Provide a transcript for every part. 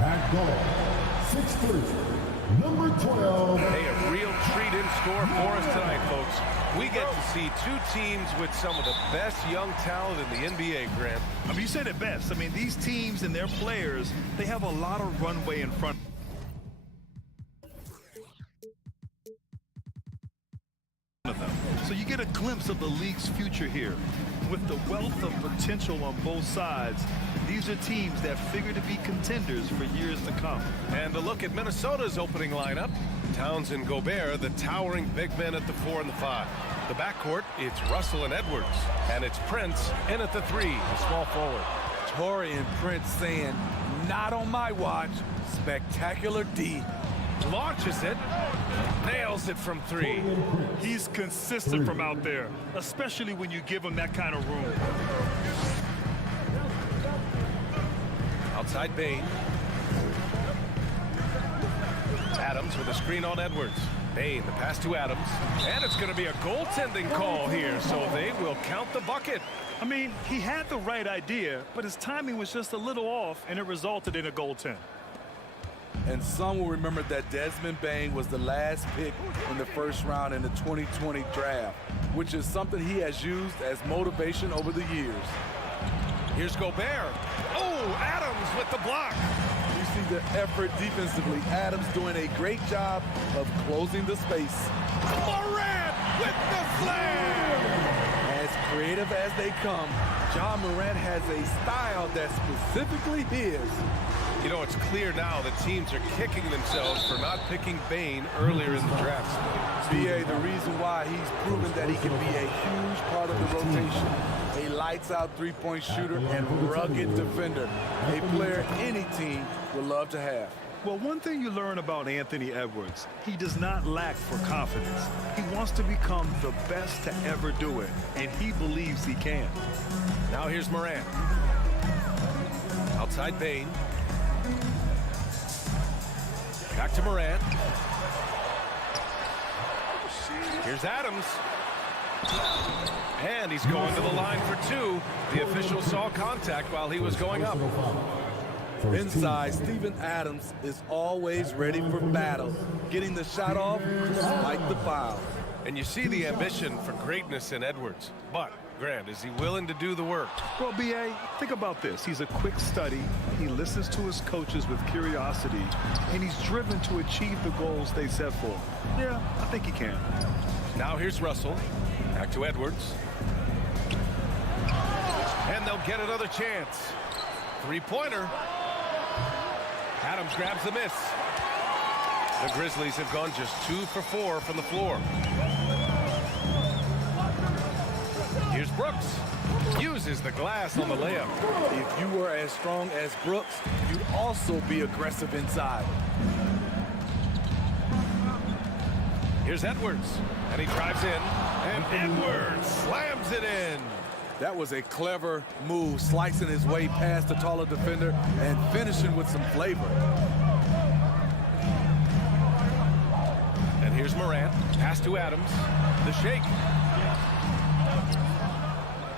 At goal, 6'3", number 12. Hey, a real treat in store for us tonight, folks. We get to see two teams with some of the best young talent in the NBA, Grant. I mean, you said it best. I mean, these teams and their players, they have a lot of runway in front of them. So you get a glimpse of the league's future here. With the wealth of potential on both sides, these are teams that figure to be contenders for years to come. And a look at Minnesota's opening lineup. Towns and Gobert, the towering big men at the 4 and the 5. The backcourt, it's Russell and Edwards. And it's Prince in at the 3, the small forward. Torrey and Prince saying, not on my watch. Spectacular D. Launches it. Nails it from 3. He's consistent from out there, especially when you give him that kind of room. Outside Bain. Adams with a screen on Edwards. Bain, the pass to Adams. And it's going to be a goaltending call here, so they will count the bucket. I mean, he had the right idea, but his timing was just a little off, and it resulted in a goaltend. And some will remember that Desmond Bain was the last pick in the first round in the 2020 draft, which is something he has used as motivation over the years. Here's Gobert. Oh, Adams with the block. You see the effort defensively. Adams doing a great job of closing the space. Morant with the slam. As creative as they come, Ja Morant has a style that's specifically his. You know, it's clear now that teams are kicking themselves for not picking Bain earlier in the draft. B.A., the reason why he's proven that he can be a huge part of the rotation. A lights-out three-point shooter and rugged defender. A player any team would love to have. Well, one thing you learn about Anthony Edwards, he does not lack for confidence. He wants to become the best to ever do it, and he believes he can. Now here's Morant. Outside Bain. Back to Morant. Here's Adams. And he's going to the line for 2. The official saw contact while he was going up. Inside, Steven Adams is always ready for battle, getting the shot off despite the foul. And you see the ambition for greatness in Edwards. But, Grant, is he willing to do the work? Well, B.A., think about this. He's a quick study. He listens to his coaches with curiosity, and he's driven to achieve the goals they set for him. Yeah, I think he can. Now here's Russell. Back to Edwards. And they'll get another chance. Three-pointer. Adams grabs the miss. The Grizzlies have gone just 2 for 4 from the floor. Here's Brooks. Uses the glass on the layup. If you were as strong as Brooks, you'd also be aggressive inside. Here's Edwards. And he drives in. And Edwards slams it in. That was a clever move, slicing his way past the taller defender and finishing with some flavor. And here's Morant. Pass to Adams. The shake.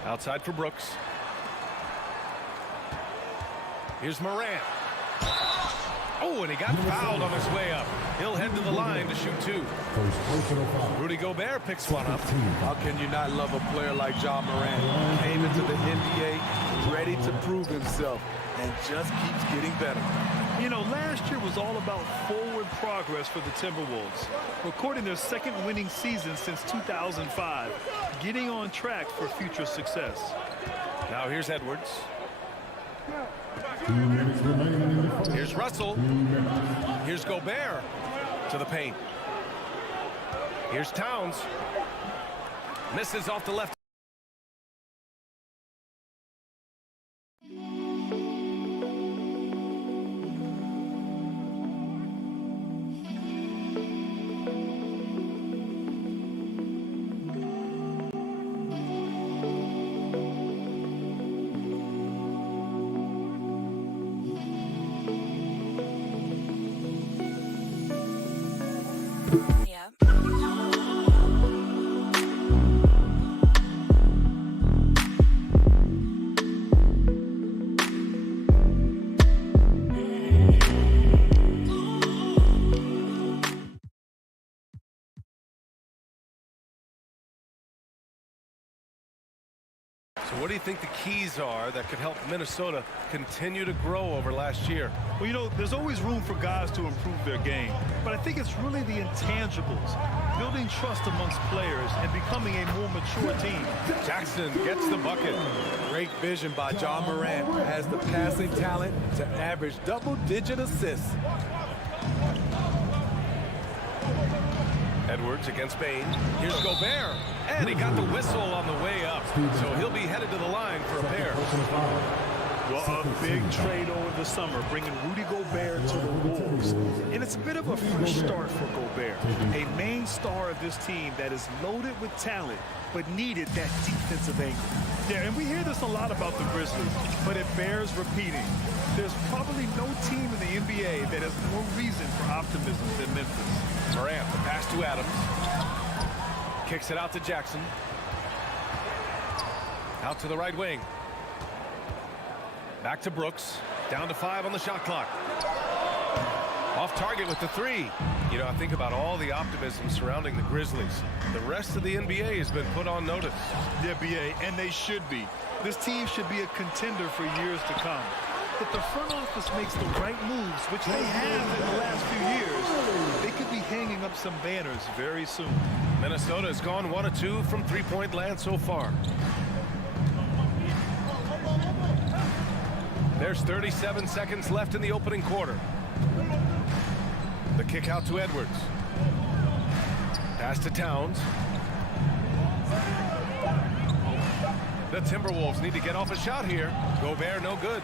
Outside for Brooks. Here's Morant. Oh, and he got fouled on his way up. He'll head to the line to shoot 2. Rudy Gobert picks one up. How can you not love a player like Ja Morant? Came into the NBA ready to prove himself and just keeps getting better. You know, last year was all about forward progress for the Timberwolves, recording their second winning season since 2005, getting on track for future success. Now here's Edwards. 2 minutes remaining in the first. Here's Russell. Here's Gobert to the paint. Here's Towns. Misses off the left. Yeah. So what do you think the keys are that could help Minnesota continue to grow over last year? Well, you know, there's always room for guys to improve their game, but I think it's really the intangibles, building trust amongst players and becoming a more mature team. Jackson gets the bucket. Great vision by John Morant. Has the passing talent to average double-digit assists. Edwards against Bain. Here's Gobert. And he got the whistle on the way up. So he'll be headed to the line for a pair. Well, a big trade over the summer, bringing Rudy Gobert to the Wolves. And it's a bit of a fresh start for Gobert, a main star of this team that is loaded with talent, but needed that defensive angle. Yeah, and we hear this a lot about the Grizzlies, but it bears repeating. There's probably no team in the NBA that has more reason for optimism than Memphis. Morant, the pass to Adams. Kicks it out to Jackson. Out to the right wing. Back to Brooks. Down to 5 on the shot clock. Off target with the 3. You know, I think about all the optimism surrounding the Grizzlies. The rest of the NBA has been put on notice. The NBA, and they should be. This team should be a contender for years to come. If the front office makes the right moves, which they have in the last few years, they could be hanging up some banners very soon. Minnesota has gone 1 of 2 from three-point land so far. There's 37 seconds left in the opening quarter. The kick out to Edwards. Pass to Towns. The Timberwolves need to get off a shot here. Gobert no good.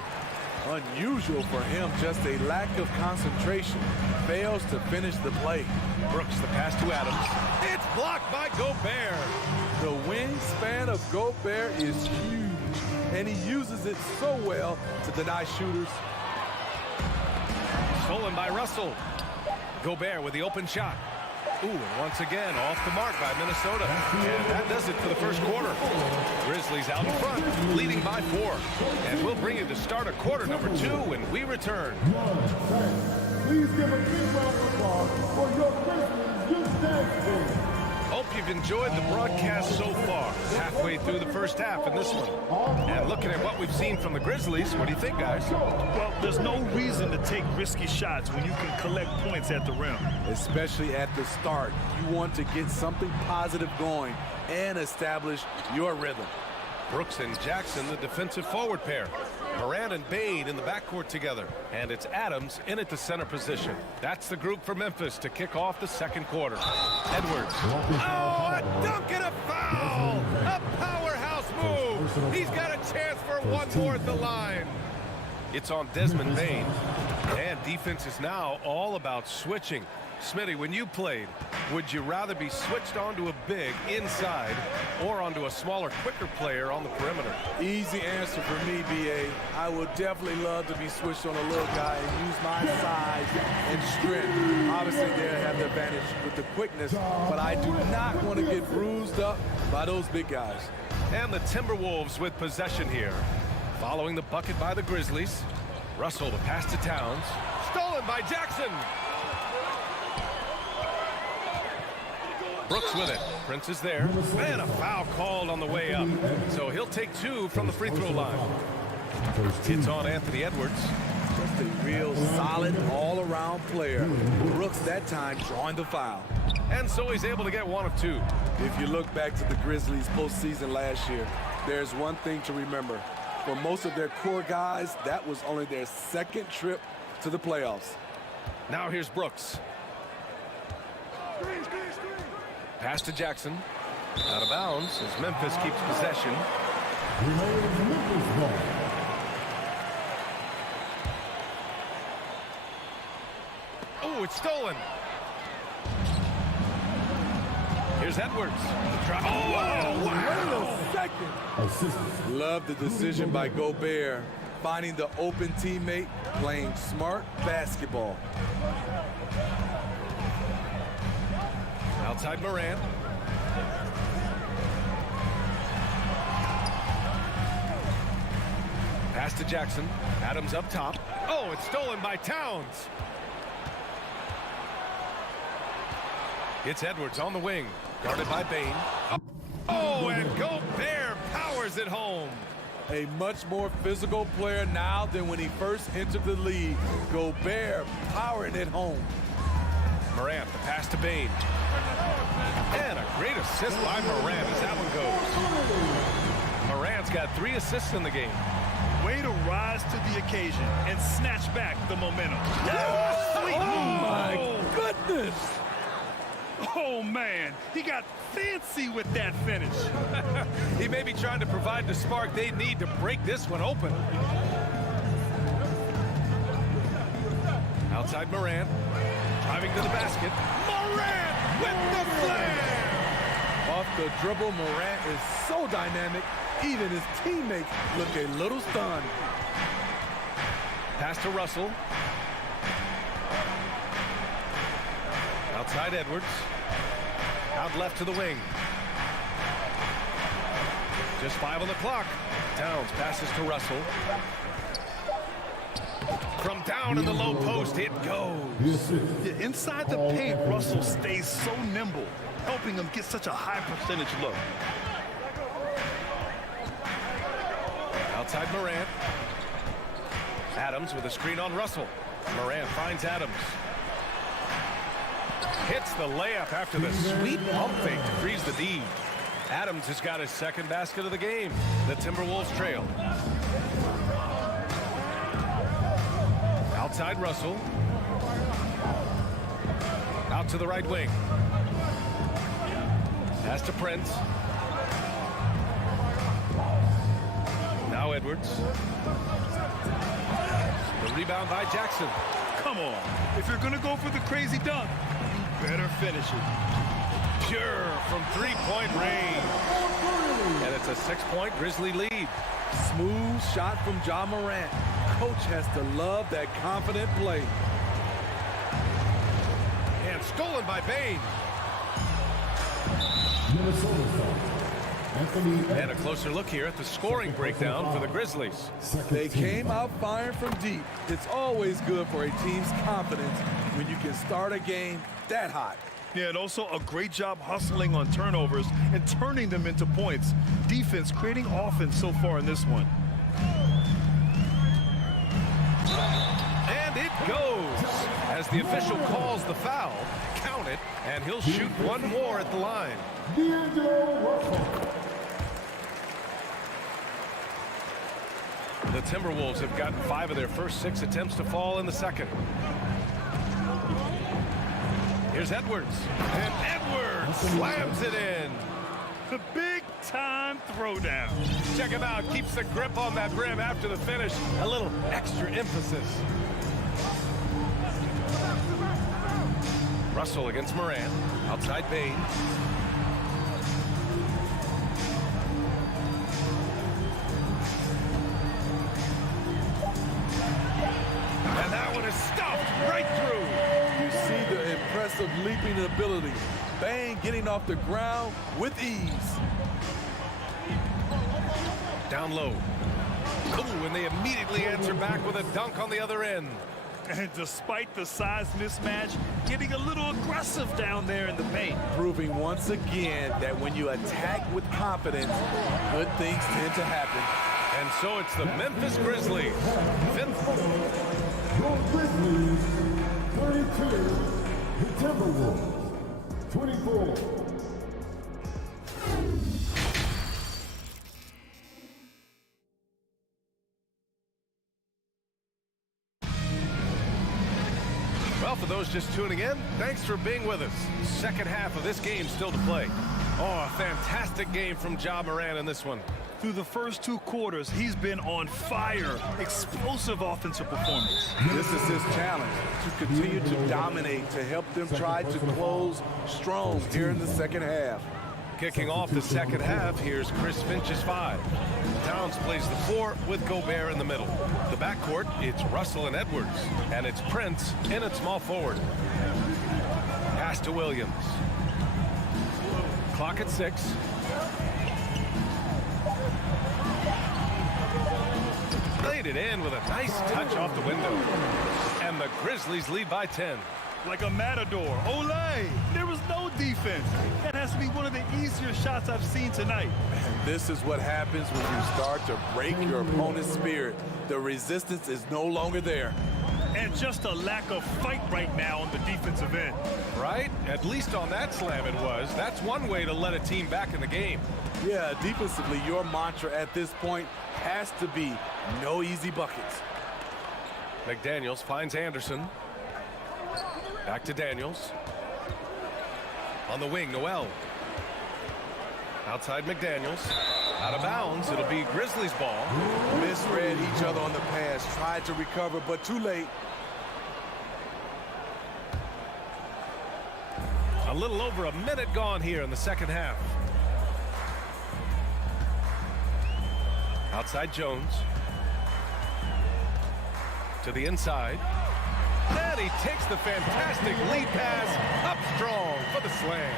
Unusual for him, just a lack of concentration. Fails to finish the play. Brooks, the pass to Adams. It's blocked by Gobert. The wingspan of Gobert is huge, and he uses it so well to deny shooters. Stolen by Russell. Gobert with the open shot. Ooh, and once again, off the mark by Minnesota. And that does it for the first quarter. Grizzlies out in front, leading by 4. And we'll bring you to start of quarter number 2 when we return. Please give a big round of applause for your Grizzlies Youth Dance Team. Hope you've enjoyed the broadcast so far. Halfway through the first half in this one. And looking at what we've seen from the Grizzlies, what do you think, guys? Well, there's no reason to take risky shots when you can collect points at the rim. Especially at the start. You want to get something positive going and establish your rhythm. Brooks and Jackson, the defensive forward pair. Morant and Bain in the backcourt together. And it's Adams in at the center position. That's the group for Memphis to kick off the second quarter. Edwards. Oh, a dunk and a foul! A powerhouse move! He's got a chance for one more at the line. It's on Desmond Bain. And defense is now all about switching. Smitty, when you played, would you rather be switched onto a big inside or onto a smaller, quicker player on the perimeter? Easy answer for me, B.A. I would definitely love to be switched on a little guy and use my size and strength. Obviously, they have the advantage with the quickness, but I do not want to get bruised up by those big guys. And the Timberwolves with possession here. Following the bucket by the Grizzlies. Russell, the pass to Towns. Stolen by Jackson. Brooks with it. Prince is there. And a foul called on the way up. So he'll take 2 from the free throw line. It's on Anthony Edwards. Just a real solid all-around player. Brooks that time drawing the foul. And so he's able to get 1 of 2. If you look back to the Grizzlies postseason last year, there's one thing to remember. For most of their core guys, that was only their second trip to the playoffs. Now here's Brooks. Pass to Jackson. Out of bounds as Memphis keeps possession. Remains Memphis ball. Oh, it's stolen. Here's Edwards. Oh, wow. Assistance. Love the decision by Gobert, finding the open teammate, playing smart basketball. Outside Morant. Pass to Jackson. Adams up top. Oh, it's stolen by Towns. It's Edwards on the wing. Guarded by Bane. Oh, and Gobert powers it home. A much more physical player now than when he first entered the league. Gobert powering it home. Morant, the pass to Bane. And a great assist by Morant as that one goes. Morant's got 3 assists in the game. Way to rise to the occasion and snatch back the momentum. Sweet Oh, move. my goodness. Oh, man. He got fancy with that finish. He may be trying to provide the spark they need to break this one open. Outside Morant. Driving to the basket. Morant with the slam! Off the dribble, Morant is so dynamic, even his teammates look a little stunned. Pass to Russell. Outside Edwards. Out left to the wing. Just 5 on the clock. Towns passes to Russell. From down in the low post, it goes. Yeah, inside the paint, Russell stays so nimble, helping him get such a high percentage look. Outside Morant. Adams with a screen on Russell. Morant finds Adams. Hits the layup after the sweet pump fake to freeze the D. Adams has got his second basket of the game. The Timberwolves trail. Outside Russell. Out to the right wing. Pass to Prince. Now Edwards. The rebound by Jackson. Come on. If you're going to go for the crazy dunk, you better finish it. Pure from three-point range. And it's a 6-point Grizzly lead. Smooth shot from Ja Morant. Coach has to love that confident play. And stolen by Bane. Minnesota foul. Anthony And a closer look here at the scoring breakdown for the Grizzlies. They came out firing from deep. It's always good for a team's confidence when you can start a game that hot. Yeah, and also a great job hustling on turnovers and turning them into points. Defense creating offense so far in this one. And it goes. As the official calls the foul, count it, and he'll shoot one more at the line. D'Angelo Russell. The Timberwolves have gotten 5 of their first 6 attempts to fall in the second. Here's Edwards. And Edwards slams it in. The big-time throwdown. Check him out. Keeps the grip on that rim after the finish. A little extra emphasis. Russell against Morant. Outside Bane. And that one is stuffed right through. You see the impressive leaping ability. Bane getting off the ground with ease. Down low. Ooh, and they immediately answer back with a dunk on the other end. And despite the size mismatch, getting a little aggressive down there in the paint. Proving once again that when you attack with confidence, good things tend to happen. And so it's the Memphis Grizzlies. 5th. Your Grizzlies, 32. The Timberwolves, 24. Well, for those just tuning in, thanks for being with us. Second half of this game still to play. Oh, a fantastic game from Ja Morant in this one. Through the first 2 quarters, he's been on fire. Explosive offensive performance. This is his challenge, to continue to dominate, to help them try to close strong here in the second half. Kicking off the second half, here's Chris Finch's 5. Towns plays the 4 with Gobert in the middle. The backcourt, it's Russell and Edwards. And it's Prince in at small forward. Pass to Williams. Clock at 6. Laid it in with a nice touch off the window. And the Grizzlies lead by 10. Like a matador. Olay! There was no defense. That has to be one of the easier shots I've seen tonight. And this is what happens when you start to break your opponent's spirit. The resistance is no longer there. And just a lack of fight right now on the defensive end. Right? At least on that slam it was. That's one way to let a team back in the game. Yeah, defensively, your mantra at this point has to be no easy buckets. McDaniels finds Anderson. Back to Daniels. On the wing, Noel. Outside McDaniels. Out of bounds. It'll be Grizzlies ball. Misread each other on the pass. Tried to recover, but too late. A little over a minute gone here in the second half. Outside Jones. To the inside. And he takes the fantastic lead pass up strong for the slam.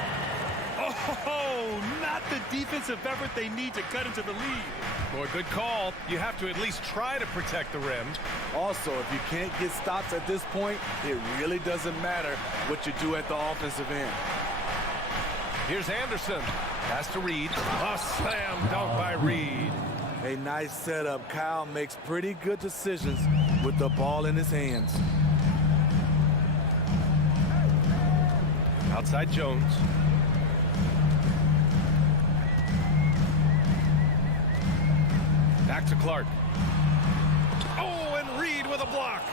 Oh, not the defensive effort they need to cut into the lead. Boy, good call. You have to at least try to protect the rim. Also, if you can't get stops at this point, it really doesn't matter what you do at the offensive end. Here's Anderson. Pass to Reed. A slam dunk by Reed. A nice setup. Kyle makes pretty good decisions with the ball in his hands. Outside Jones. Back to Clark. Oh, and Reed with a block.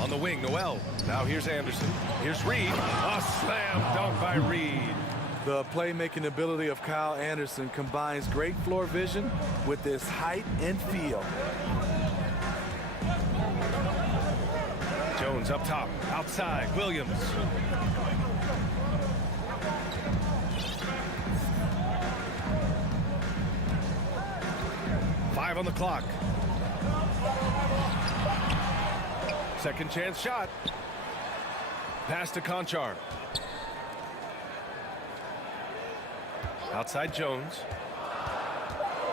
On the wing, Noel. Now here's Anderson. Here's Reed. A slam dunk by Reed. The playmaking ability of Kyle Anderson combines great floor vision with his height and feel. Jones up top. Outside, Williams. Five on the clock. Second chance shot. Pass to Conchar. Outside Jones.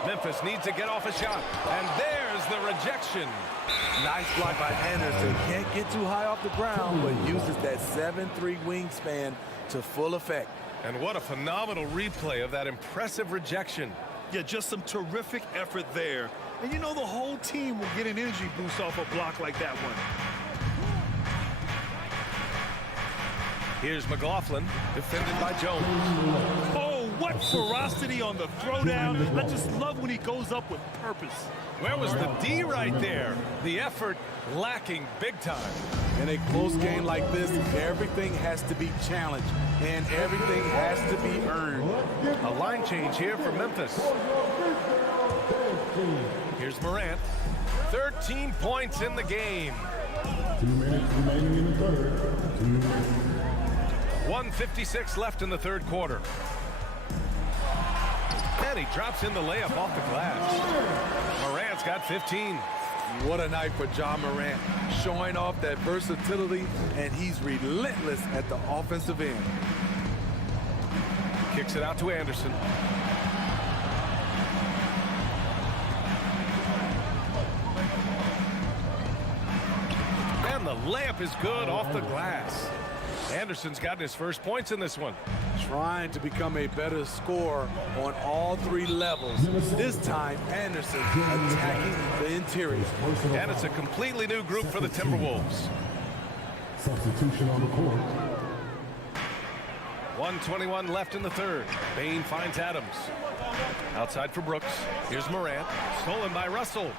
Memphis needs to get off a shot. And there's the rejection. Nice block by Anderson. Can't get too high off the ground, but uses that 7'3" wingspan to full effect. And what a phenomenal replay of that impressive rejection. Yeah, just some terrific effort there. And you know the whole team will get an energy boost off a block like that one. Here's McLaughlin, defended by Jones. Oh, what ferocity on the throwdown. I just love when he goes up with purpose. Where was the D right there? The effort lacking big time. In a close game like this, everything has to be challenged, and everything has to be earned. A line change here for Memphis. Here's Morant. 13 points in the game. 2 minutes remaining in the third. 2 minutes. 1:56 left in the third quarter. And he drops in the layup off the glass. Morant's got 15. What a night for John Morant, showing off that versatility, and he's relentless at the offensive end. Kicks it out to Anderson. And the layup is good off the glass. Anderson's gotten his first points in this one. Trying to become a better scorer on all three levels. This time, Anderson attacking the interior. And it's a completely new group for the Timberwolves. Substitution on the court. 1:21 left in the third. Bain finds Adams. Outside for Brooks. Here's Morant. Stolen by Russell.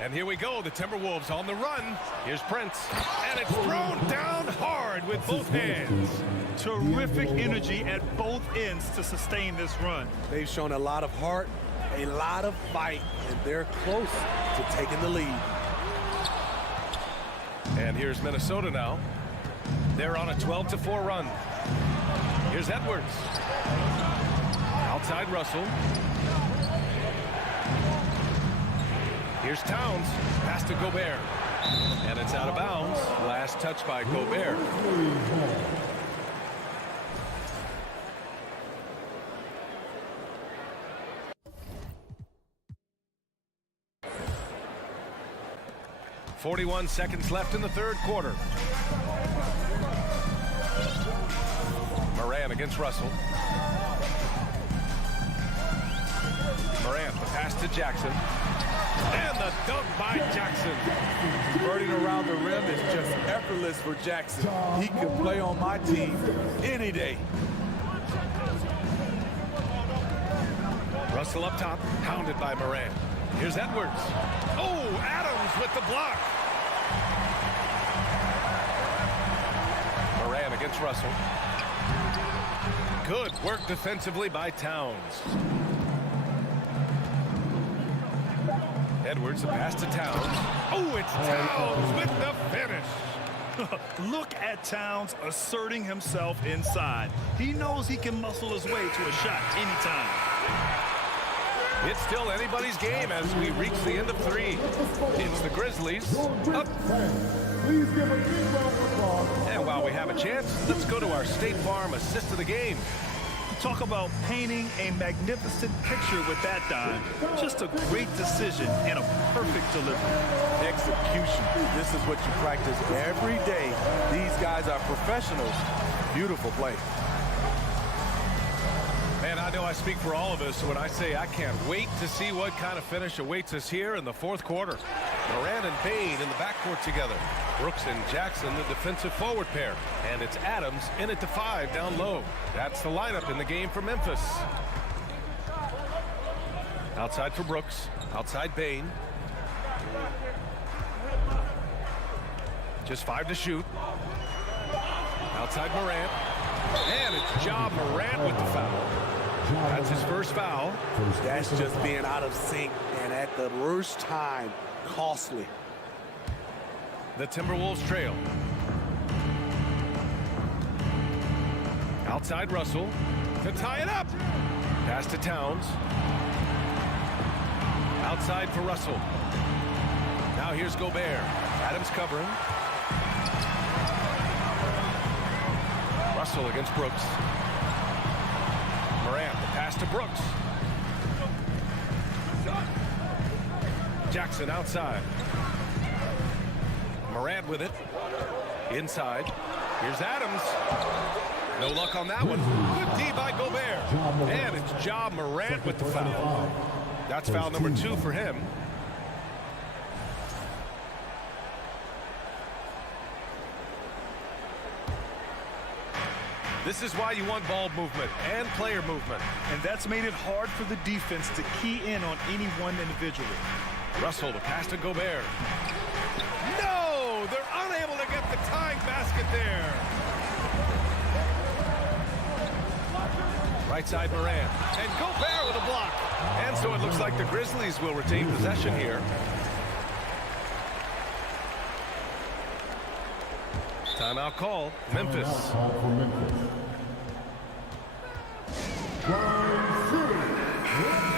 And here we go, the Timberwolves on the run. Here's Prince. And it's thrown down hard with both hands. Terrific energy at both ends to sustain this run. They've shown a lot of heart, a lot of fight, and they're close to taking the lead. And here's Minnesota now. They're on a 12-4 run. Here's Edwards. Outside Russell. Here's Towns. Pass to Gobert. And it's out of bounds. Last touch by Gobert. 41 seconds left in the third quarter. Moran against Russell. Moran, the pass to Jackson. And the dunk by Jackson. Birding around the rim is just effortless for Jackson. He could play on my team any day. Russell up top, pounded by Moran. Here's Edwards. Oh, Adams with the block. Moran against Russell. Good work defensively by Towns. Edwards, a pass to Towns. Oh, it's Towns with the finish. Look at Towns asserting himself inside. He knows he can muscle his way to a shot anytime. It's still anybody's game as we reach the end of three. It's the Grizzlies up. Please give a big round of applause. And while we have a chance, let's go to our State Farm assist of the game. Talk about painting a magnificent picture with that dime. Just a great decision and a perfect delivery. Execution. This is what you practice every day. These guys are professionals. Beautiful play. Man, I know I speak for all of us when I say I can't wait to see what kind of finish awaits us here in the fourth quarter. Moran and Bain in the backcourt together. Brooks and Jackson, the defensive forward pair. And it's Adams in at the 5 down low. That's the lineup in the game for Memphis. Outside for Brooks. Outside Bain. Just 5 to shoot. Outside Moran. And it's Ja Morant with the foul. That's his first foul. That's just being out of sync and at the worst time, costly. The Timberwolves trail. Outside Russell to tie it up. Pass to Towns. Outside for Russell. Now here's Gobert. Adams covering. Russell against Brooks. Morant, the pass to Brooks. Jackson outside. Morant with it. Inside. Here's Adams. No luck on that one. Good D by Gobert. And it's Ja Morant with the foul. That's foul number 2 for him. This is why you want ball movement and player movement. And that's made it hard for the defense to key in on any one individual. Russell, the pass to Gobert. No! They're unable to get the tying basket there. Right side Moran. And Gobert with a block. And so it looks like the Grizzlies will retain possession here. Timeout call. Memphis.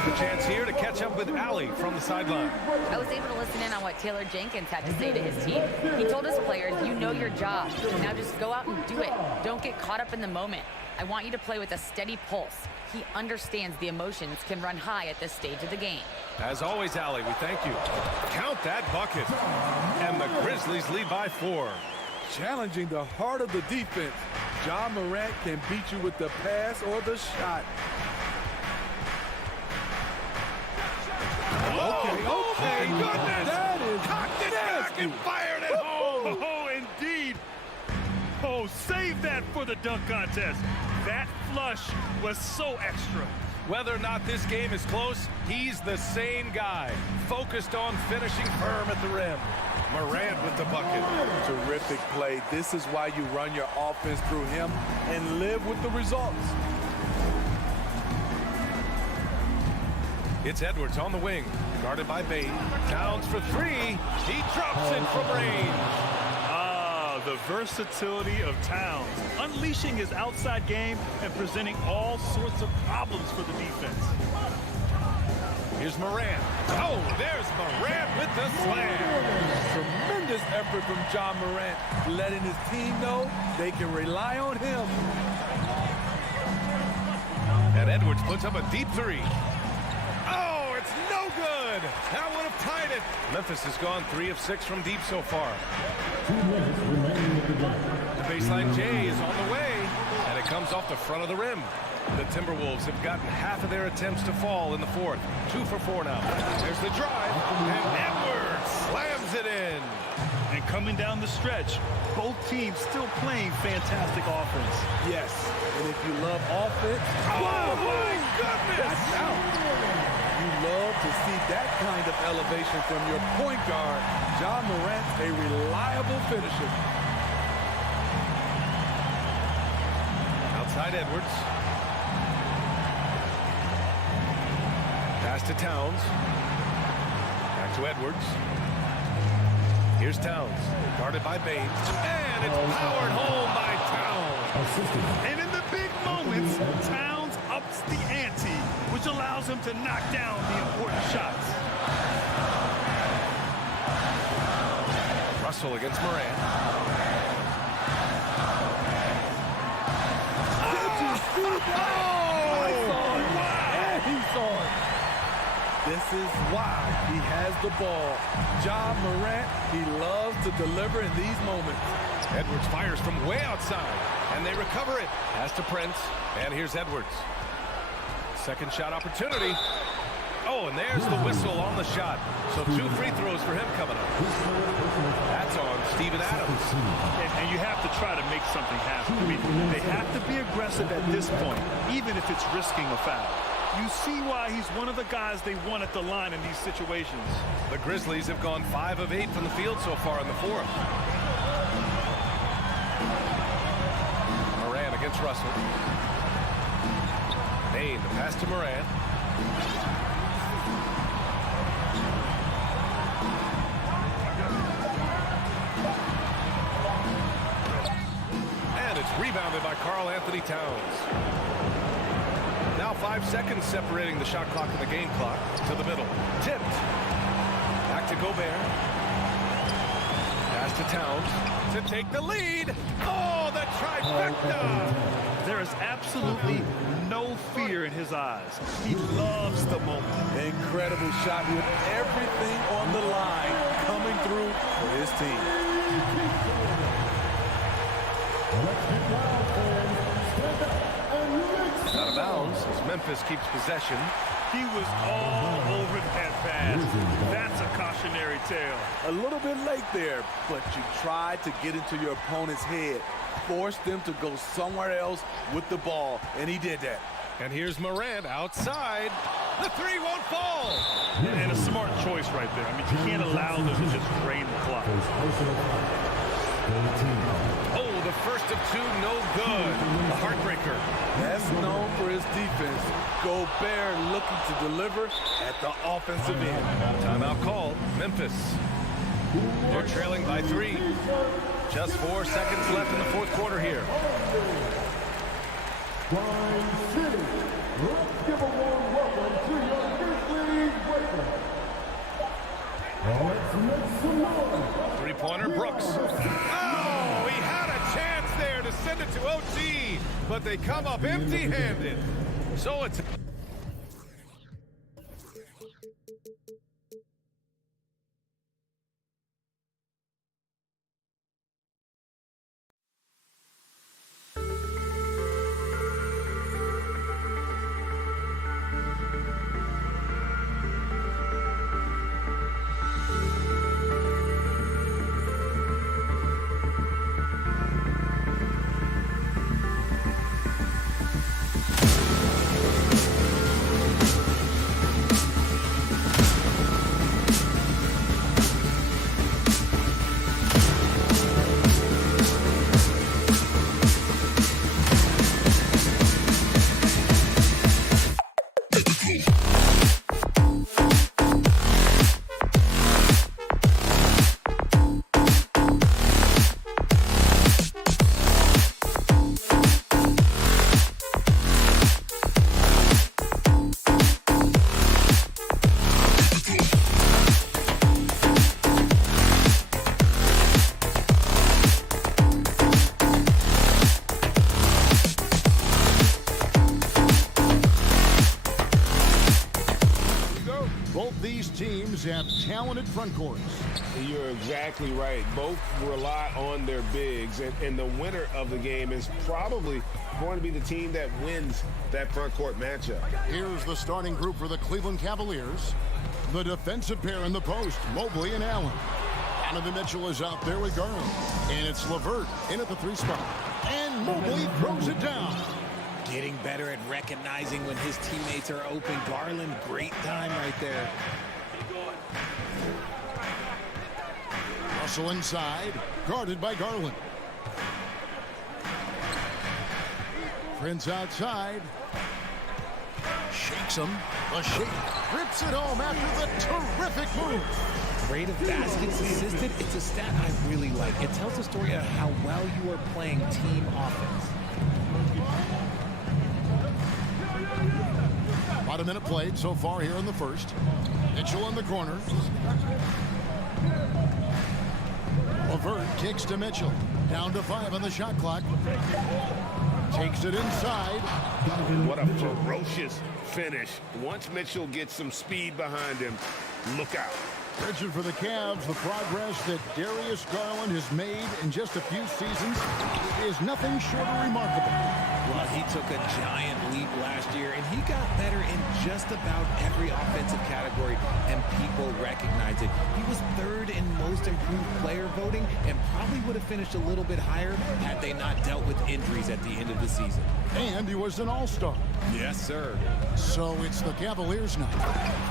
A chance here to catch up with Allie from the sideline. I was able to listen in on what Taylor Jenkins had to say to his team. He told his players, you know your job. Now just go out and do it. Don't get caught up in the moment. I want you to play with a steady pulse. He understands the emotions can run high at this stage of the game. As always, Allie, we thank you. Count that bucket. And the Grizzlies lead by 4. Challenging the heart of the defense. Ja Morant can beat you with the pass or the shot. Okay, goodness! That is cocked it back and fired it home! Oh, indeed. Oh, save that for the dunk contest. That flush was so extra. Whether or not this game is close, he's the same guy. Focused on finishing firm at the rim. Morant with the bucket. Terrific play. This is why you run your offense through him and live with the results. It's Edwards on the wing, guarded by Bain. Towns for 3. He drops it from range. Ah, the versatility of Towns, unleashing his outside game and presenting all sorts of problems for the defense. Here's Morant. Oh, there's Morant with the slam. Tremendous effort from Ja Morant, letting his team know they can rely on him. And Edwards puts up a deep 3. Oh, it's no good. That would have tied it. Memphis has gone 3 of 6 from deep so far. 2 minutes remaining in the game. The baseline J is on the way, and it comes off the front of the rim. The Timberwolves have gotten half of their attempts to fall in the fourth. 2 for 4 now. There's the drive, and Edwards slams it in. And coming down the stretch, both teams still playing fantastic offense. Yes, and if you love offense, Oh, my goodness! that's out. You love to see that kind of elevation from your point guard. John Morant, a reliable finisher. Outside Edwards. Pass to Towns. Back to Edwards. Here's Towns, guarded by Baines, and it's powered home by Towns. And in the big moments, Towns ups the ante, which allows him to knock down the important shots. Russell against Morant. And he saw it. This is why he has the ball. John Morant, he loves to deliver in these moments. Edwards fires from way outside, and they recover it. Pass to Prince, and here's Edwards. Second shot opportunity. Oh, and there's the whistle on the shot. So 2 free throws for him coming up. That's on Steven Adams. And you have to try to make something happen. I mean, they have to be aggressive at this point, even if it's risking a foul. You see why he's one of the guys they want at the line in these situations. The Grizzlies have gone 5 of 8 from the field so far in the fourth. Moran against Russell. Bain, the pass to Moran. And it's rebounded by Karl Anthony Towns. Now 5 seconds separating the shot clock and the game clock. To the middle. Tipped. Back to Gobert. Pass to Towns to take the lead. Oh, the trifecta! There is absolutely no fear in his eyes. He loves the moment. Incredible shot with everything on the line coming through for his team. Out of bounds as Memphis keeps possession. He was all over that pass. That's a cautionary tale. A little bit late there, but you tried to get into your opponent's head. Force them to go somewhere else with the ball, and he did that. And here's Morant outside. The 3 won't fall. And a smart choice right there. I mean, you can't allow them to just drain the clock. Oh, the first of 2, no good. The heartbreaker. That's known for his defense. Gobert looking to deliver at the offensive end. Timeout called. Memphis. They're trailing by 3. Just 4 seconds left in the fourth quarter here. Grind City, let's give a warm welcome to your Grizzlies breakers. Let's make some noise. Three-pointer, Brooks. Oh, he had a chance there to send it to OT, but they come up empty-handed. So it's... teams have talented front courts. You're exactly right. Both rely on their bigs, and the winner of the game is probably going to be the team that wins that front court matchup. Here's the starting group for the Cleveland Cavaliers. The defensive pair in the post, Mobley and Allen. Donovan Mitchell is out there with Garland. And it's LeVert in at the 3 spot. And Mobley throws it down. Getting better at recognizing when his teammates are open. Garland, great time right there. Russell inside, guarded by Garland. Prince outside. Shakes him. A shake. Rips it home after the terrific move. Rate of baskets assisted. It's a stat I really like. It tells a story of how well you are playing team offense. About a minute played so far here in the first. Mitchell in the corner. LeVert kicks to Mitchell. Down to 5 on the shot clock. Takes it inside. What a ferocious finish. Once Mitchell gets some speed behind him, look out. Richard, for the Cavs, the progress that Darius Garland has made in just a few seasons is nothing short of remarkable. Well, he took a giant leap last year, and he got better in just about every offensive category, and people recognize it. He was 3rd in most improved player voting, and probably would have finished a little bit higher had they not dealt with injuries at the end of the season. And he was an all-star. Yes, sir. So it's the Cavaliers now,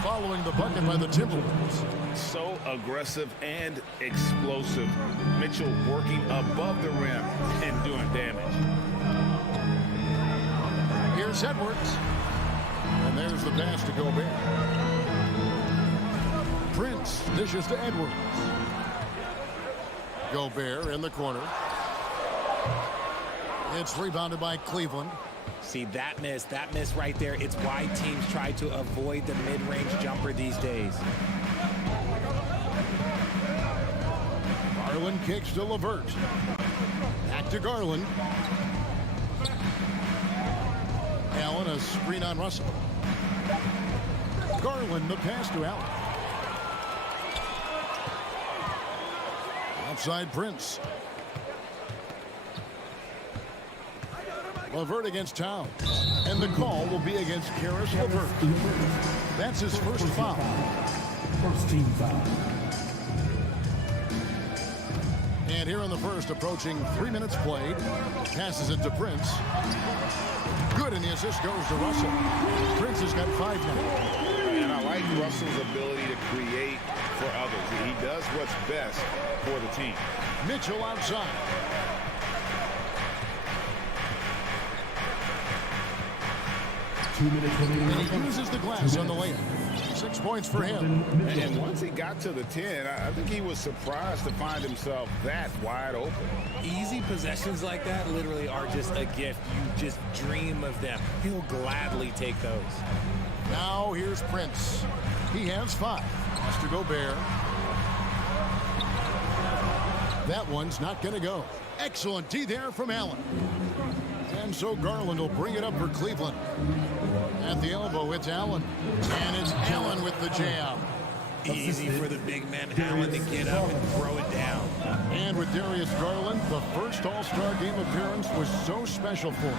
following the bucket by the Timberwolves. So aggressive and explosive. Mitchell working above the rim and doing damage. Here's Edwards. And there's the pass to Gobert. Prince dishes to Edwards. Gobert in the corner. It's rebounded by Cleveland. See, that miss right there, it's why teams try to avoid the mid-range jumper these days. Garland kicks to LeVert. Back to Garland. Allen, a screen on Russell. Garland, the pass to Allen. Outside Prince. LeVert against Towns. And the call will be against Karis LeVert. That's his first foul. First team foul. And here in the first, approaching 3 minutes played. Passes it to Prince. Good, and the assist goes to Russell. Prince has got 5 now. And I like Russell's ability to create for others. He does what's best for the team. Mitchell outside. And he uses the glass on the layup. 6 points for him. And once he got to the 10, I think he was surprised to find himself that wide open. Easy possessions like that literally are just a gift. You just dream of them. He'll gladly take those. Now here's Prince. He has 5. Pass to Gobert. That one's not going to go. Excellent D there from Allen. And so Garland will bring it up for Cleveland. At the elbow, it's Allen. And it's Allen with the jam. Easy for the big man Allen to get up and throw it down. And with Darius Garland, the first All-Star game appearance was so special for him.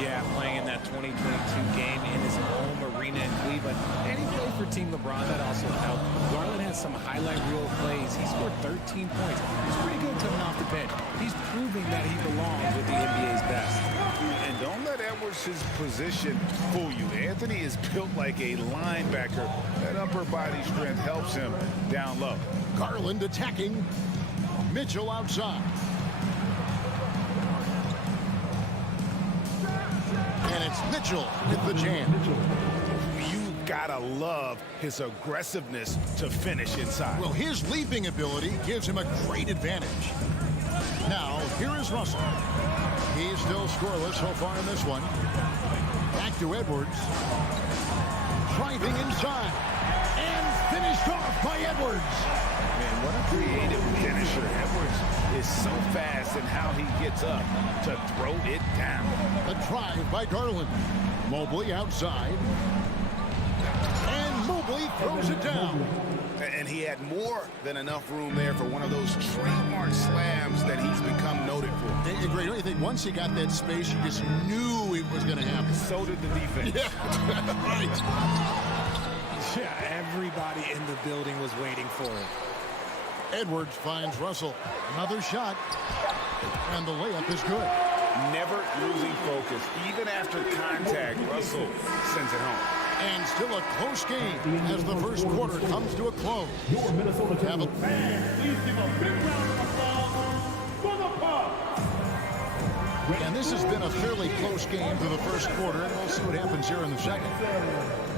Yeah, playing in that 2022 game in his home arena in Cleveland. And he played for Team LeBron. That also helped. Garland has some highlight reel plays. He scored 13 points. He's pretty good coming off the bench. He's proving that he belongs with the NBA's best. And don't let Edwards' position fool you. Anthony is built like a linebacker. That upper body strength helps him down low. Garland attacking. Mitchell outside. And it's Mitchell with the jam. You've got to love his aggressiveness to finish inside. Well, his leaping ability gives him a great advantage. Now, here is Russell. He's still scoreless so far in this one. Back to Edwards. Driving inside. And finished off by Edwards. Man, what a creative finisher. Edwards is so fast in how he gets up to throw it down. A drive by Garland. Mobley outside. And Mobley throws it down. And he had more than enough room there for one of those trademark slams that he's become noted for. I agree. Don't you think once he got that space, you just knew it was going to happen? So did the defense. Yeah, right. Yeah, everybody in the building was waiting for it. Edwards finds Russell. Another shot. And the layup is good. Never losing focus. Even after contact, Russell sends it home. And still a close game as the first quarter comes to a close. Your Minnesota Cavaliers. fans, please give a big round of applause for the Bucks. And this has been a fairly close game for the first quarter, and we'll see what happens here in the second.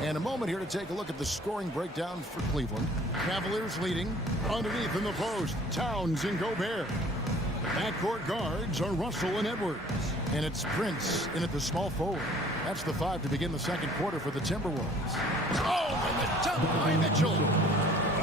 And a moment here to take a look at the scoring breakdown for Cleveland. Cavaliers leading. Underneath in the post, Towns and Gobert. Backcourt guards are Russell and Edwards. And it's Prince in at the small forward. That's the 5 to begin the second quarter for the Timberwolves. Oh, and the dunk by Mitchell.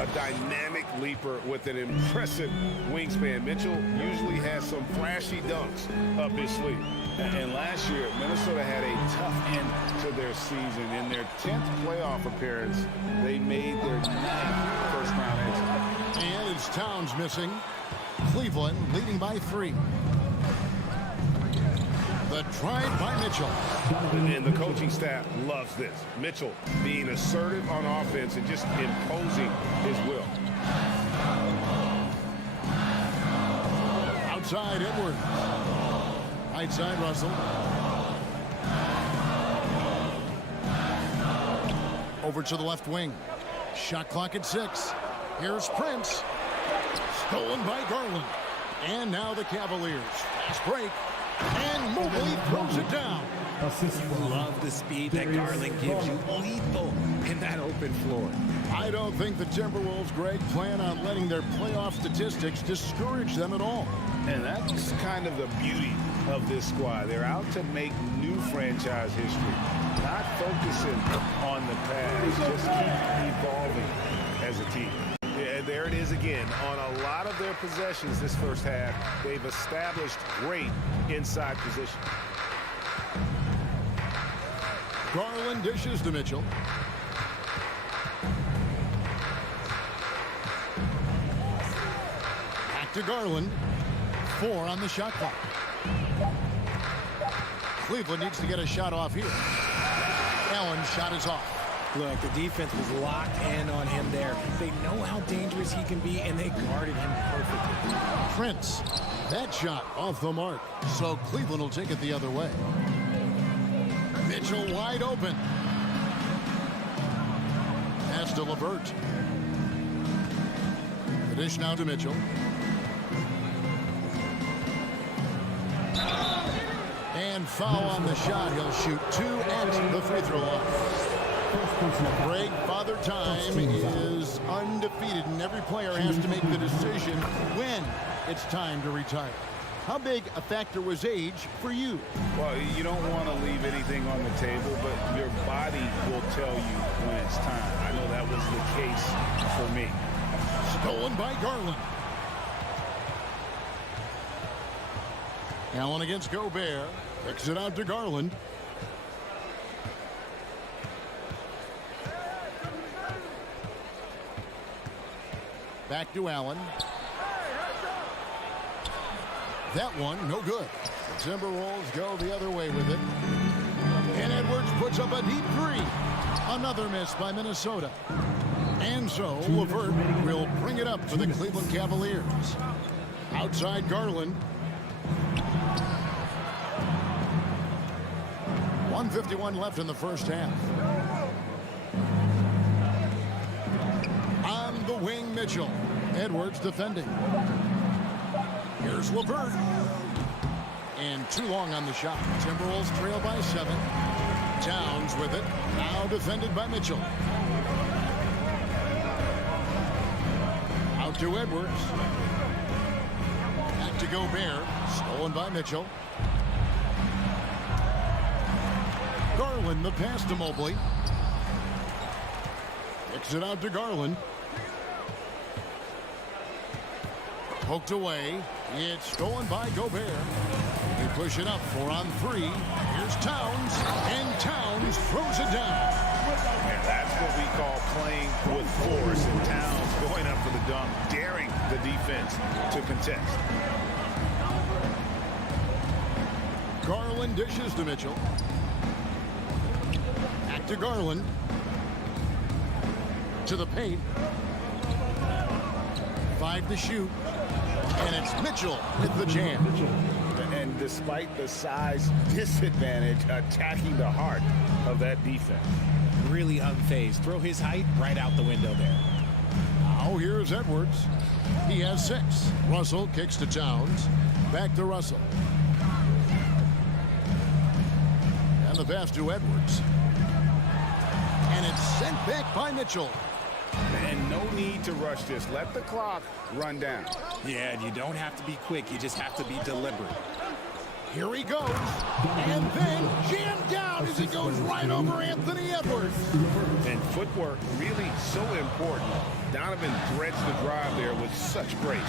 A dynamic leaper with an impressive wingspan. Mitchell usually has some flashy dunks up his sleeve. And last year, Minnesota had a tough end to their season. In their 10th playoff appearance, they made their 9th first-round exit. And it's Towns missing. Cleveland leading by 3. The drive by Mitchell. And the coaching staff loves this. Mitchell being assertive on offense and just imposing his will. Outside Edwards. Right side Russell. Over to the left wing. Shot clock at 6. Here's Prince. Stolen by Garland. And now the Cavaliers. Fast break. And Mobley throws it down. Love the speed that Garland gives you. Lethal in that open floor. I don't think the Timberwolves, Greg, plan on letting their playoff statistics discourage them at all. And that's kind of the beauty of this squad. They're out to make new franchise history. Not focusing on the past, just keep evolving as a team. Yeah, there it is again. On a lot of their possessions this first half, they've established great inside position. Garland dishes to Mitchell. Back to Garland. 4 on the shot clock. Cleveland needs to get a shot off here. Allen's shot is off. Look, the defense was locked in on him there. They know how dangerous he can be, and they guarded him perfectly. Prince, that shot off the mark. So Cleveland will take it the other way. Mitchell wide open. Pass to LeVert. The dish now to Mitchell. And foul on the shot. He'll shoot 2 at the free throw line. Greg, Father Time is undefeated, and every player has to make the decision when it's time to retire. How big a factor was age for you? Well, you don't want to leave anything on the table, but your body will tell you when it's time. I know that was the case for me. Stolen by Garland. Allen against Gobert. Kicks it out to Garland. Back to Allen. That one, no good. The Timberwolves go the other way with it. And Edwards puts up a deep 3. Another miss by Minnesota. And so LeVert will bring it up for the Cleveland Cavaliers. Outside Garland. 1:51 left in the first half. On the wing, Mitchell. Edwards defending. Here's LeVert. And too long on the shot. Timberwolves trail by 7. Towns with it. Now defended by Mitchell. Out to Edwards. Back to Gobert. Stolen by Mitchell. Garland, the pass to Mobley. Kicks it out to Garland. Poked away. It's stolen by Gobert. They push it up 4 on 3. Here's Towns. And Towns throws it down. And that's what we call playing with force. And Towns going up for the dunk, daring the defense to contest. Garland dishes to Mitchell. Back to Garland. To the paint. 5 to shoot. And it's Mitchell with the jam. And despite the size disadvantage, attacking the heart of that defense. Really unfazed. Throw his height right out the window there. Now here's Edwards. He has 6. Russell kicks to Towns. Back to Russell. And the pass to Edwards. And it's sent back by Mitchell. And no need to rush this. Let the clock run down. Yeah, and you don't have to be quick. You just have to be deliberate. Here he goes. And then jammed down as he goes right over Anthony Edwards. And footwork really so important. Donovan threads the drive there with such grace.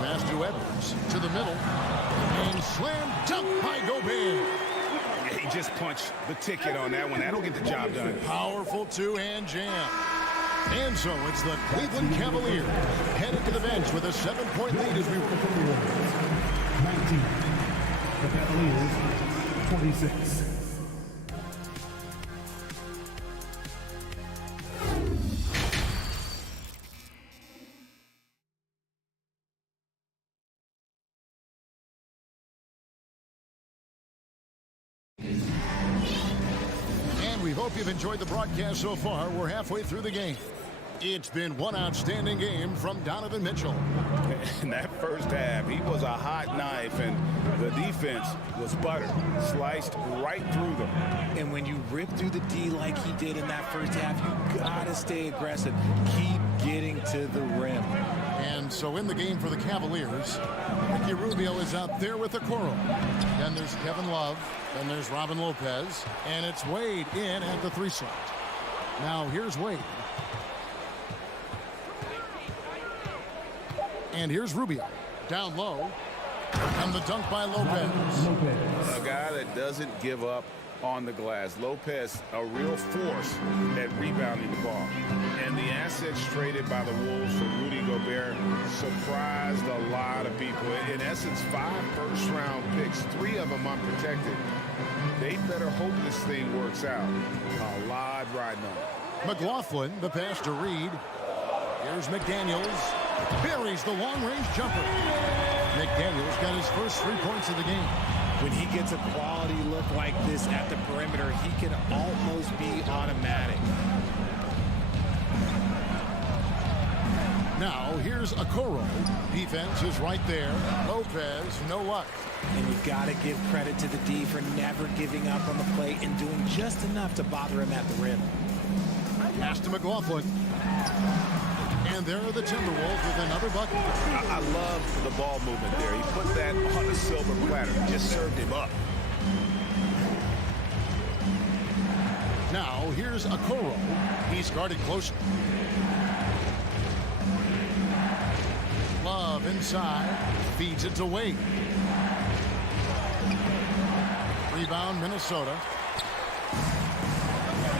Pass to Edwards to the middle. And slam dunk by Gobert. Yeah, he just punched the ticket on that one. That'll get the job done. Powerful two-hand jam. And so it's the Cleveland Cavaliers headed to the bench with a 7-point lead as we 19. The Cavaliers, 26. And we hope you've enjoyed the broadcast so far. We're halfway through the game. It's been one outstanding game from Donovan Mitchell. In that first half, he was a hot knife, and the defense was butter, sliced right through them. And when you rip through the D like he did in that first half, you gotta stay aggressive. Keep getting to the rim. And so in the game for the Cavaliers, Ricky Rubio is out there with Okoro. Then there's Kevin Love. Then there's Robin Lopez. And it's Wade in at the 3 slot. Now here's Wade. And here's Rubio. Down low. And the dunk by Lopez. A guy that doesn't give up on the glass. Lopez, a real force at rebounding the ball. And the assets traded by the Wolves for Rudy Gobert surprised a lot of people. In essence, 5 first-round picks, 3 of them unprotected. They better hope this thing works out. A lot riding on it. McLaughlin, the pass to Reed. Here's McDaniels. Buries the long-range jumper. McDaniels got his first 3 points of the game. When he gets a quality look like this at the perimeter, he can almost be automatic. Now, here's Okoro. Defense is right there. Lopez, no luck. And you got to give credit to the D for never giving up on the play and doing just enough to bother him at the rim. Pass to McLaughlin. And there are the Timberwolves with another bucket. I love the ball movement there. He put that on a silver platter. Just served him up. Now, here's Okoro. He's guarded closer. Love inside. Feeds it to Wade. Rebound, Minnesota.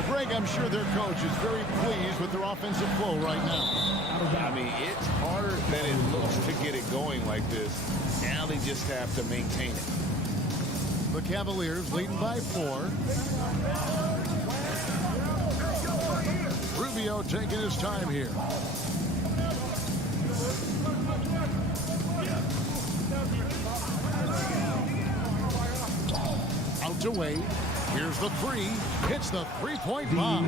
Greg, I'm sure their coach is very pleased with their offensive flow right now. I mean, it's harder than it looks to get it going like this. Now they just have to maintain it. The Cavaliers leading by 4. Rubio taking his time here. Out to Wade. Here's the 3. Hits the 3-point bomb.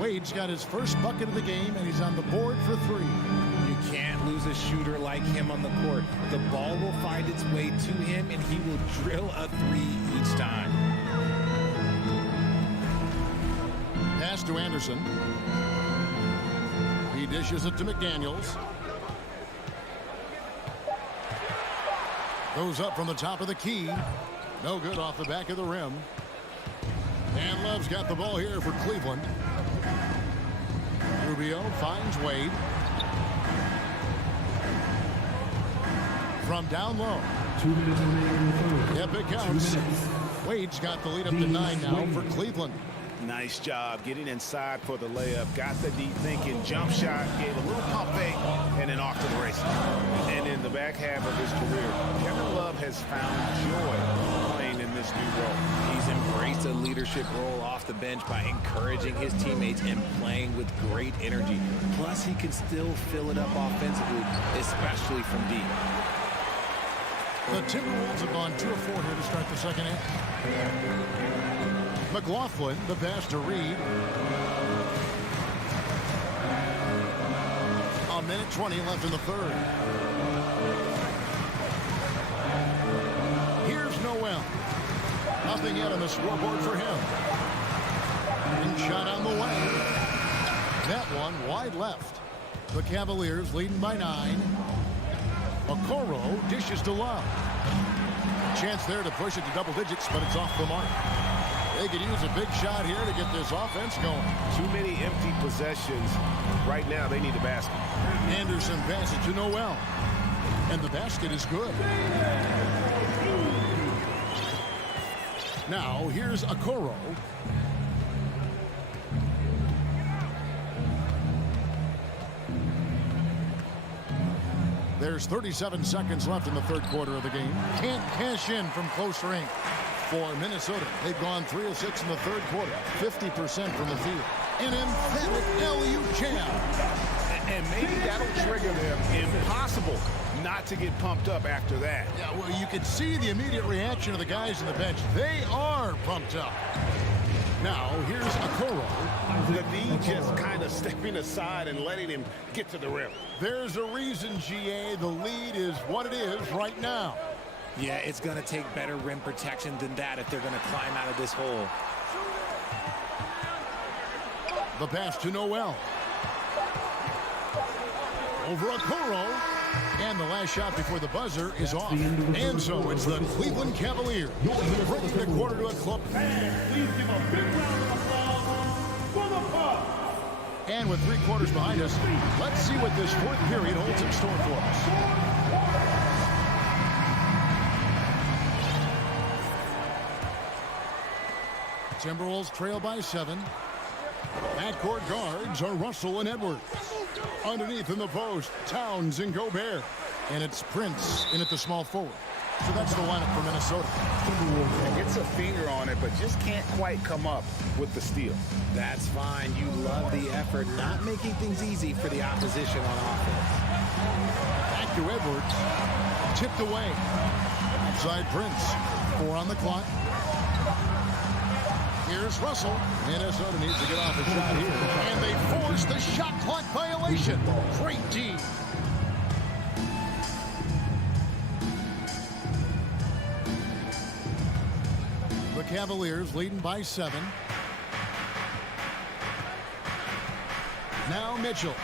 Wade's got his first bucket of the game, and he's on the board for 3. You can't lose a shooter like him on the court. The ball will find its way to him, and he will drill a 3 each time. Pass to Anderson. He dishes it to McDaniels. Goes up from the top of the key. No good off the back of the rim. And Love's got the ball here for Cleveland. Rubio finds Wade. From down low. 2 minutes remaining in the third. Yep, it counts. Wade's got the lead up to 9 now for Cleveland. Nice job getting inside for the layup. Got the deep thinking jump shot, gave a little pump fake, and then off to the races. And in the back half of his career, Kevin Love has found joy playing in this new role. He's embraced a leadership role off the bench by encouraging his teammates and playing with great energy. Plus, he can still fill it up offensively, especially from deep. The Timberwolves have gone 2 of 4 here to start the second half. McLaughlin, the pass to Reed. A minute 20 left in the third. Here's Noel. Nothing yet on the scoreboard for him. And shot on the way. That one wide left. The Cavaliers leading by 9. Okoro dishes to Love. Chance there to push it to double digits, but it's off the mark. They could use a big shot here to get this offense going. Too many empty possessions. Right now, they need a basket. Anderson passes to Noel. And the basket is good. Now, here's Okoro. There's 37 seconds left in the third quarter of the game. Can't cash in from close range for Minnesota. They've gone 3 of 6 in the third quarter, 50% from the field. An emphatic LU jam. And maybe that'll trigger them. Impossible not to get pumped up after that. Yeah, well, you can see the immediate reaction of the guys on the bench. They are pumped up. Now, here's Okoro. The knee just kind of stepping aside and letting him get to the rim. There's a reason, GA. The lead is what it is right now. Yeah, it's going to take better rim protection than that if they're going to climb out of this hole. The pass to Noel. Over Okoro. And the last shot before the buzzer is off. And so it's the Cleveland Cavaliers bringing the quarter to a close. Please give a big round of applause for the Bucks. And with 3 quarters behind us, let's see what this fourth period holds in store for us. Timberwolves trail by 7. Backcourt guards are Russell and Edwards. Underneath in the post, Towns and Gobert. And it's Prince in at the small forward. So that's the lineup for Minnesota. Gets a finger on it, but just can't quite come up with the steal. That's fine. You love the effort, not making things easy for the opposition on offense. Back to Edwards. Tipped away. Outside Prince. 4 on the clock. Here's Russell. Minnesota needs to get off a shot here. And they force the shot clock violation. Great D. The Cavaliers leading by 7. Now Mitchell.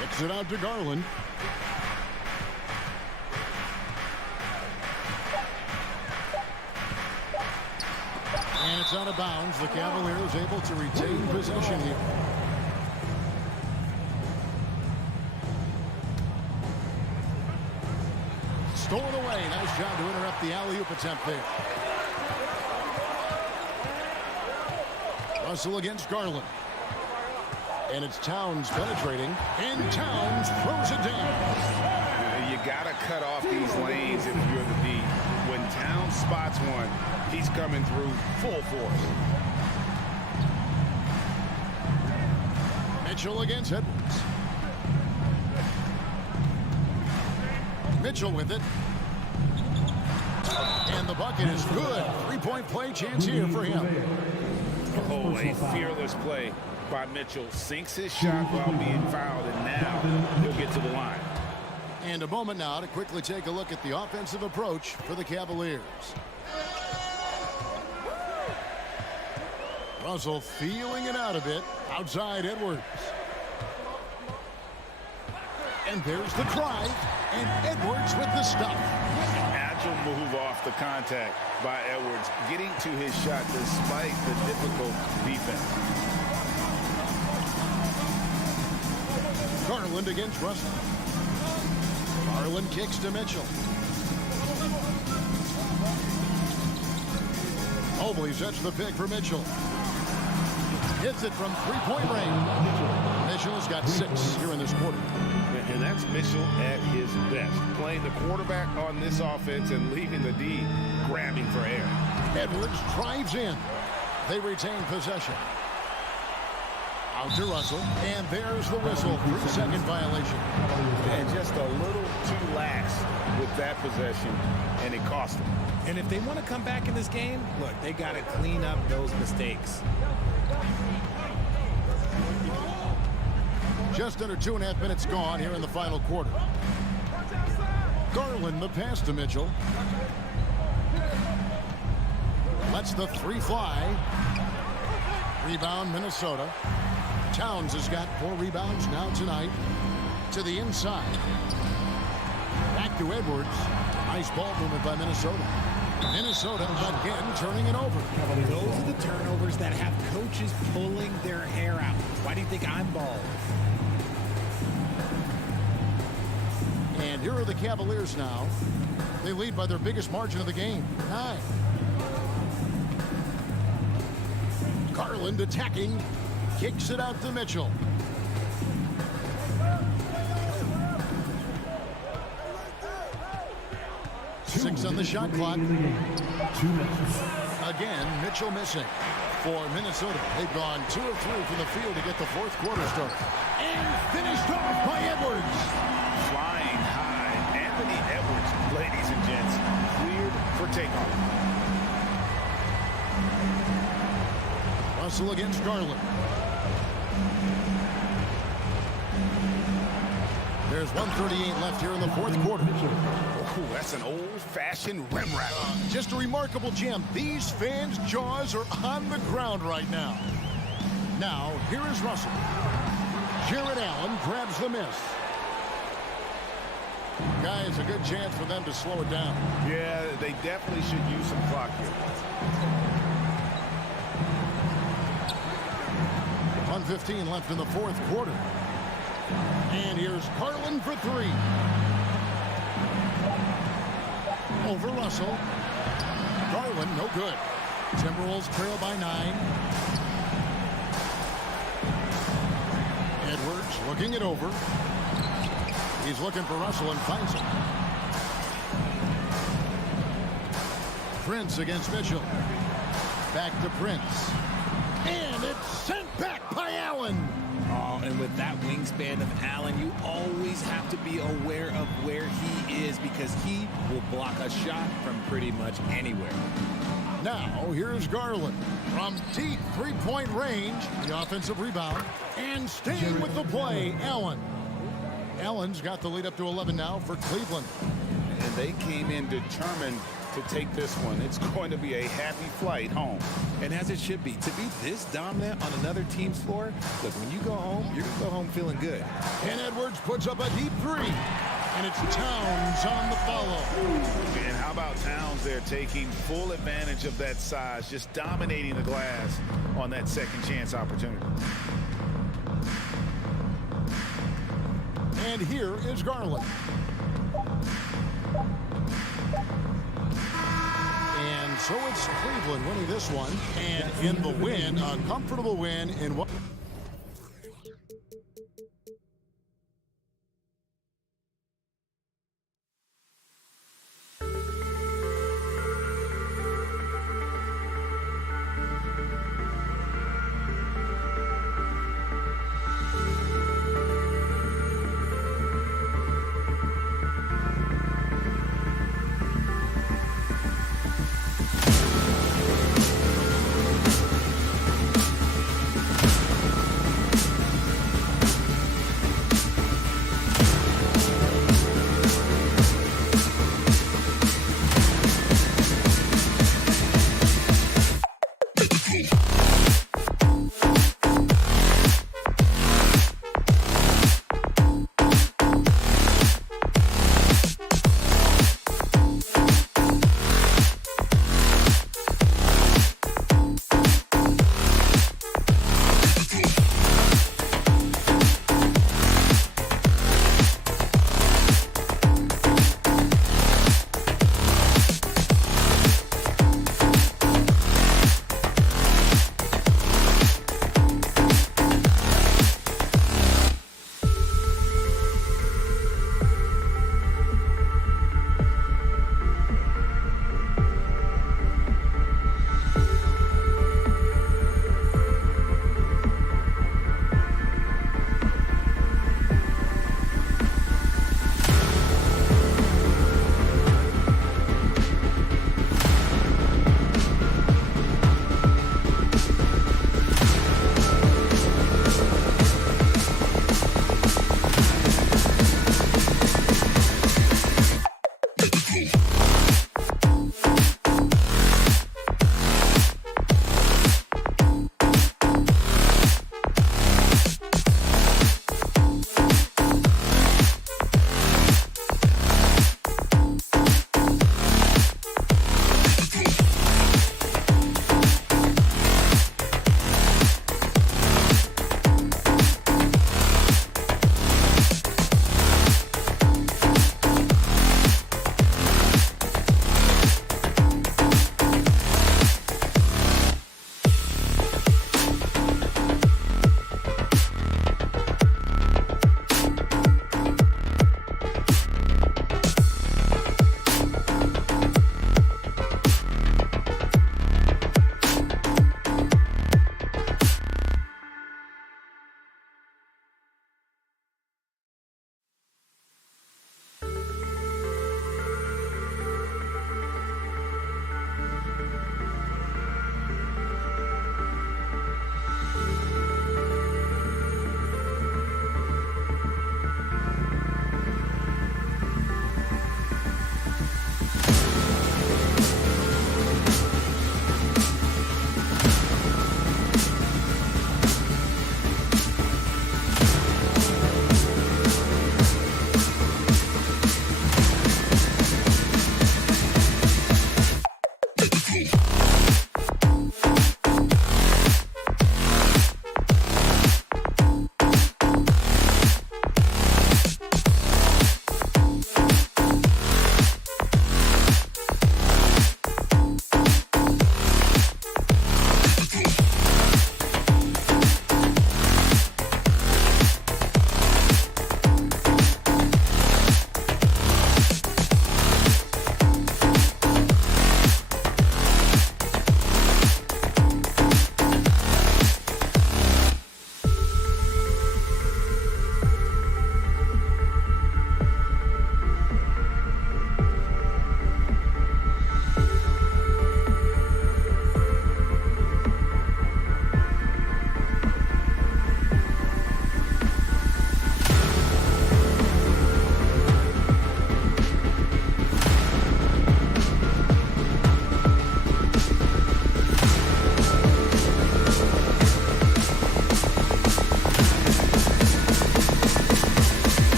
Kicks it out to Garland. And it's out of bounds. The Cavaliers able to retain possession here. Stolen away. Nice job to interrupt the alley-oop attempt there. Russell against Garland. And it's Towns penetrating. And Towns throws it down. You got to cut off these lanes if you're the D. When Towns spots one, he's coming through full force. Mitchell against Edwards. Mitchell with it. And the bucket is good. 3-point play chance here for him. Oh, a fearless play by Mitchell. Sinks his shot while being fouled, and now he'll get to the line. And a moment now to quickly take a look at the offensive approach for the Cavaliers. Russell feeling it out a bit. Outside Edwards. And there's the drive. And Edwards with the stop. Agile move off the contact by Edwards, getting to his shot despite the difficult defense. Garland against Russell. Garland kicks to Mitchell. Mobley sets the pick for Mitchell. Hits it from three-point range. Mitchell's got 6 here in this quarter. And that's Mitchell at his best, playing the quarterback on this offense and leaving the D grabbing for air. Edwards drives in. They retain possession. Out to Russell, and there's the whistle. 3-second violation. And just a little too lax with that possession, and it cost them. And if they want to come back in this game, look, they got to clean up those mistakes. Just under 2.5 minutes gone here in the final quarter. Garland the pass to Mitchell. Lets the 3 fly. Rebound Minnesota. Towns has got 4 rebounds now tonight. To the inside. Back to Edwards. Nice ball movement by Minnesota. Minnesota again turning it over. Those are the turnovers that have coaches pulling their hair out. Why do you think I'm bald? And here are the Cavaliers now. They lead by their biggest margin of the game, 9. Garland attacking. Kicks it out to Mitchell. Six on the shot clock. Again, Mitchell missing for Minnesota. They've gone 2 of 3 from the field to get the fourth quarter started. And finished off by Edwards. Flying high. Anthony Edwards, ladies and gents, cleared for takeoff. Russell against Garland. There's 1:38 left here in the fourth quarter. Ooh, that's an old-fashioned rim wrap. Just a remarkable gem. These fans' jaws are on the ground right now. Now, here is Russell. Jared Allen grabs the miss. Guys, a good chance for them to slow it down. Yeah, they definitely should use some clock here. 1:15 left in the fourth quarter. And here's Garland for 3. Over Russell. Garland, no good. Timberwolves trail by 9. Edwards looking it over. He's looking for Russell and finds him. Prince against Mitchell. Back to Prince. And it's sent back by Allen. Oh, and with that wingspan of Allen, you always have to be aware of where he is because he will block a shot from pretty much anywhere. Now, here's Garland. From deep three-point range, the offensive rebound. And staying with the play, Allen. Allen's got the lead up to 11 now for Cleveland. And they came in determined to take this one. It's going to be a happy flight home. And as it should be. To be this dominant on another team's floor, look, when you go home, you're going to go home feeling good. And Edwards puts up a deep 3. And it's Towns on the follow. And how about Towns there taking full advantage of that size, just dominating the glass on that second chance opportunity. And here is Garland. And so it's Cleveland winning this one. And in the win, a comfortable win in what?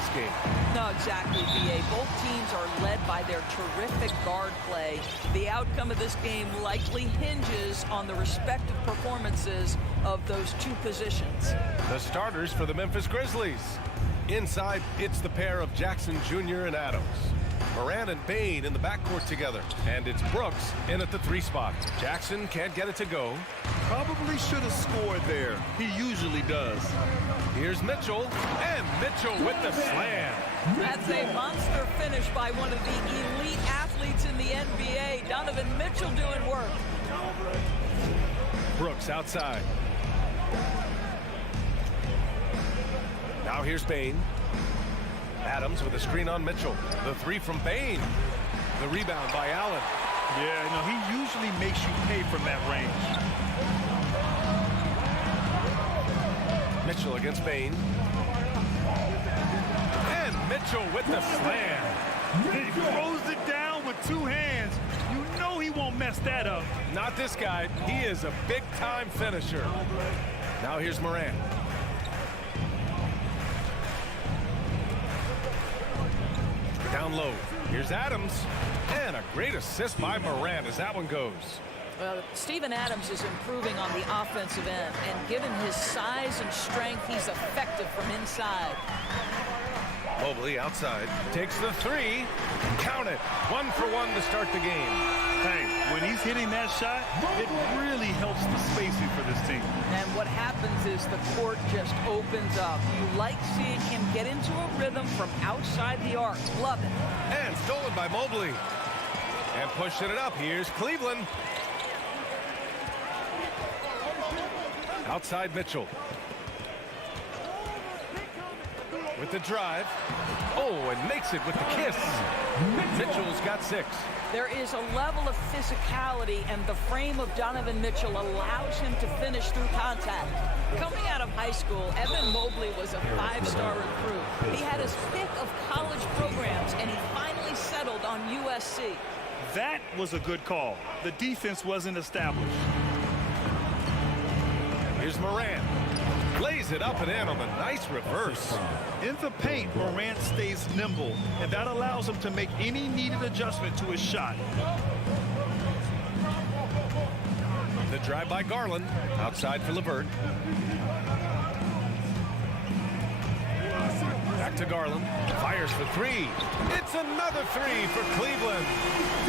this game. No, exactly, B.A. Both teams are led by their terrific guard play. The outcome of this game likely hinges on the respective performances of those two positions. The starters for the Memphis Grizzlies. Inside, it's the pair of Jackson Jr. and Adams. Moran and Bain in the backcourt together. And it's Brooks in at the 3 spot. Jackson can't get it to go. Probably should have scored there. He usually does. Here's Mitchell, and Mitchell with the slam. That's a monster finish by one of the elite athletes in the NBA. Donovan Mitchell doing work. Brooks outside. Now here's Bain. Adams with a screen on Mitchell. The 3 from Bain. The rebound by Allen. Yeah, no, he usually makes you pay from that range. Mitchell against Bain. And Mitchell with the slam. He throws it down with 2 hands. You know he won't mess that up. Not this guy. He is a big-time finisher. Now here's Moran. Down low. Here's Adams. And a great assist by Moran as that one goes. Well, Steven Adams is improving on the offensive end, and given his size and strength, he's effective from inside. Mobley outside. Takes the 3. Count it. 1 for 1 to start the game. Hey, when he's hitting that shot, it really helps the spacing for this team. And what happens is the court just opens up. You like seeing him get into a rhythm from outside the arc. Love it. And stolen by Mobley. And pushing it up. Here's Cleveland. Outside Mitchell. With the drive. Oh, and makes it with the kiss. Mitchell's got 6. There is a level of physicality, and the frame of Donovan Mitchell allows him to finish through contact. Coming out of high school, Evan Mobley was a 5-star recruit. He had his pick of college programs, and he finally settled on USC. That was a good call. The defense wasn't established. Here's Moran. Lays it up and in on the nice reverse. In the paint, Morant stays nimble, and that allows him to make any needed adjustment to his shot. The drive by Garland. Outside for LeVert. Back to Garland. Fires for 3. It's another 3 for Cleveland.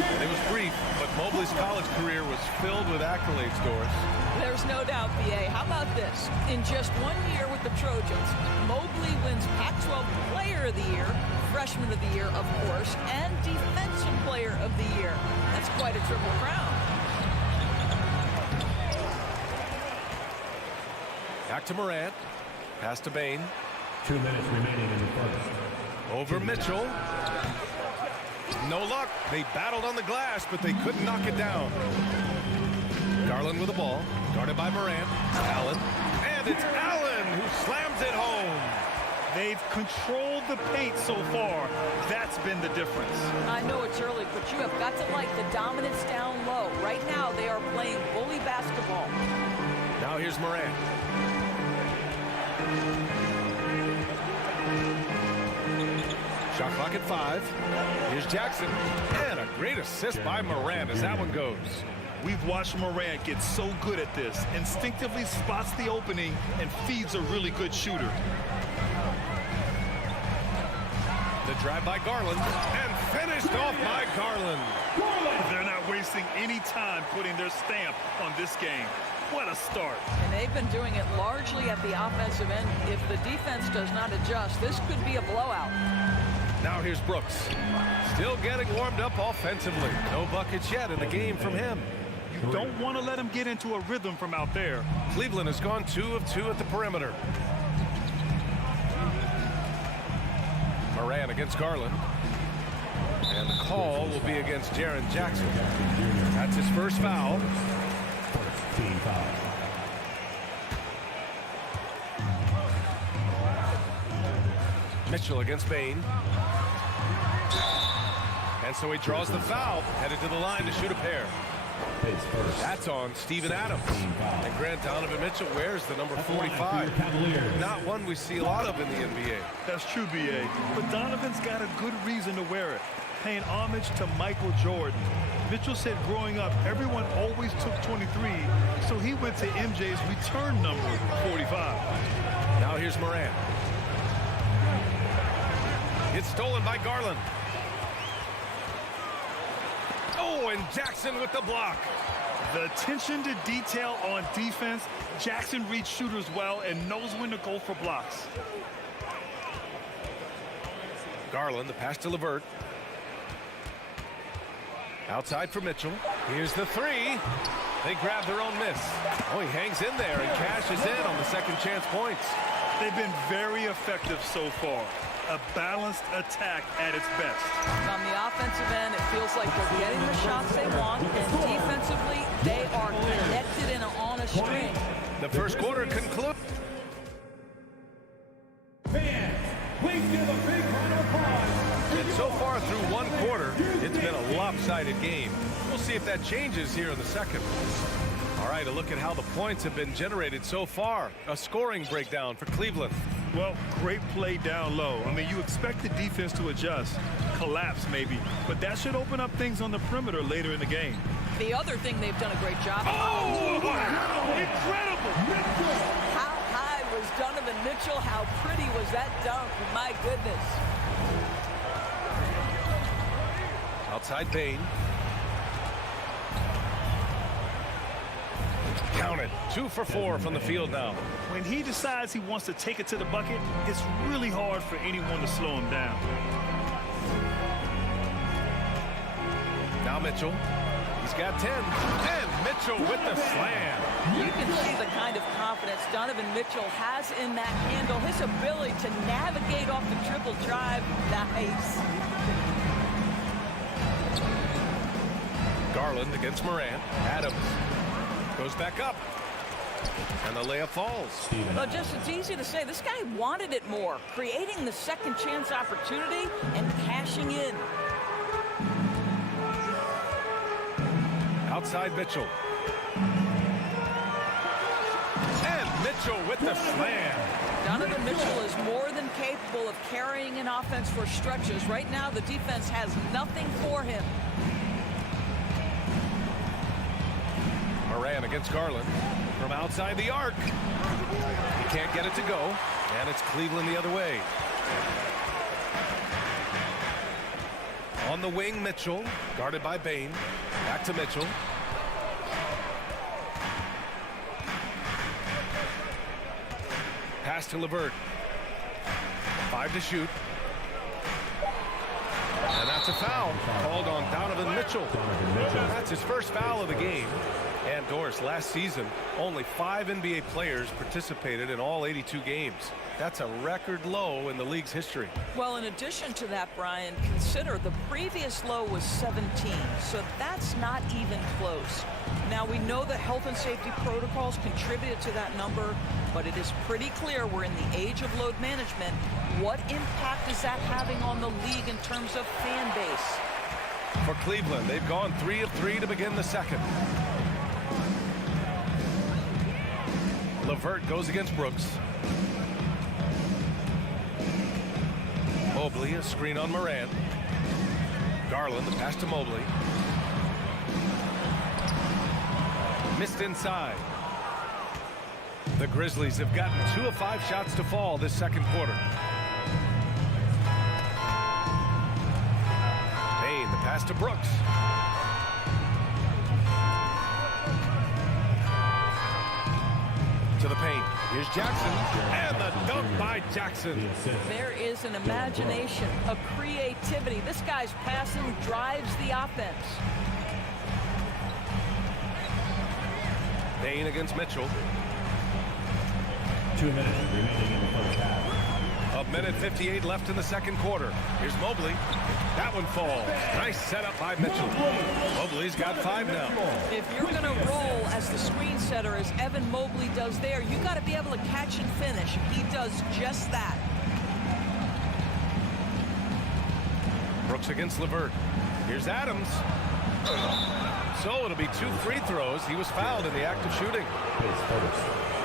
And it was brief, but Mobley's college career was filled with accolades, Doris. There's no doubt, B.A. How about this? In just 1 year with the Trojans, Mobley wins Pac-12 Player of the Year, Freshman of the Year, of course, and Defensive Player of the Year. That's quite a triple crown. Back to Morant. Pass to Bain. 2 minutes remaining in the first. Over Mitchell. No luck. They battled on the glass, but they couldn't knock it down. Garland with the ball. Guarded by Morant. Allen. And it's Allen who slams it home. They've controlled the paint so far. That's been the difference. I know it's early, but you have got to like the dominance down low. Right now, they are playing bully basketball. Now here's Morant. Shot clock at 5. Here's Jackson. And a great assist by Morant as that one goes. We've watched Morant get so good at this. Instinctively spots the opening and feeds a really good shooter. The drive by Garland. And finished off by Garland. They're not wasting any time putting their stamp on this game. What a start. And they've been doing it largely at the offensive end. If the defense does not adjust, this could be a blowout. Now here's Brooks. Still getting warmed up offensively. No buckets yet in the game from him. You don't want to let him get into a rhythm from out there. Cleveland has gone 2 of 2 at the perimeter. Moran against Garland. And the call will be against Jaren Jackson. That's his first foul. First team foul. Mitchell against Bain. And so he draws the foul, headed to the line to shoot a pair. That's on Steven Adams. And Grant, Donovan Mitchell wears the number 45. Not one we see a lot of in the NBA. That's true, B.A. But Donovan's got a good reason to wear it, paying homage to Michael Jordan. Mitchell said growing up, everyone always took 23, so he went to MJ's return number, 45. Now here's Morant. It's stolen by Garland. Oh, and Jackson with the block. The attention to detail on defense. Jackson reads shooters well and knows when to go for blocks. Garland, the pass to LeVert. Outside for Mitchell. Here's the three. They grab their own miss. Oh, he hangs in there and cashes in on the second chance points. They've been very effective so far. A balanced attack at its best. On the offensive end, it feels like they're getting the shots they want, and defensively, they are connected and on a string. The first quarter concludes. And so far through one quarter, it's been a lopsided game. We'll see if that changes here in the second. All right, a look at how the points have been generated so far. A scoring breakdown for Cleveland. Well, great play down low. I mean, you expect the defense to adjust, collapse maybe, but that should open up things on the perimeter later in the game. The other thing they've done a great job. Oh, wow, incredible! How high was Donovan Mitchell? How pretty was that dunk? My goodness. Outside Bain. Counted. 2 for 4 from the field now. When he decides he wants to take it to the bucket, it's really hard for anyone to slow him down. Now Mitchell. He's got 10. And Mitchell with the slam. You can see the kind of confidence Donovan Mitchell has in that handle. His ability to navigate off the dribble drive. Nice. Garland against Morant. Adams goes back up. And the layup falls. Well, just it's easy to say this guy wanted it more, creating the second chance opportunity and cashing in. Outside Mitchell. And Mitchell with the slam. Donovan Mitchell is more than capable of carrying an offense for stretches. Right now, the defense has nothing for him. Morant against Garland from outside the arc. He can't get it to go, and it's Cleveland the other way. On the wing, Mitchell, guarded by Bain. Back to Mitchell. Pass to LeVert. 5 to shoot. And that's a foul called on Donovan Mitchell. That's his first foul of the game. And Doris, last season, only 5 NBA players participated in all 82 games. That's a record low in the league's history. Well, in addition to that, Brian, consider the previous low was 17, so that's not even close. Now, we know that health and safety protocols contributed to that number, but it is pretty clear we're in the age of load management. What impact is that having on the league in terms of fan base? For Cleveland, they've gone 3 of 3 to begin the second. LeVert goes against Brooks. Mobley, a screen on Morant. Garland, the pass to Mobley. Missed inside. The Grizzlies have gotten 2 of 5 shots to fall this second quarter. Bain, the pass to Brooks. To the paint. Here's Jackson. And the dunk by Jackson. There is an imagination, a creativity. This guy's passing drives the offense. Bain against Mitchell. 2 minutes remaining in the first half. 1:58 left in the second quarter. Here's Mobley. That one falls. Nice setup by Mitchell. Mobley's got 5 now. If you're going to roll as the screen setter, as Evan Mobley does there, you got to be able to catch and finish. He does just that. Brooks against LeVert. Here's Adams. So it'll be 2 free throws. He was fouled in the act of shooting.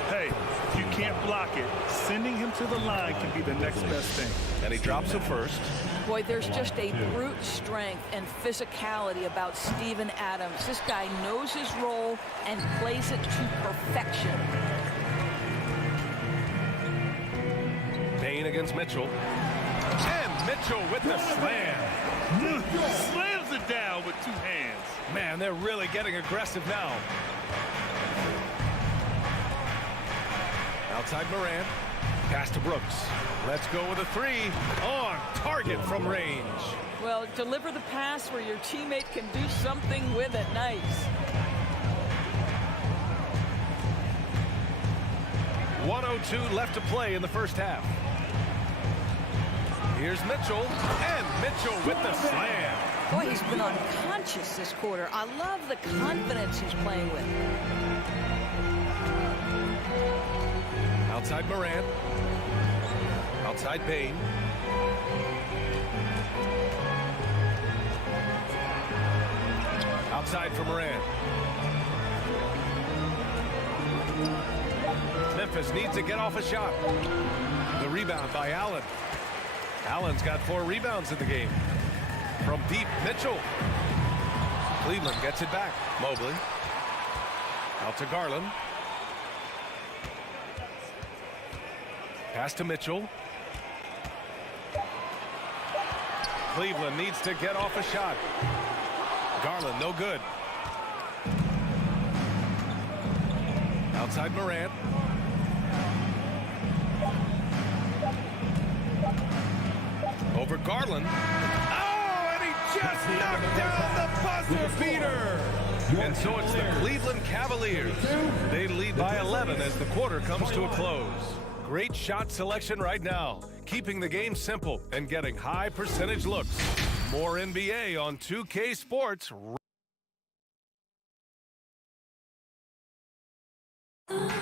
Hey, if you can't block it, sending him to the line can be the next best thing. And he drops it first. Boy, there's just a brute strength and physicality about Steven Adams. This guy knows his role and plays it to perfection. Payne against Mitchell. And Mitchell with the slam. Slams it down with 2 hands. Man, they're really getting aggressive now. Outside Morant. Pass to Brooks. Let's go with a 3. On target from range. Well, deliver the pass where your teammate can do something with it. Nice. .102 left to play in the first half. Here's Mitchell. And Mitchell with the slam. Boy, he's been unconscious this quarter. I love the confidence he's playing with. Outside Morant. Outside Payne. Outside for Morant. Memphis needs to get off a shot. The rebound by Allen. Allen's got 4 rebounds in the game. From deep, Mitchell. Cleveland gets it back. Mobley. Out to Garland. Pass to Mitchell. Cleveland needs to get off a shot. Garland, no good. Outside Morant. Over Garland. Oh, and he just knocked down the buzzer beater. And so it's the Cleveland Cavaliers. They lead by 11 as the quarter comes to a close. Great shot selection right now, keeping the game simple and getting high percentage looks. More NBA on 2K Sports. And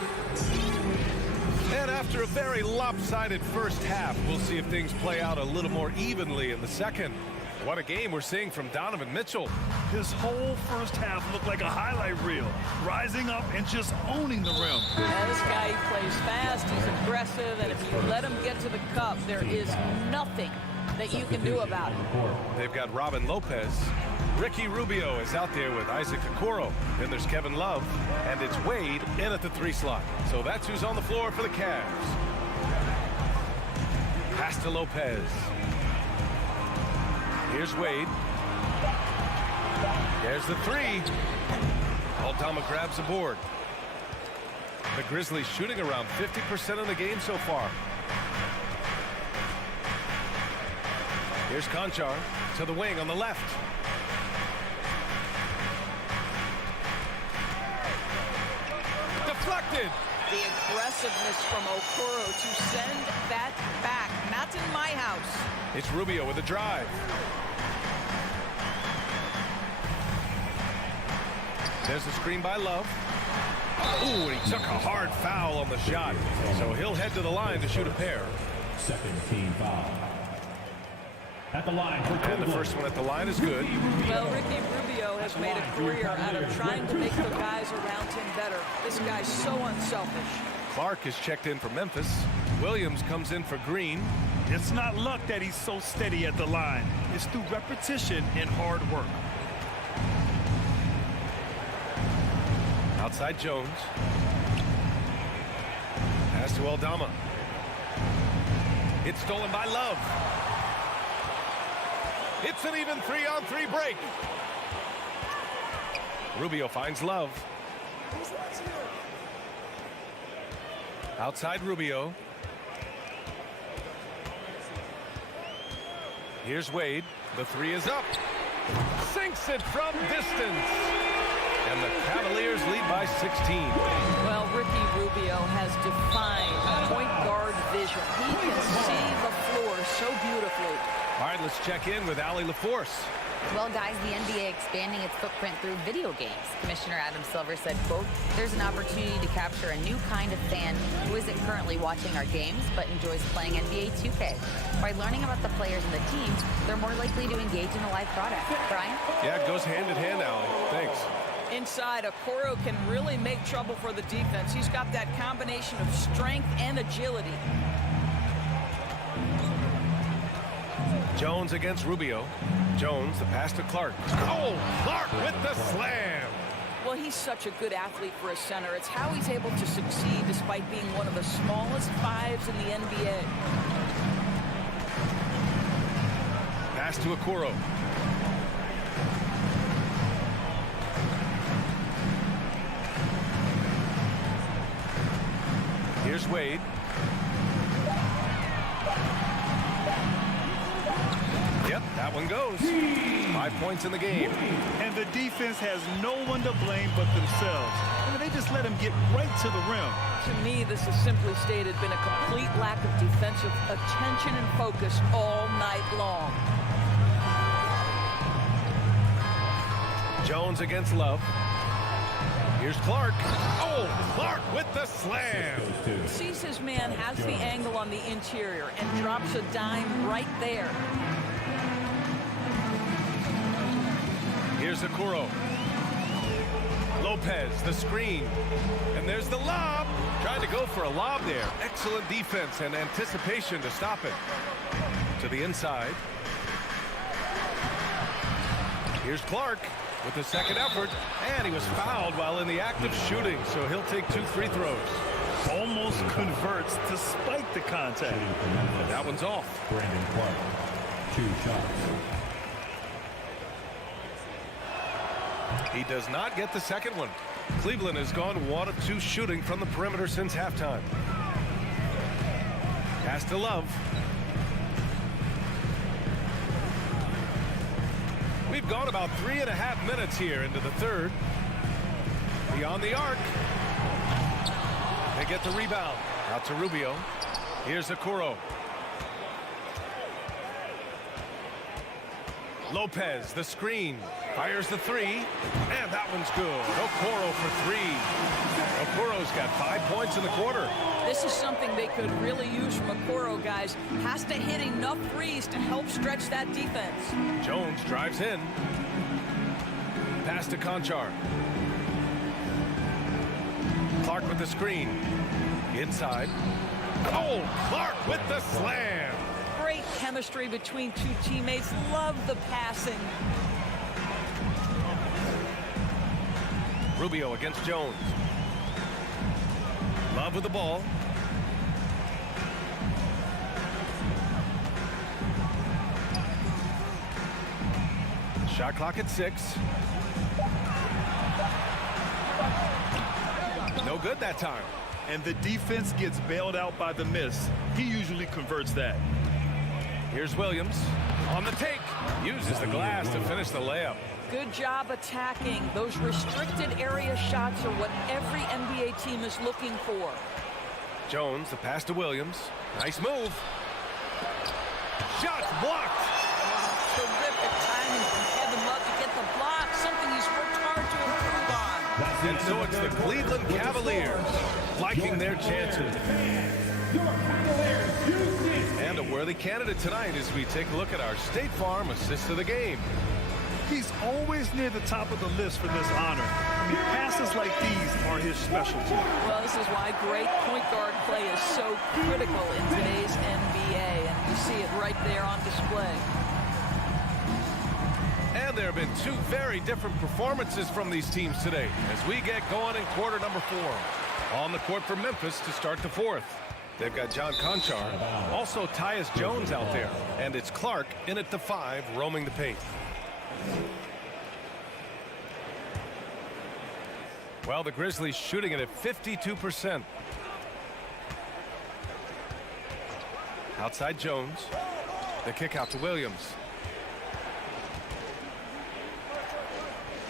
after a very lopsided first half, we'll see if things play out a little more evenly in the second. What a game we're seeing from Donovan Mitchell. His whole first half looked like a highlight reel, rising up and just owning the rim. Yeah, this guy plays fast, he's aggressive, and if you let him get to the cup, there is nothing that you can do about it. They've got Robin Lopez. Ricky Rubio is out there with Isaac Okoro. Then there's Kevin Love, and it's Wade in at the 3 slot. So that's who's on the floor for the Cavs. Pass to Lopez. Here's Wade. There's the 3. Aldama grabs the board. The Grizzlies shooting around 50% of the game so far. Here's Conchar to the wing on the left. Deflected. The aggressiveness from Okoro to send that back. Not in my house. It's Rubio with a drive. There's the screen by Love. Ooh, and he took a hard foul on the shot. So he'll head to the line to shoot a pair. Second team foul. At the line for And the first one at the line is good. Well, Ricky Rubio has made a career out of trying to make the guys around him better. This guy's so unselfish. Clark is checked in for Memphis. Williams comes in for Green. It's not luck that he's so steady at the line. It's through repetition and hard work. Outside Jones. Pass to Aldama. It's stolen by Love. It's an even 3-on-3 break. Rubio finds Love. Outside Rubio. Here's Wade. The 3 is up. Sinks it from distance. And the Cavaliers lead by 16. Well, Ricky Rubio has defined point guard vision. He can see the floor so beautifully. All right, let's check in with Allie LaForce. Well, guys, the NBA expanding its footprint through video games. Commissioner Adam Silver said, quote, there's an opportunity to capture a new kind of fan who isn't currently watching our games but enjoys playing NBA 2K. By learning about the players and the teams, they're more likely to engage in a live product. Brian? Yeah, it goes hand in hand, Allie. Thanks. Inside, Okoro can really make trouble for the defense. He's got that combination of strength and agility. Jones against Rubio. Jones, the pass to Clark. Oh, Clark with the slam. Well, he's such a good athlete for a center. It's how he's able to succeed despite being one of the smallest fives in the NBA. Pass to Okoro. Here's Wade. Yep, that one goes. 5 points in the game. And the defense has no one to blame but themselves. I mean, they just let him get right to the rim. To me, this has simply stated been a complete lack of defensive attention and focus all night long. Jones against Love. Here's Clark. Oh, Clark with the slam. Sees his man has the angle on the interior and drops a dime right there. Here's Okoro. Lopez, the screen. And there's the lob. Trying to go for a lob there. Excellent defense and anticipation to stop it. To the inside. Here's Clark with the second effort. And he was fouled while in the act of shooting, so he'll take 2 free throws. Almost converts despite the contact. And that one's off. Brandon Clark, 2 shots. He does not get the second one. Cleveland has gone 1 of 2 shooting from the perimeter since halftime. Pass to Love. We've gone about 3.5 minutes here into the third. Beyond the arc. They get the rebound. Out to Rubio. Here's Okoro. Lopez, the screen. Fires the 3. And that one's good. Okoro for 3. Okoro's got 5 points in the quarter. This is something they could really use from Okoro, guys. Has to hit enough threes to help stretch that defense. Jones drives in. Pass to Conchar. Clark with the screen. Inside. Oh, Clark with the slam. Great chemistry between 2 teammates. Love the passing. Rubio against Jones. Love with the ball. Shot clock at 6. No good that time. And the defense gets bailed out by the miss. He usually converts that. Here's Williams on the take. Uses the glass to finish the layup. Good job attacking. Those restricted area shots are what every NBA team is looking for. Jones, the pass to Williams. Nice move. Shots blocked. Terrific timing from Kevin Love to get the block, something he's worked hard to improve on. And so it's the Cleveland Cavaliers liking their chances. And a worthy candidate tonight as we take a look at our State Farm assist of the game. He's always near the top of the list for this honor. I mean, passes like these are his specialty. Well, this is why great point guard play is so critical in today's NBA, and you see it right there on display. And there have been 2 very different performances from these teams today as we get going in quarter number 4. On the court for Memphis to start the 4th. They've got John Conchar, also Tyus Jones out there, and it's Clark in at the 5, roaming the paint. Well, the Grizzlies shooting it at 52%. Outside Jones. The kick out to Williams.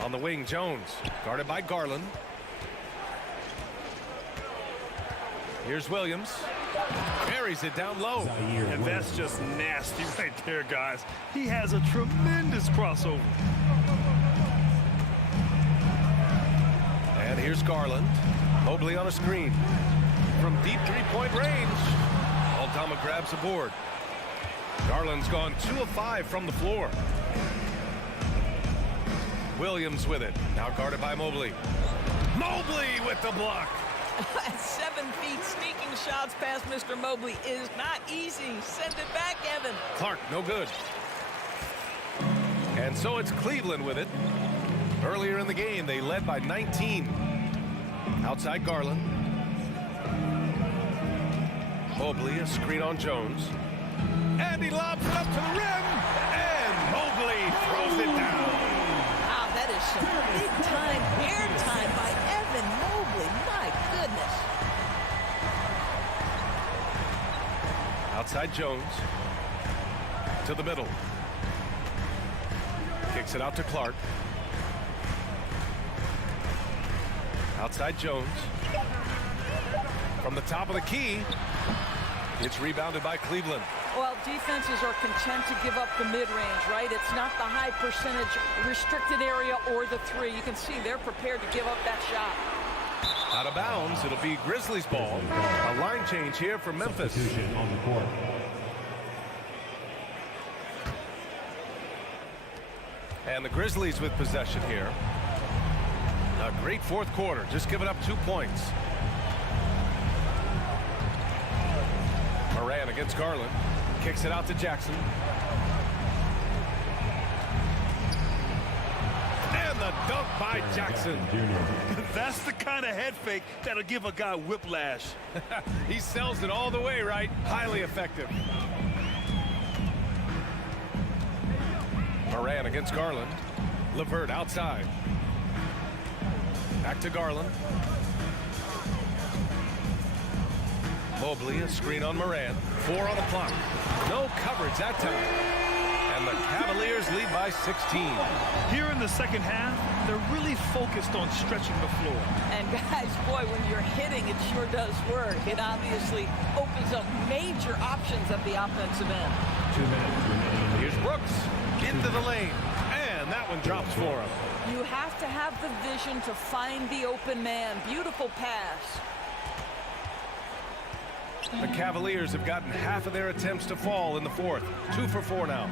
On the wing, Jones, guarded by Garland. Here's Williams. Buries it down low. And that's just nasty right there, guys. He has a tremendous crossover. And here's Garland. Mobley on a screen. From deep 3-point range. Aldama grabs the board. Garland's gone 2 of 5 from the floor. Williams with it. Now guarded by Mobley. Mobley with the block. At 7 feet, sneaking shots past Mr. Mobley is not easy. Send it back, Evan. Clark, no good. And so it's Cleveland with it. Earlier in the game, they led by 19. Outside Garland. Mobley, a screen on Jones. And he lobs it up to the rim. And Mobley throws it down. Wow, that is some big-time airtime by Evan Mobley. My goodness. Outside Jones. To the middle. Kicks it out to Clark. Outside Jones. From the top of the key. It's rebounded by Cleveland. Well, defenses are content to give up the mid-range, right? It's not the high percentage restricted area or the three. You can see they're prepared to give up that shot. Out of bounds, it'll be Grizzlies ball. A line change here for Memphis. Substitution on the court. And the Grizzlies with possession here. A great fourth quarter, just giving up 2 points. Moran against Garland. Kicks it out to Jackson. And the dunk by Jackson. That's the kind of head fake that'll give a guy whiplash. He sells it all the way, right? Highly effective. Moran against Garland. LeVert outside. Back to Garland. Mobley, a screen on Moran. 4 on the clock. No coverage that time. And the Cavaliers lead by 16. Here in the second half, they're really focused on stretching the floor. And guys, boy, when you're hitting, it sure does work. It obviously opens up major options at the offensive end. 2 minutes remaining. Here's Brooks into the lane. And that one drops for him. You have to have the vision to find the open man. Beautiful pass. The Cavaliers have gotten half of their attempts to fall in the fourth. 2 for 4 now.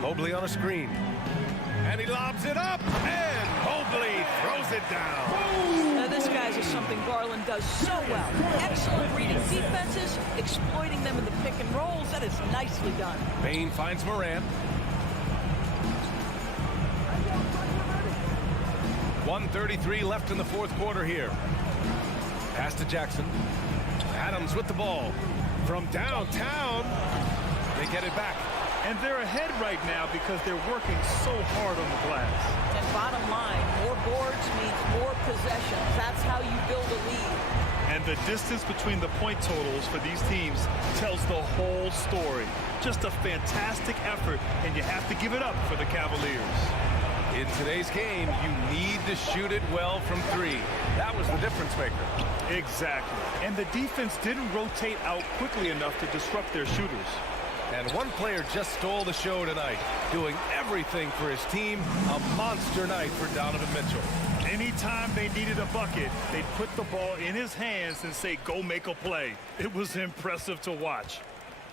Mobley on a screen. And he lobs it up. And Mobley throws it down. Now this, guys, is something Garland does so well. Excellent reading defenses, exploiting them in the pick and rolls. That is nicely done. Bain finds Moran. 1:33 left in the fourth quarter here. Pass to Jackson. Adams with the ball. From downtown, they get it back. And they're ahead right now because they're working so hard on the glass. And bottom line, more boards means more possessions. That's how you build a lead. And the distance between the point totals for these teams tells the whole story. Just a fantastic effort, and you have to give it up for the Cavaliers. In today's game, you need to shoot it well from 3. That was the difference maker. Exactly. And the defense didn't rotate out quickly enough to disrupt their shooters. And one player just stole the show tonight, doing everything for his team. A monster night for Donovan Mitchell. Anytime they needed a bucket, they'd put the ball in his hands and say, go make a play. It was impressive to watch.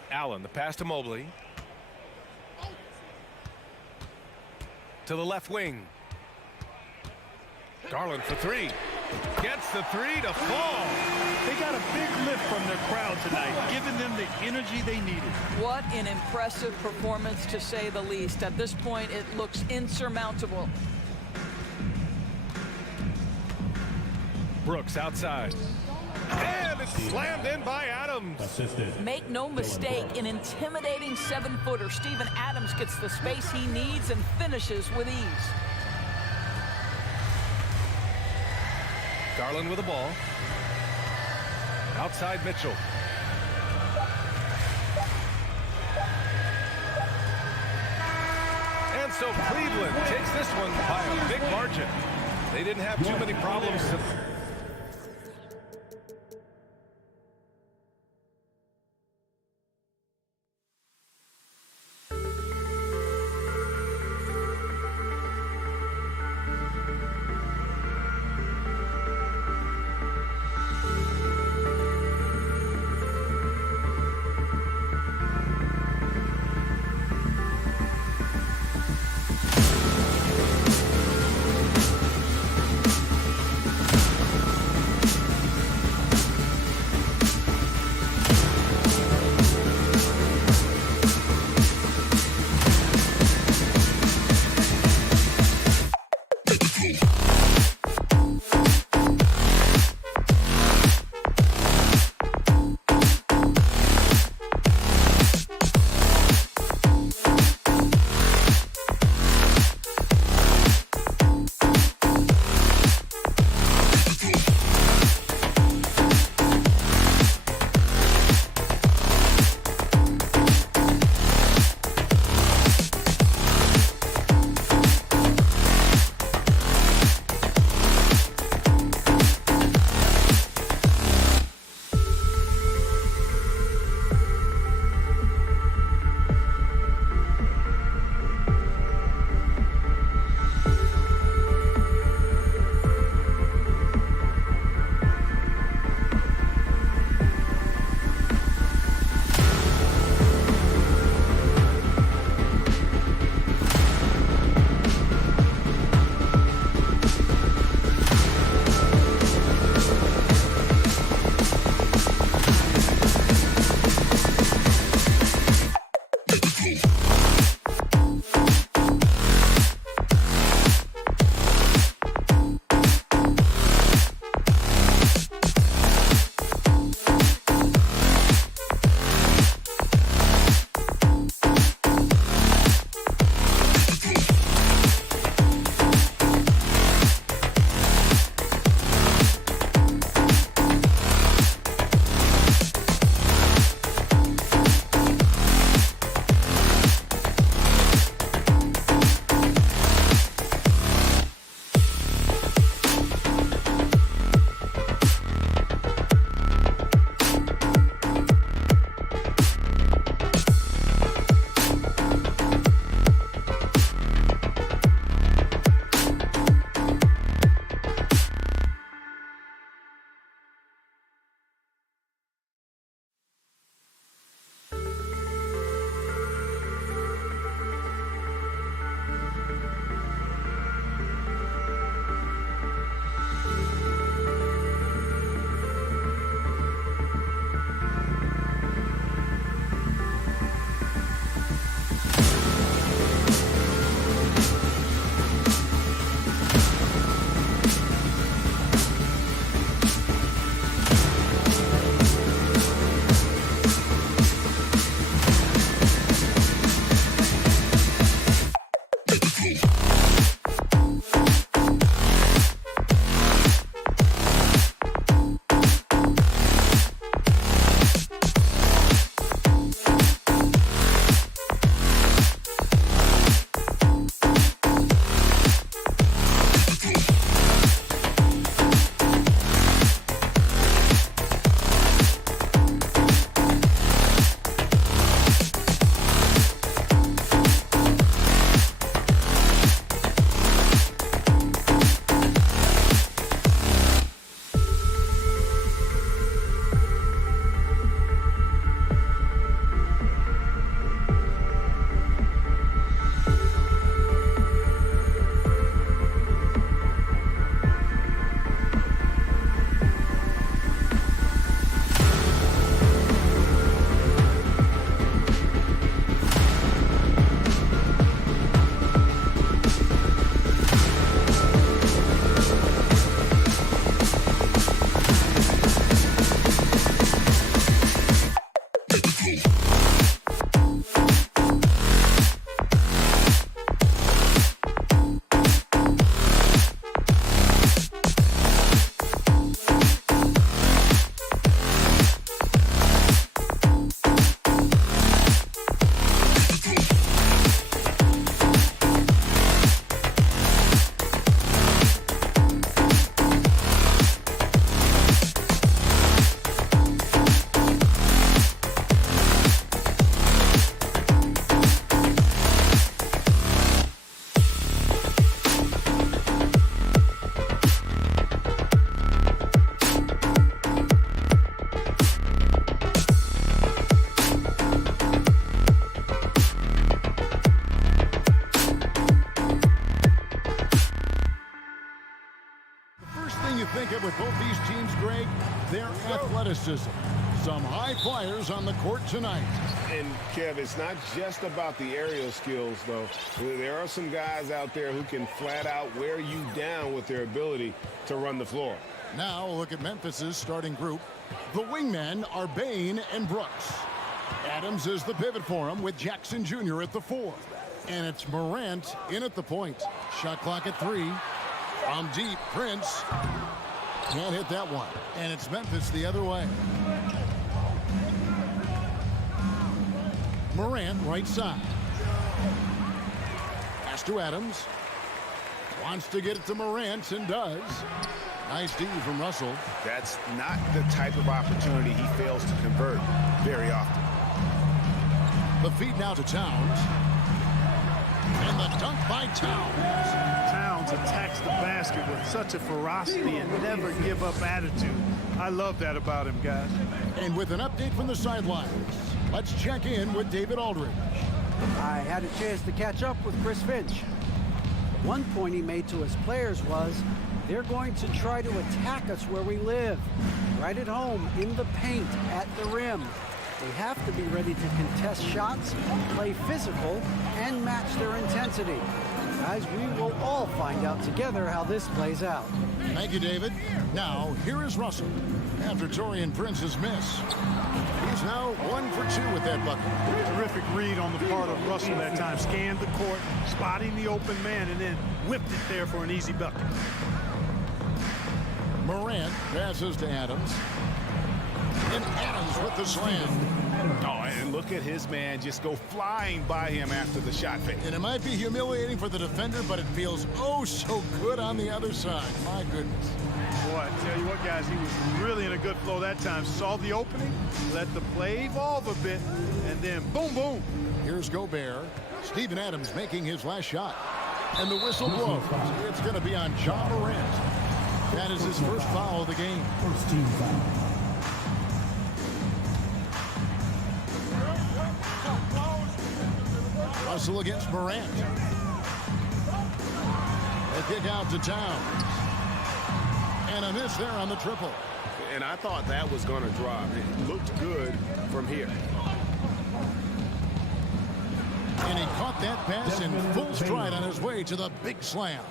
Allen, the pass to Mobley. To the left wing. Garland for 3. Gets the 3 to fall. They got a big lift from their crowd tonight, giving them the energy they needed. What an impressive performance, to say the least. At this point, it looks insurmountable. Brooks outside. And it's slammed in by Adams. Assisted. Make no mistake, an intimidating 7-footer. Steven Adams gets the space he needs and finishes with ease. Garland with the ball. Outside Mitchell. And so Cleveland takes this one by a big margin. They didn't have too many problems to their athleticism. Some high flyers on the court tonight. And, Kev, it's not just about the aerial skills, though. There are some guys out there who can flat out wear you down with their ability to run the floor. Now look at Memphis's starting group. The wingmen are Bain and Brooks. Adams is the pivot for him with Jackson Jr. at the 4. And it's Morant in at the point. Shot clock at 3. From deep, Prince can't hit that one. And it's Memphis the other way. Morant right side. Pass to Adams. Wants to get it to Morant and does. Nice D from Russell. That's not the type of opportunity he fails to convert very often. The feed now to Towns. And the dunk by Towns. Towns attacks the basket with such a ferocity and never give up attitude. I love that about him, guys. And with an update from the sidelines, let's check in with David Aldridge. I had a chance to catch up with Chris Finch. One point he made to his players was, they're going to try to attack us where we live, right at home, in the paint, at the rim. They have to be ready to contest shots, play physical, and match their intensity. Guys, we will all find out together how this plays out. Thank you, David. Now, here is Russell. After Taurean Prince's miss, he's now 1 for 2 with that bucket. Terrific read on the part of Russell that time. Scanned the court, spotting the open man, and then whipped it there for an easy bucket. Morant passes to Adams. And Adams with the slam. Oh, and look at his man just go flying by him after the shot fake. And it might be humiliating for the defender, but it feels oh so good on the other side. My goodness. Boy, I tell you what, guys, he was really in a good flow that time. Saw the opening, let the play evolve a bit, and then boom, boom. Here's Gobert. Steven Adams making his last shot. And the whistle blows. It's going to be on John Morant. That is his first foul of the game. First team foul. Russell against Morant. A kick out to Towns. And a miss there on the triple. And I thought that was going to drop. It looked good from here. And he caught that pass in full stride on his way to the big slam.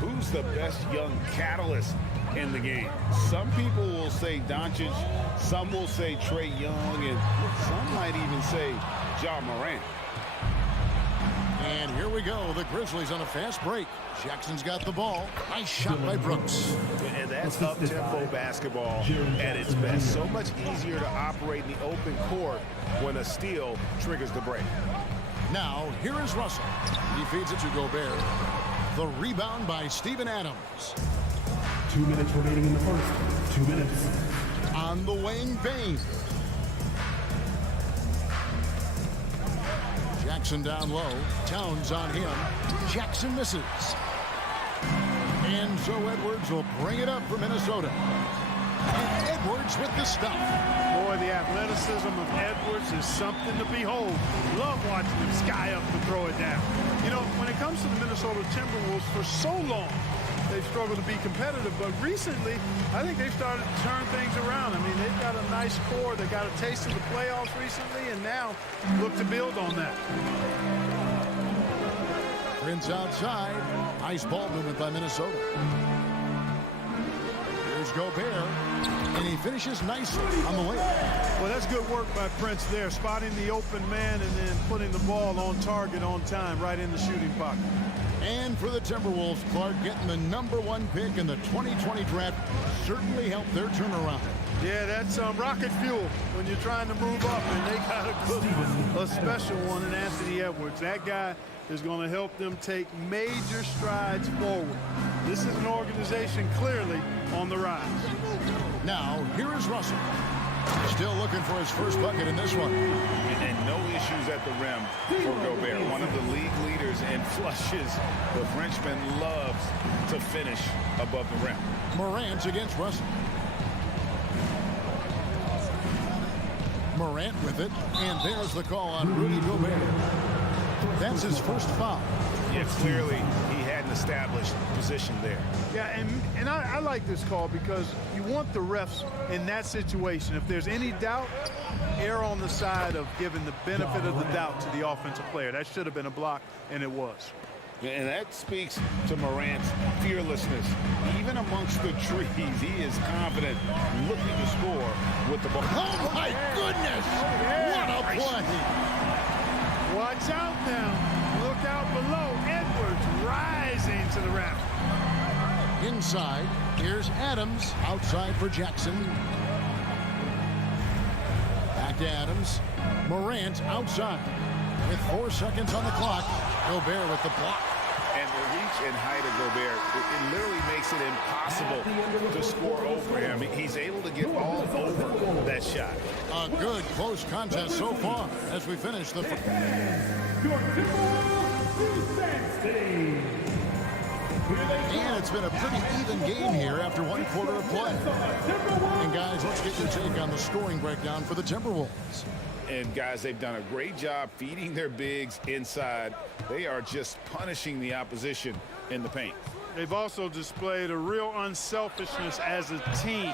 Who's the best young catalyst in the game? Some people will say Doncic, some will say Trae Young, and some might even say Ja Morant. And here we go, the Grizzlies on a fast break. Jackson's got the ball. Nice shot by Brooks. And that's up-tempo basketball at its best. So much easier to operate in the open court when a steal triggers the break. Now, here is Russell. He feeds it to Gobert. The rebound by Steven Adams. 2 minutes remaining in the first. 2 minutes. On the wing, Bain. Jackson down low. Towns on him. Jackson misses. And so Edwards will bring it up for Minnesota. And Edwards with the stop. Boy, the athleticism of Edwards is something to behold. Love watching him sky up to throw it down. You know, when it comes to the Minnesota Timberwolves, for so long, they've struggled to be competitive. But recently, I think they've started to turn things around. I mean, they've got a nice core. They got a taste of the playoffs recently, and now look to build on that. Prince outside. Nice ball movement by Minnesota. Here's Gobert. And he finishes nicely on the way. Well, that's good work by Prince there, spotting the open man and then putting the ball on target on time, right in the shooting pocket. And for the Timberwolves, Clark, getting the #1 pick in the 2020 draft certainly helped their turnaround. Yeah, that's rocket fuel when you're trying to move up, and they got a special one in Anthony Edwards. That guy is going to help them take major strides forward. This is an organization clearly on the rise. Now, here is Russell. Still looking for his first bucket in this one. And no issues at the rim for Gobert. One of the league leaders in flushes. The Frenchman loves to finish above the rim. Morant against Russell. Morant with it. And there's the call on Rudy Gobert. That's his first foul. Yeah, clearly he had an established position there. Yeah, and I like this call because you want the refs in that situation. If there's any doubt, err on the side of giving the benefit of the doubt to the offensive player. That should have been a block, and it was. And that speaks to Morant's fearlessness. Even amongst the trees, he is confident, looking to score with the ball. Oh, my goodness! What a play! Watch out now. Look out below. Edwards rising to the raft. Inside, here's Adams. Outside for Jackson. Back to Adams. Morant outside. With 4 seconds on the clock. Gobert with the block. And the reach and height of Gobert, it literally makes it impossible to score over him. He's able to get all over that shot. A good close contest so far as we finish the first. And it's been a pretty even game here after 1 quarter of play. And guys, let's get your take on the scoring breakdown for the Timberwolves. And guys, they've done a great job feeding their bigs inside. They are just punishing the opposition in the paint. They've also displayed a real unselfishness as a team,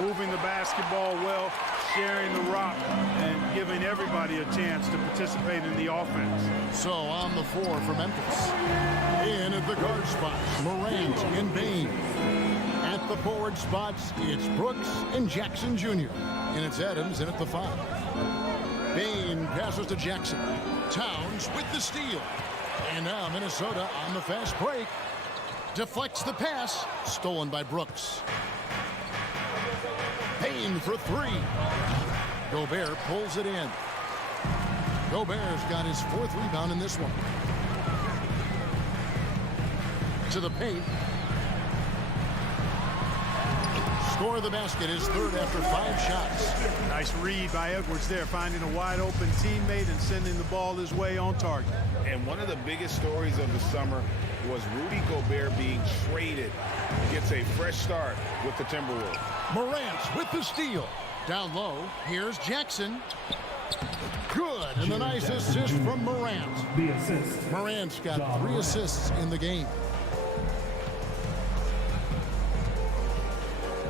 moving the basketball well, sharing the rock, and giving everybody a chance to participate in the offense. So on the floor for Memphis. In at the guard spots, Morant and Bane. At the forward spots, it's Brooks and Jackson Jr. And it's Adams in at the 5. Bane passes to Jackson. Towns with the steal. And now Minnesota on the fast break. Deflects the pass. Stolen by Brooks. Bane for 3. Gobert pulls it in. Gobert's got his 4th rebound in this one. To the paint. Score of the basket is 3rd after 5 shots. Nice read by Edwards there, finding a wide open teammate and sending the ball his way on target. And one of the biggest stories of the summer was Rudy Gobert being traded. Gets a fresh start with the Timberwolves. Morant with the steal. Down low, here's Jackson. Good, and a nice assist from Morant. Morant's got 3 assists in the game.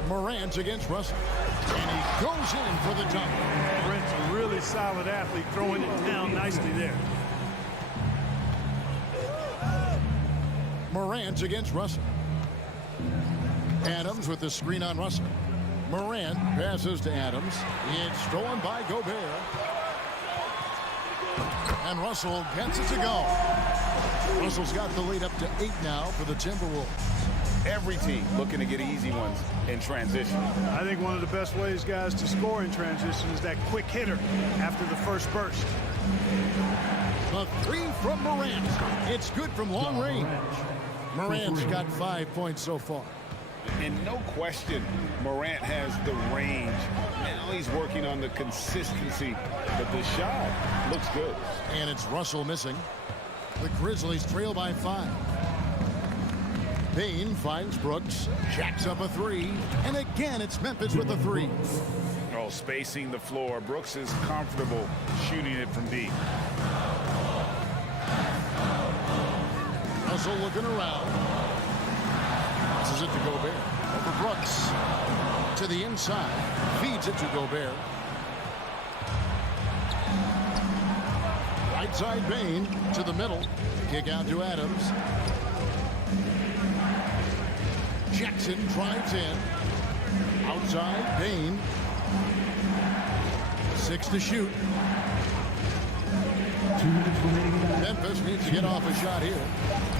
Morant against Russell. And he goes in for the dunk. Brent's a really solid athlete, throwing it down nicely there. Morant against Russell. Adams with the screen on Russell. Morant passes to Adams. It's stolen by Gobert. And Russell gets it to go. Russell's got the lead up to 8 now for the Timberwolves. Every team looking to get easy ones in transition. I think one of the best ways, guys, to score in transition is that quick hitter after the first burst. A 3 from Morant. It's good from long range. Morant's got 5 points so far. And no question, Morant has the range. Now he's working on the consistency, but the shot looks good. And it's Russell missing. The Grizzlies trail by 5. Bane finds Brooks, jacks up a 3, and again it's Memphis with a 3. Oh, spacing the floor. Brooks is comfortable shooting it from deep. Russell looking around. This is it to Gobert. Over Brooks. To the inside. Feeds it to Gobert. Right side Bane to the middle. Kick out to Adams. Jackson drives in. Outside, Bane. 6 to shoot. Memphis needs to get off a shot here.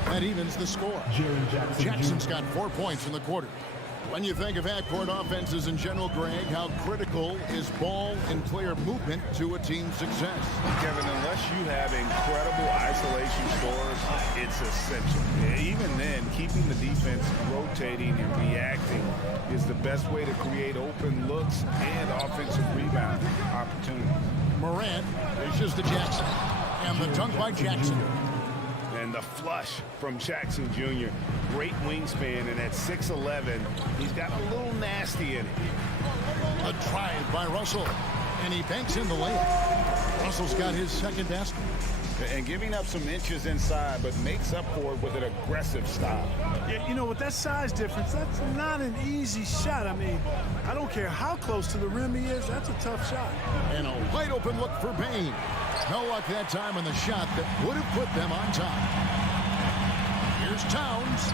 That evens the score. Jackson's got 4 points in the quarter. When you think of half-court offenses in general, Greg, how critical is ball and player movement to a team's success? Kevin, unless you have incredible isolation scores, it's essential. Even then, keeping the defense rotating and reacting is the best way to create open looks and offensive rebound opportunities. Morant dishes to Jackson. And the dunk by Jackson. And the flush from Jackson Jr. Great wingspan, and at 6'11", he's got a little nasty in it. A drive by Russell. And he banks in the layup. Russell's got his second basket. And giving up some inches inside, but makes up for it with an aggressive style. Yeah, you know, with that size difference, that's not an easy shot. I mean, I don't care how close to the rim he is, that's a tough shot. And a wide open look for Bain. No luck that time on the shot that would have put them on top. Here's Towns.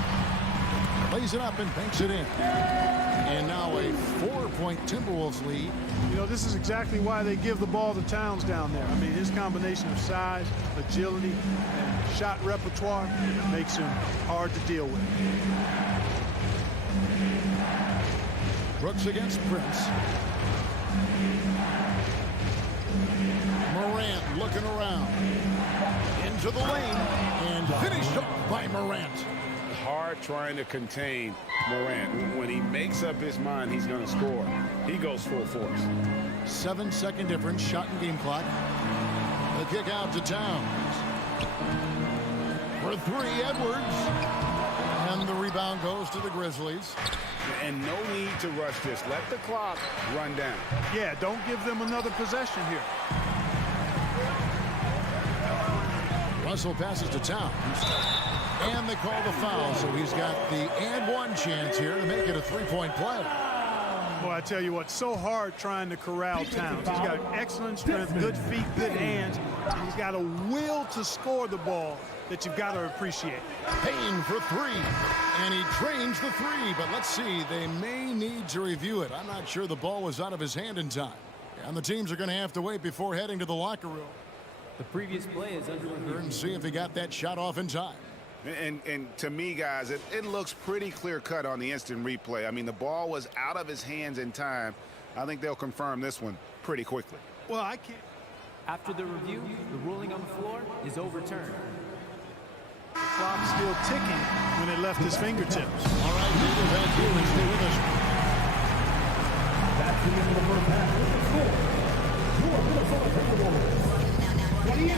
Lays it up and banks it in. And now a 4-point Timberwolves lead. You know, this is exactly why they give the ball to Towns down there. I mean, his combination of size, agility, and shot repertoire makes him hard to deal with. Brooks against Prince. Morant looking around. Into the lane. And finished off by Morant. Hard trying to contain Morant. When he makes up his mind he's going to score, he goes full force. 7-second difference, shot and game clock. The kick out to Towns. For three, Edwards. And the rebound goes to the Grizzlies. And no need to rush this. Let the clock run down. Yeah, don't give them another possession here. Russell passes to Towns. And they call the foul, so he's got the and one chance here to make it a three-point play. Boy, I tell you what, so hard trying to corral Towns. He's got excellent strength, good feet, good hands, and he's got a will to score the ball that you've got to appreciate. Payne for three, and he drains the three, but let's see, they may need to review it. I'm not sure the ball was out of his hand in time, and the teams are going to have to wait before heading to the locker room. The previous play is under review. And see if he got that shot off in time. And to me, guys, it looks pretty clear-cut on the instant replay. I mean, the ball was out of his hands in time. I think they'll confirm this one pretty quickly. Well, I can't. After the review, the ruling on the floor is overturned. The clock's still ticking when it left his fingertips. All right, David, thank you, and stay with us. That's the end of the first half. With the score, your Minnesota Timberwolves 28,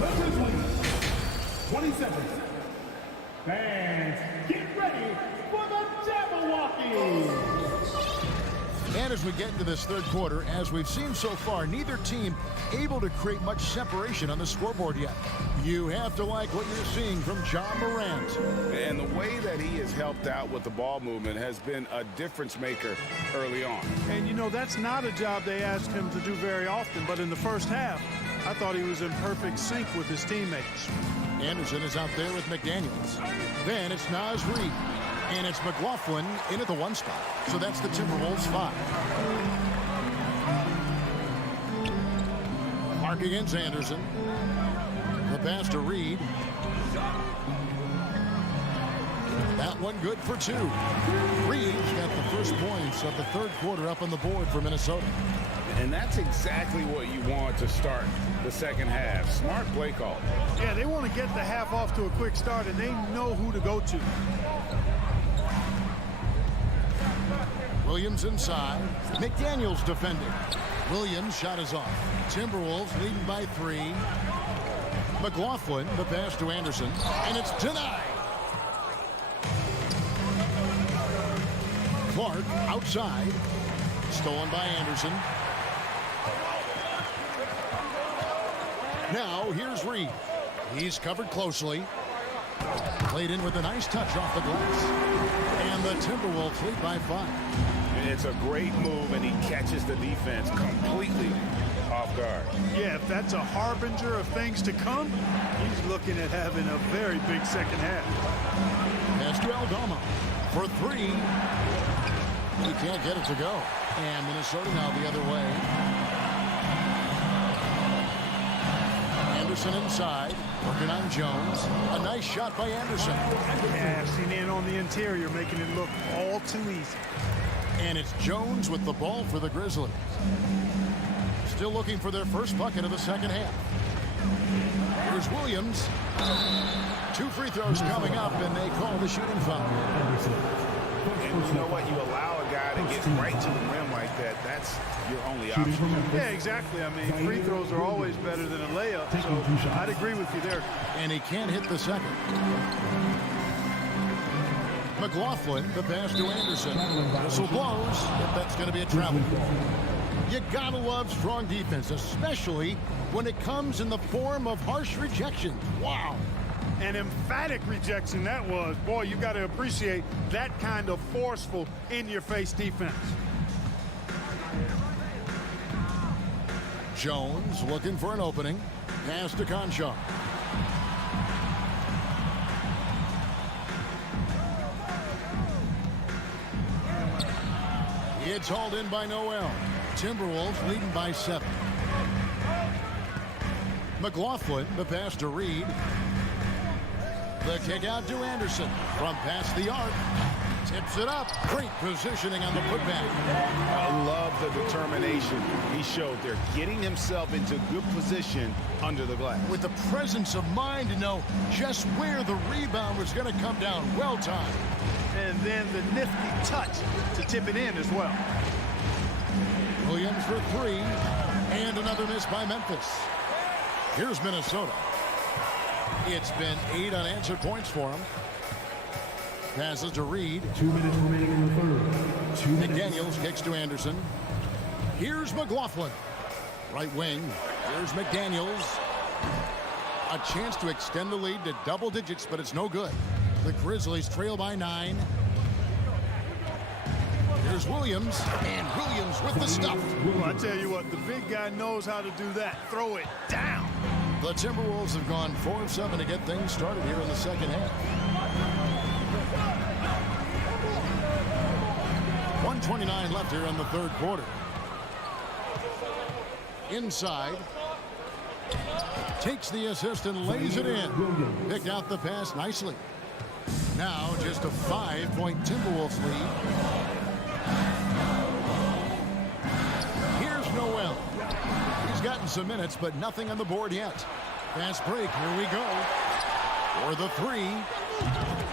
the Grizzlies 27. Fans, get ready for the Jabberwocky! And as we get into this third quarter, as we've seen so far, neither team able to create much separation on the scoreboard yet. You have to like what you're seeing from John Morant. And the way that he has helped out with the ball movement has been a difference maker early on. And, you know, that's not a job they ask him to do very often, but in the first half, I thought he was in perfect sync with his teammates. Anderson is out there with McDaniels. Then it's Naz Reid. And it's McLaughlin in at the one spot. So that's the Timberwolves 5. Clark against Anderson. The pass to Reid. That one good for two. Reid's got the first points of the third quarter up on the board for Minnesota. And that's exactly what you want to start the second half. Smart play call. Yeah, they want to get the half off to a quick start, and they know who to go to. Williams inside. McDaniels defending. Williams shot is off. Timberwolves leading by 3. McLaughlin, the pass to Anderson, and it's denied. Clark outside. Stolen by Anderson. Now here's Reid. He's covered closely. Played in with a nice touch off the glass. And the Timberwolves lead by 5. It's a great move, and he catches the defense completely off guard. Yeah, if that's a harbinger of things to come, he's looking at having a very big second half. Pass to Aldama for 3. He can't get it to go. And Minnesota now the other way. Anderson inside, working on Jones. A nice shot by Anderson. Passing in on the interior, making it look all too easy. And it's Jones with the ball for the Grizzlies. Still looking for their first bucket of the second half. Here's Williams. 2 free throws coming up, and they call the shooting foul. And you know what? You allow a guy to get right to the rim like that. That's your only option. Yeah, exactly. I mean, free throws are always better than a layup, so I'd agree with you there. And he can't hit the second. McLaughlin, the pass to Anderson. Whistle blows, but that's going to be a travel ball. You gotta love strong defense, especially when it comes in the form of harsh rejection. Wow. An emphatic rejection that was. Boy, you got to appreciate that kind of forceful, in-your-face defense. Jones looking for an opening. Pass to Conchar. It's hauled in by Noel. Timberwolves leading by 7. McLaughlin, the pass to Reed. The kick out to Anderson from past the arc. Tips it up. Great positioning on the putback. I love the determination he showed there, getting himself into good position under the glass. With the presence of mind to know just where the rebound was going to come down. Well timed. And then the nifty touch to tip it in as well. Williams for 3. And another miss by Memphis. Here's Minnesota. It's been 8 unanswered points for him. Passes to Reed. 2 minutes remaining in the third. McDaniels kicks to Anderson. Here's McLaughlin. Right wing. Here's McDaniels. A chance to extend the lead to double digits, but it's no good. The Grizzlies trail by 9. Here's Williams. And Williams with the stuff. Well, I tell you what, the big guy knows how to do that. Throw it down. The Timberwolves have gone 4 of 7 to get things started here in the second half. 1:29 left here in the third quarter. Inside. Takes the assist and lays it in. Picked out the pass nicely. Now just a 5-point Timberwolves lead. Here's Noel. He's gotten some minutes, but nothing on the board yet. Fast break. Here we go. For the 3.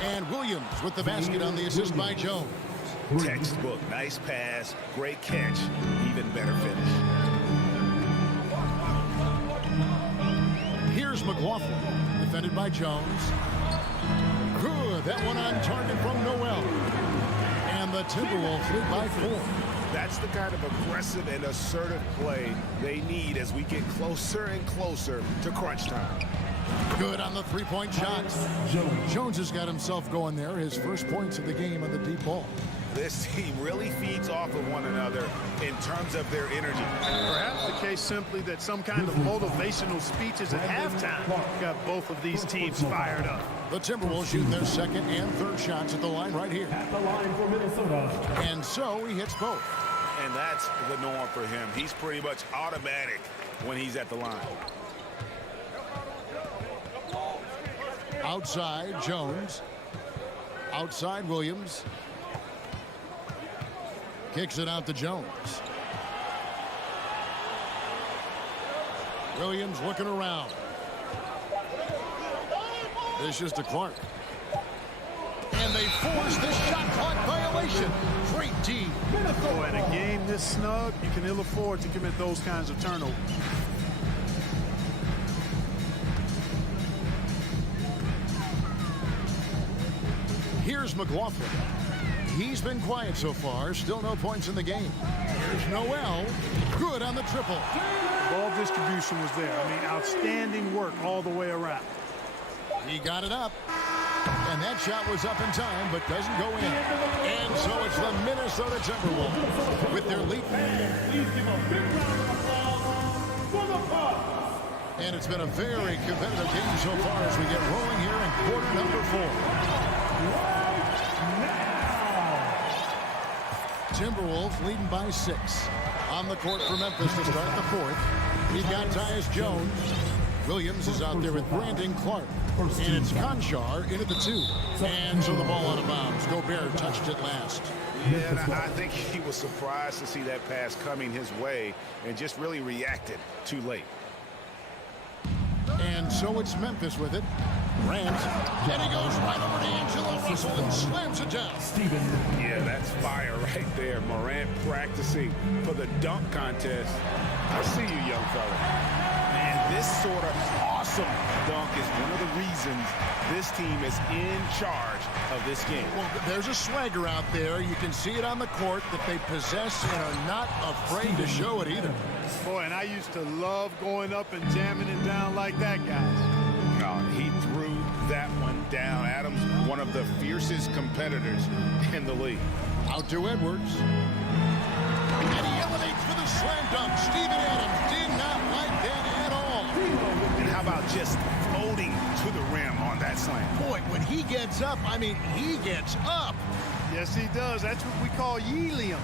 And Williams with the basket on the assist by Jones. Textbook. Nice pass. Great catch. Even better finish. Here's McLaughlin. Defended by Jones. Good. That one on target from Noel. And the Timberwolves lead by 4. That's the kind of aggressive and assertive play they need as we get closer and closer to crunch time. Good on the 3-point shot. Jones has got himself going there. His first points of the game on the deep ball. This team really feeds off of one another in terms of their energy. Perhaps the case simply that some kind of motivational speeches at halftime got both of these teams fired up. The Timberwolves shooting their second and third shots at the line right here. At the line for Minnesota. And so he hits both. And that's the norm for him. He's pretty much automatic when he's at the line. Outside, Jones. Outside, Williams. Kicks it out to Jones. Williams looking around. This is to Clark. And they force this shot clock violation. Great D. Boy, in a game this snug, you can ill afford to commit those kinds of turnovers. Here's McLaughlin. He's been quiet so far. Still no points in the game. Here's Noel. Good on the triple. Ball distribution was there. I mean, outstanding work all the way around. He got it up. And that shot was up in time, but doesn't go in. And so it's the Minnesota Timberwolves with their lead. Please give a big round of applause for the Bucks. And it's been a very competitive game so far as we get rolling here in quarter number 4. Timberwolves leading by 6. On the court for Memphis to start the 4th. He's got Tyus Jones. Williams is out there with Brandon Clark. And it's Conchar in at the 2. And so the ball out of bounds. Gobert touched it last. Yeah, and I think he was surprised to see that pass coming his way and just really reacted too late. And so it's Memphis with it. Grant. And he goes right over to Angelo Russell and slams it down. Yeah, that's fire right there. Morant practicing for the dunk contest. I see you, young fella. Man, this sort of awesome dunk is one of the reasons this team is in charge of this game. Well, there's a swagger out there. You can see it on the court that they possess and are not afraid to show it either. Boy, and I used to love going up and jamming it down like that, guys. He threw that one down. Adams, one of the fiercest competitors in the league. Out to Edwards. And he elevates for the slam dunk. Steven Adams did not like that at all. And how about just floating to the rim on that slam? Boy, when he gets up, I mean, he gets up. Yes, he does. That's what we call helium.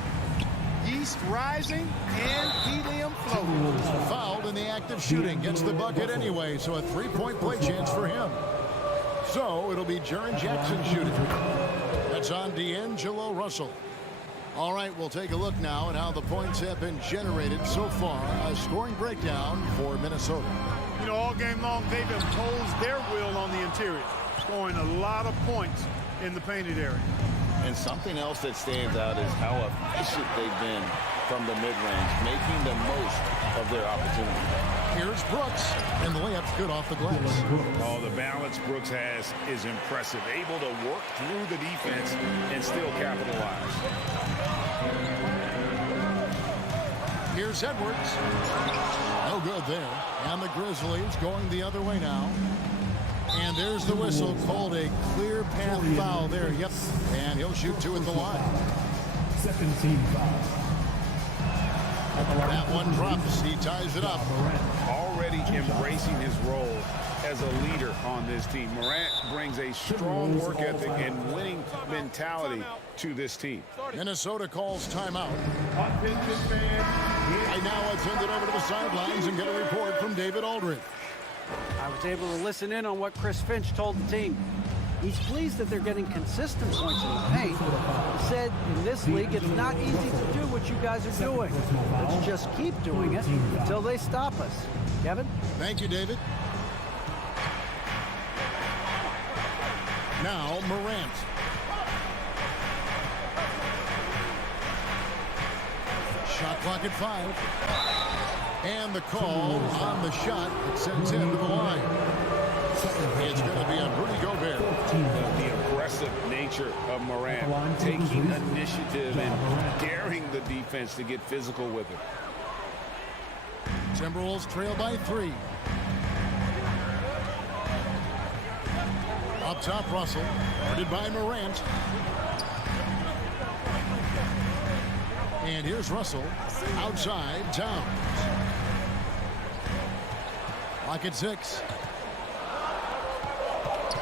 Yeast rising and helium floating. Fouled in the act of shooting. Gets the bucket anyway, so a three-point play chance for him. So it'll be Jaren Jackson shooting. That's on D'Angelo Russell. All right, we'll take a look now at how the points have been generated so far. A scoring breakdown for Minnesota. You know, all game long, they've imposed their will on the interior, scoring a lot of points in the painted area. And something else that stands out is how efficient they've been from the mid-range, making the most of their opportunity. Here's Brooks, and the layup's good off the glass. Oh, the balance Brooks has is impressive. Able to work through the defense and still capitalize. Here's Edwards. No good there. And the Grizzlies going the other way now. And there's the whistle, called a clear path foul there. Yep. And he'll shoot two at the line. Second team foul. That one drops. He ties it up. Already embracing his role as a leader on this team. Morant brings a strong work ethic and winning mentality to this team. Minnesota calls timeout. Right now, let's send it over to the sidelines and get a report from David Aldridge. I was able to listen in on what Chris Finch told the team. He's pleased that they're getting consistent points in the paint. He said, in this league, it's not easy to do what you guys are doing. Let's just keep doing it until they stop us. Kevin? Thank you, David. Now, Morant. Shot clock at 5. And the call on the shot that sends him to the line. It's going to be on Rudy Gobert. The aggressive nature of Morant, taking initiative and daring the defense to get physical with it. Timberwolves trail by 3. Up top, Russell. Guarded by Morant. And here's Russell. Outside, Towns. Lock at 6.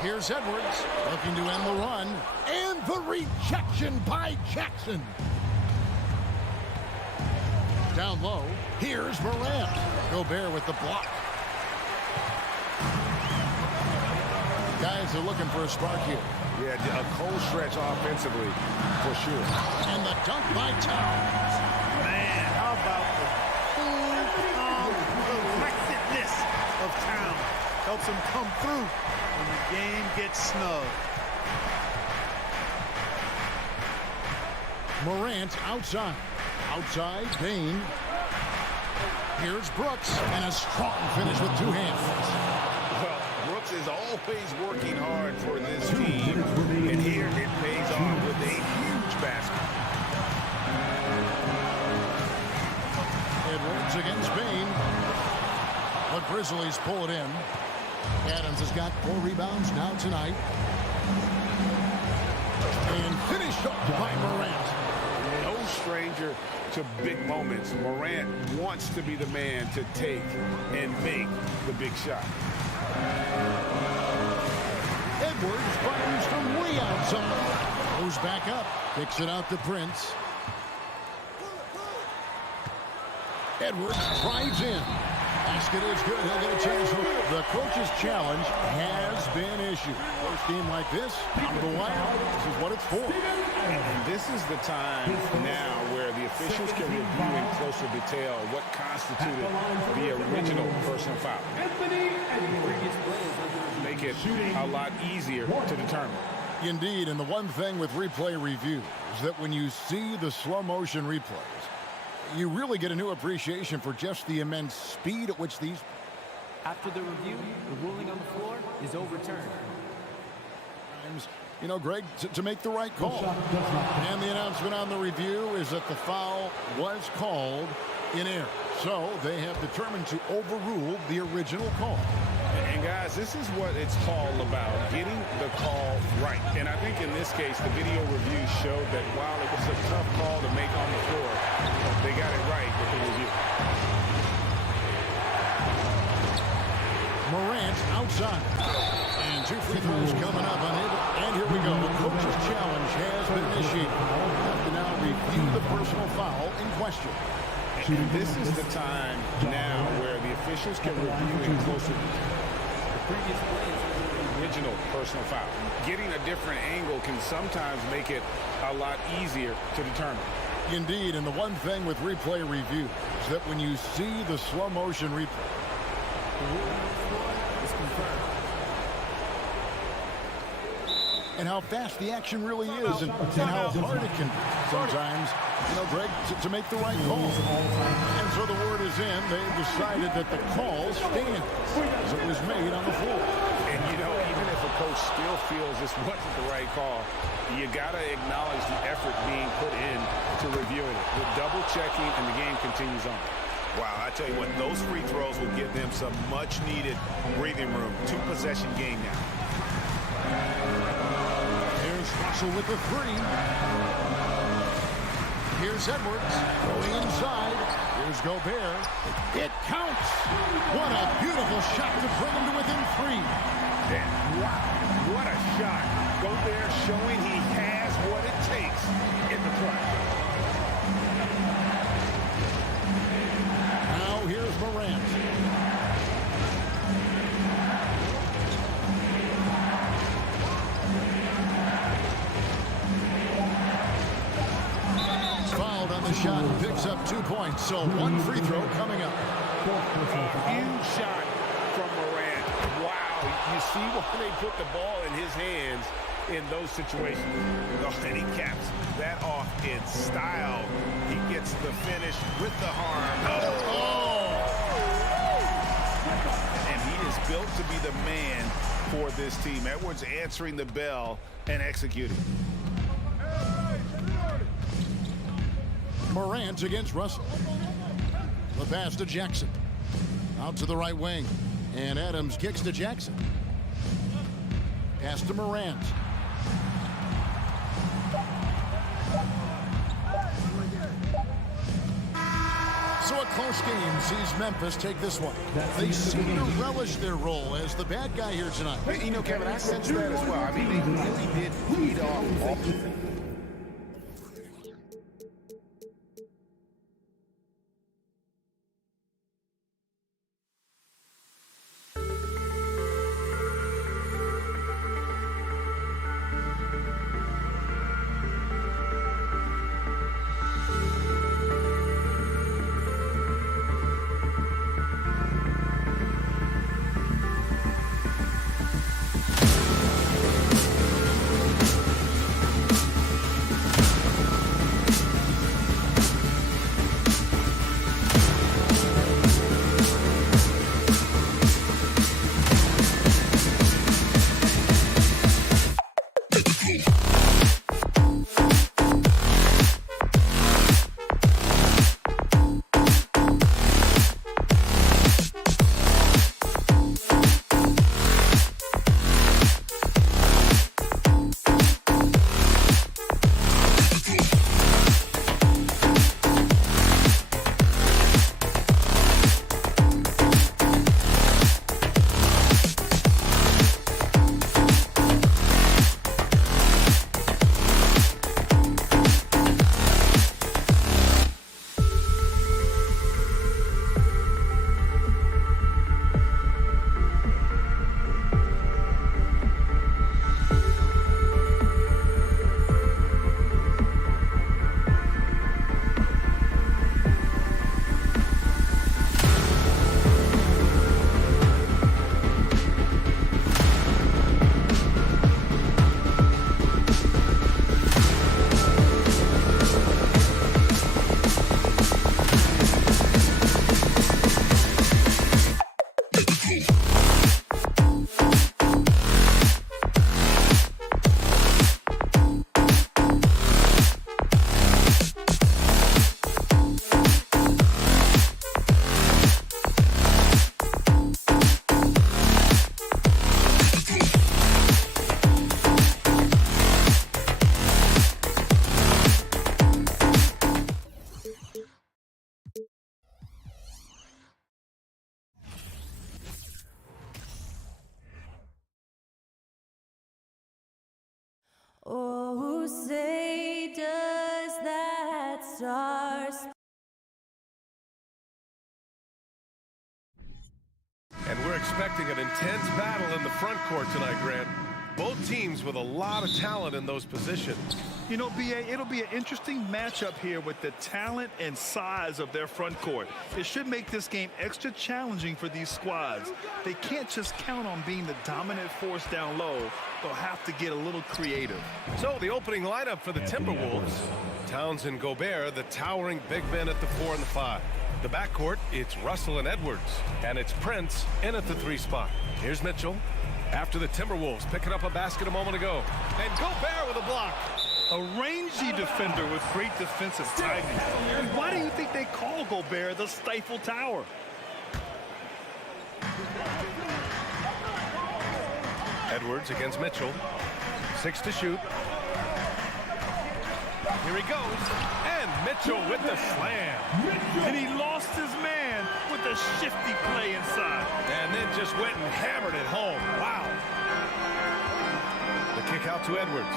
Here's Edwards. Looking to end the run. And the rejection by Jackson. Down low. Here's Morant. Gobert with the block. Guys are looking for a spark here. Yeah, a cold stretch offensively, for sure. And the dunk by Towns. Man, how about the cool, calm collectedness of Towns? Helps him come through when the game gets snug. Morant outside. Outside, Bain. Here's Brooks. And a strong finish with 2 hands. Well, Brooks is always working hard for this team. And here it pays off with a huge basket. Edwards against Bain. The Grizzlies pull it in. Adams has got 4 rebounds now tonight. And finished up by Morant. No stranger to big moments. Morant wants to be the man to take and make the big shot. Edwards fires from way outside. Goes back up. Kicks it out to Prince. Edwards drives in. Basket is good. He'll get a chance. The coach's challenge has been issued. First game like this, out of the wire. This is what it's for. And this is the time now where the officials can review in closer detail what constituted the original personal foul. Make it a lot easier to determine. Indeed, and the one thing with replay review is that when you see the slow motion replays, you really get a new appreciation for just the immense speed at which these... After the review, the ruling on the floor is overturned. You know, Greg, to make the right call. And the announcement on the review is that the foul was called in air. So they have determined to overrule the original call. And guys, this is what it's all about, getting the call right. And I think in this case, the video review showed that while it was a tough call to make on the floor, they got it right with the review. Morant outside. And 2 free throws coming up on it. And here we go. The coach's challenge has been initiated. We have to now review the personal foul in question. And this is the time now where the officials can review in closer. The previous play is the original personal foul. Getting a different angle can sometimes make it a lot easier to determine. Indeed, and the one thing with replay review is that when you see the slow motion replay, the rule is confirmed. And how fast the action really is and how hard it can be sometimes, you know, Greg, to make the right call. And so the word is in. They've decided that the call stands as it was made on the floor. And, you know, even if a coach still feels this wasn't the right call, you got to acknowledge the effort being put in to reviewing it. The double checking, and the game continues on. Wow, I tell you what, those free throws will give them some much-needed breathing room. 2-possession game now. Here's Russell with the 3. Here's Edwards going inside. Here's Gobert. It counts. What a beautiful shot to bring him to within 3. And wow, what a shot. Gobert showing he has what it takes in the clutch. Now here's Morant. Fouled on the shot, picks up 2 points. So 1 free throw coming up. A huge shot from Morant. Wow, you see why they put the ball in his hands in those situations. And he caps that off in style. He gets the finish with the arm. And he is built to be the man for this team. Edwards answering the bell and executing. Morant against Russell. The pass to Jackson. Out to the right wing. And Adams kicks to Jackson. Pass to Morant. So a close game sees Memphis take this one. They seem to relish their role as the bad guy here tonight. Hey, you know, Kevin, I sense that as well. I mean, they really did feed off all say does that star And we're expecting an intense battle in the front court tonight, Grant. Both teams with a lot of talent in those positions. You know, B.A., it'll be an interesting matchup here with the talent and size of their front court. It should make this game extra challenging for these squads. They can't just count on being the dominant force down low. They'll have to get a little creative. So the opening lineup for the Timberwolves. Towns and Gobert, the towering big men at the 4 and the 5. The backcourt, it's Russell and Edwards. And it's Prince in at the 3 spot. Here's Mitchell. After the Timberwolves picking up a basket a moment ago. And Gobert with a block. A rangy defender with great defensive timing. And why do you think they call Gobert the Stifle Tower? Edwards against Mitchell. 6 to shoot. Here he goes. And Mitchell with the slam. And he lost his man with a shifty play inside. And then just went and hammered it home. Wow. The kick out to Edwards.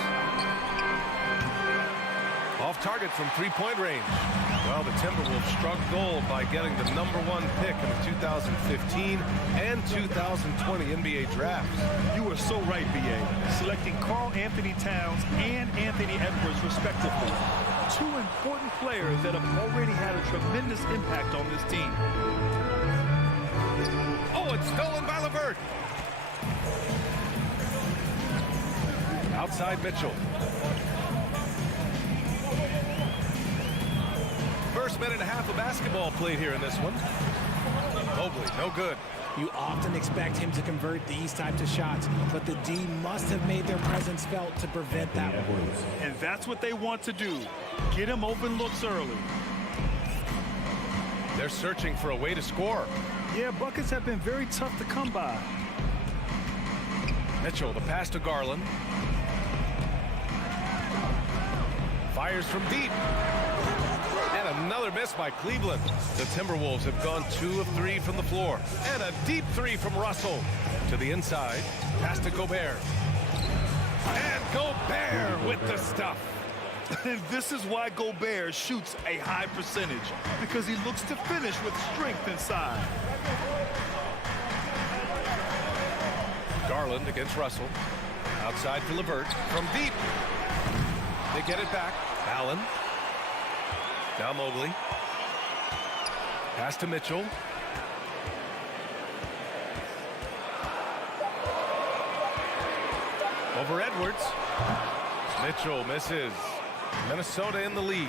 Off target from three-point range. Well, the Timberwolves struck gold by getting the #1 pick in the 2015 and 2020 NBA drafts. You are so right, B.A. Selecting Karl Anthony Towns and Anthony Edwards, respectively. Two important players that have already had a tremendous impact on this team. Oh, it's stolen by LeVert. Outside Mitchell. First minute and a half of basketball played here in this one. Mobley, no good. You often expect him to convert these types of shots, but the D must have made their presence felt to prevent that one. And that's what they want to do. Get him open looks early. They're searching for a way to score. Yeah, buckets have been very tough to come by. Mitchell, the pass to Garland. Fires from deep. And another miss by Cleveland. The Timberwolves have gone 2 of 3 from the floor. And a deep 3 from Russell. To the inside. Pass to Gobert. And Gobert with the stuff. And this is why Gobert shoots a high percentage. Because he looks to finish with strength inside. Garland against Russell. Outside for LeVert. From deep. They get it back. Allen. Now Mobley. Pass to Mitchell. Over Edwards. Mitchell misses. Minnesota in the lead.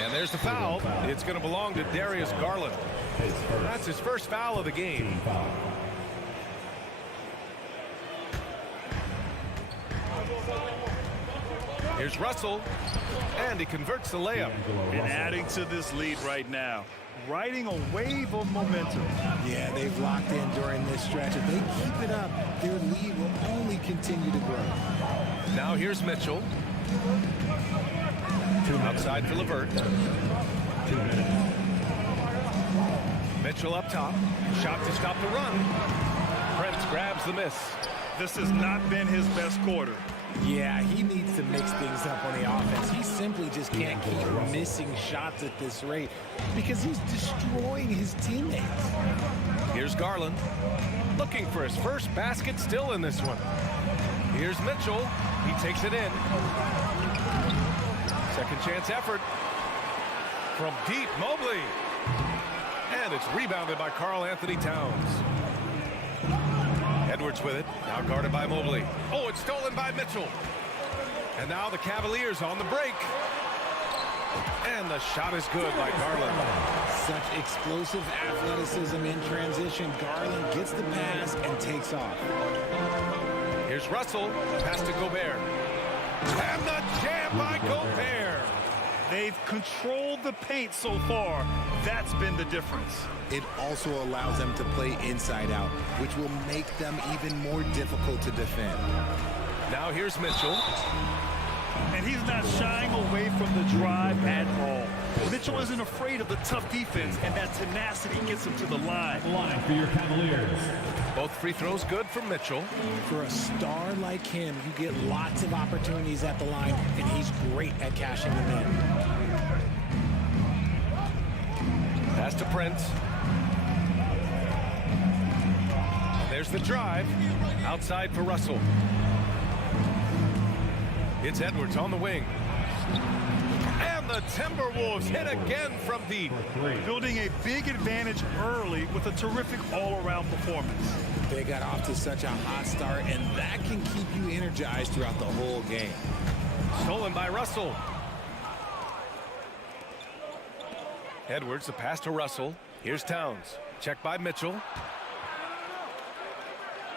And there's the foul. It's going to belong to Darius Garland. That's his first foul of the game. Here's Russell, and he converts the layup. And adding to this lead right now, riding a wave of momentum. Yeah, they've locked in during this stretch. If they keep it up, their lead will only continue to grow. Now here's Mitchell. Outside for LeVert. Mitchell up top. Shot to stop the run. Prince grabs the miss. This has not been his best quarter. Yeah, he needs to mix things up on the offense. He simply just can't keep missing shots at this rate because he's destroying his teammates. Here's Garland. Looking for his first basket still in this one. Here's Mitchell. He takes it in. Second chance effort. From deep, Mobley. And it's rebounded by Karl Anthony Towns. Edwards with it. Now guarded by Mobley. Oh, it's stolen by Mitchell. And now the Cavaliers on the break. And the shot is good by Garland. Such explosive athleticism in transition. Garland gets the pass and takes off. Here's Russell. Pass to Gobert. And the jam by Gobert. They've controlled the paint so far. That's been the difference. It also allows them to play inside out, which will make them even more difficult to defend. Now here's Mitchell. And he's not shying away from the drive at all. Mitchell isn't afraid of the tough defense, and that tenacity gets him to the line. Line for your Cavaliers. Both free throws good from Mitchell. For a star like him, you get lots of opportunities at the line, and he's great at cashing them in. Pass to Prince. And there's the drive. Outside for Russell. It's Edwards on the wing. And the Timberwolves hit again from deep. Building a big advantage early with a terrific all-around performance. They got off to such a hot start, and that can keep you energized throughout the whole game. Stolen by Russell. Edwards, the pass to Russell. Here's Towns. Checked by Mitchell.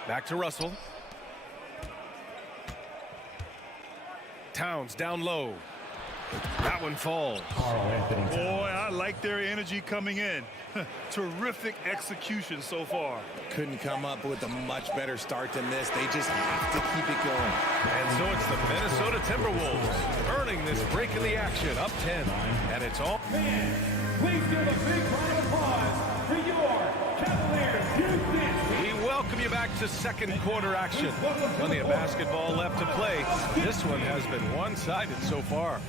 Back to Russell. Towns down low. That one falls. Boy, I like their energy coming in. Terrific execution so far. Couldn't come up with a much better start than this. They just have to keep it going. And so it's the Minnesota Timberwolves earning this break in the action, up 10. And it's all. Fans, please give a big round of applause for your Cavaliers. We welcome you back to second quarter action. Plenty of basketball left to play. This one has been one-sided so far.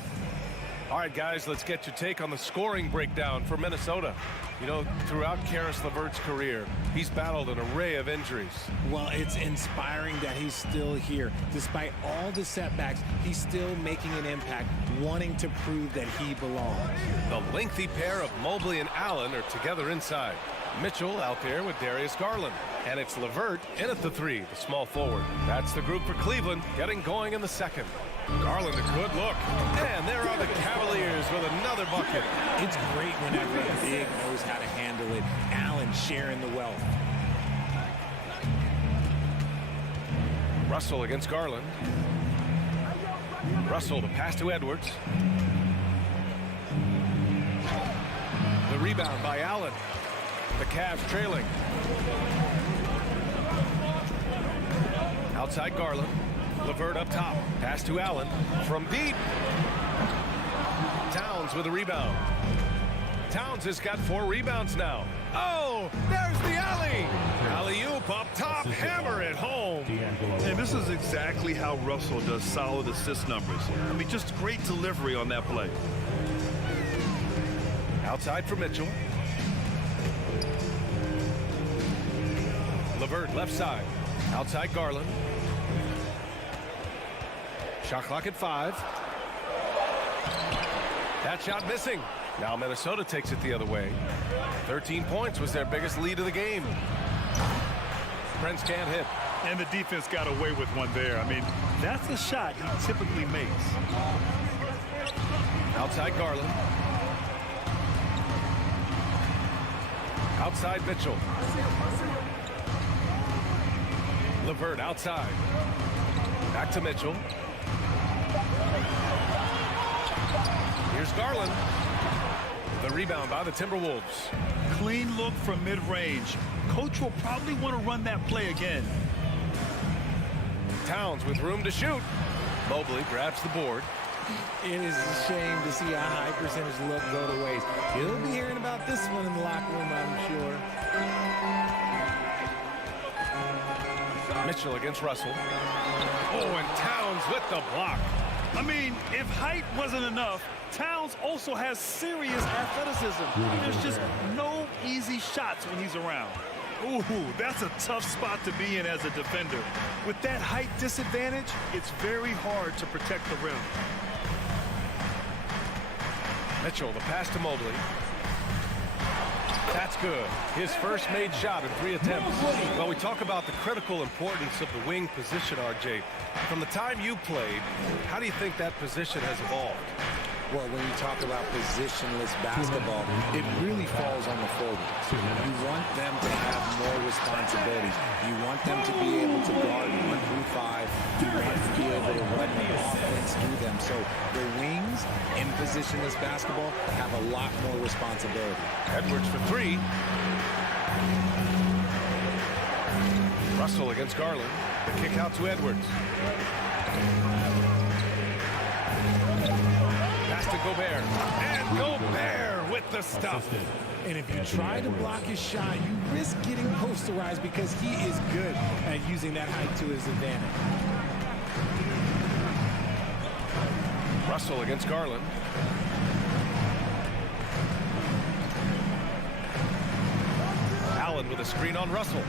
All right, guys, let's get your take on the scoring breakdown for Minnesota. You know, throughout Karis LeVert's career, he's battled an array of injuries. Well, it's inspiring that he's still here. Despite all the setbacks, he's still making an impact, wanting to prove that he belongs. The lengthy pair of Mobley and Allen are together inside. Mitchell out there with Darius Garland. And it's LeVert in at the three, the small forward. That's the group for Cleveland, getting going in the second. Garland, a good look. And there are the Cavaliers with another bucket. It's great whenever a big knows how to handle it. Allen sharing the wealth. Russell against Garland. Russell, the pass to Edwards. The rebound by Allen. The Cavs trailing. Outside Garland. LeVert up top. Pass to Allen. From deep. Towns with a rebound. Towns has got 4 rebounds now. Oh, there's the alley. Alley-oop up top. Hammer it home. And this is exactly how Russell does solid assist numbers. I mean, just great delivery on that play. Outside for Mitchell. LeVert left side. Outside Garland. Shot clock at 5. That shot missing. Now Minnesota takes it the other way. 13 points was their biggest lead of the game. Prince can't hit. And the defense got away with one there. I mean, that's a shot he typically makes. Outside Garland. Outside Mitchell. LeVert outside. Back to Mitchell. Here's Garland. The rebound by the Timberwolves. Clean look from mid-range. Coach will probably want to run that play again. Towns with room to shoot. Mobley grabs the board. It is a shame to see a high percentage look go to waste. You'll be hearing about this one in the locker room, I'm sure. Mitchell against Russell. Oh, and Towns with the block. I mean, if height wasn't enough, Towns also has serious athleticism. There's just no easy shots when he's around. Ooh, that's a tough spot to be in as a defender. With that height disadvantage, it's very hard to protect the rim. Mitchell, the pass to Mobley. That's good. His first made shot in 3 attempts. Well, we talk about the critical importance of the wing position, RJ. From the time you played, how do you think that position has evolved? Well, when you talk about positionless basketball, it really falls on the forwards. You want them to have more responsibilities. You want them to be able to guard 1 through 5. You want to be able to run the offense through them. So the wings in positionless basketball have a lot more responsibility. Edwards for 3. Russell against Garland. The kick out to Edwards. to Gobert. And Gobert with the stuff. And if you try to block his shot, you risk getting posterized because he is good at using that height to his advantage. Russell against Garland. Allen with a screen on Russell.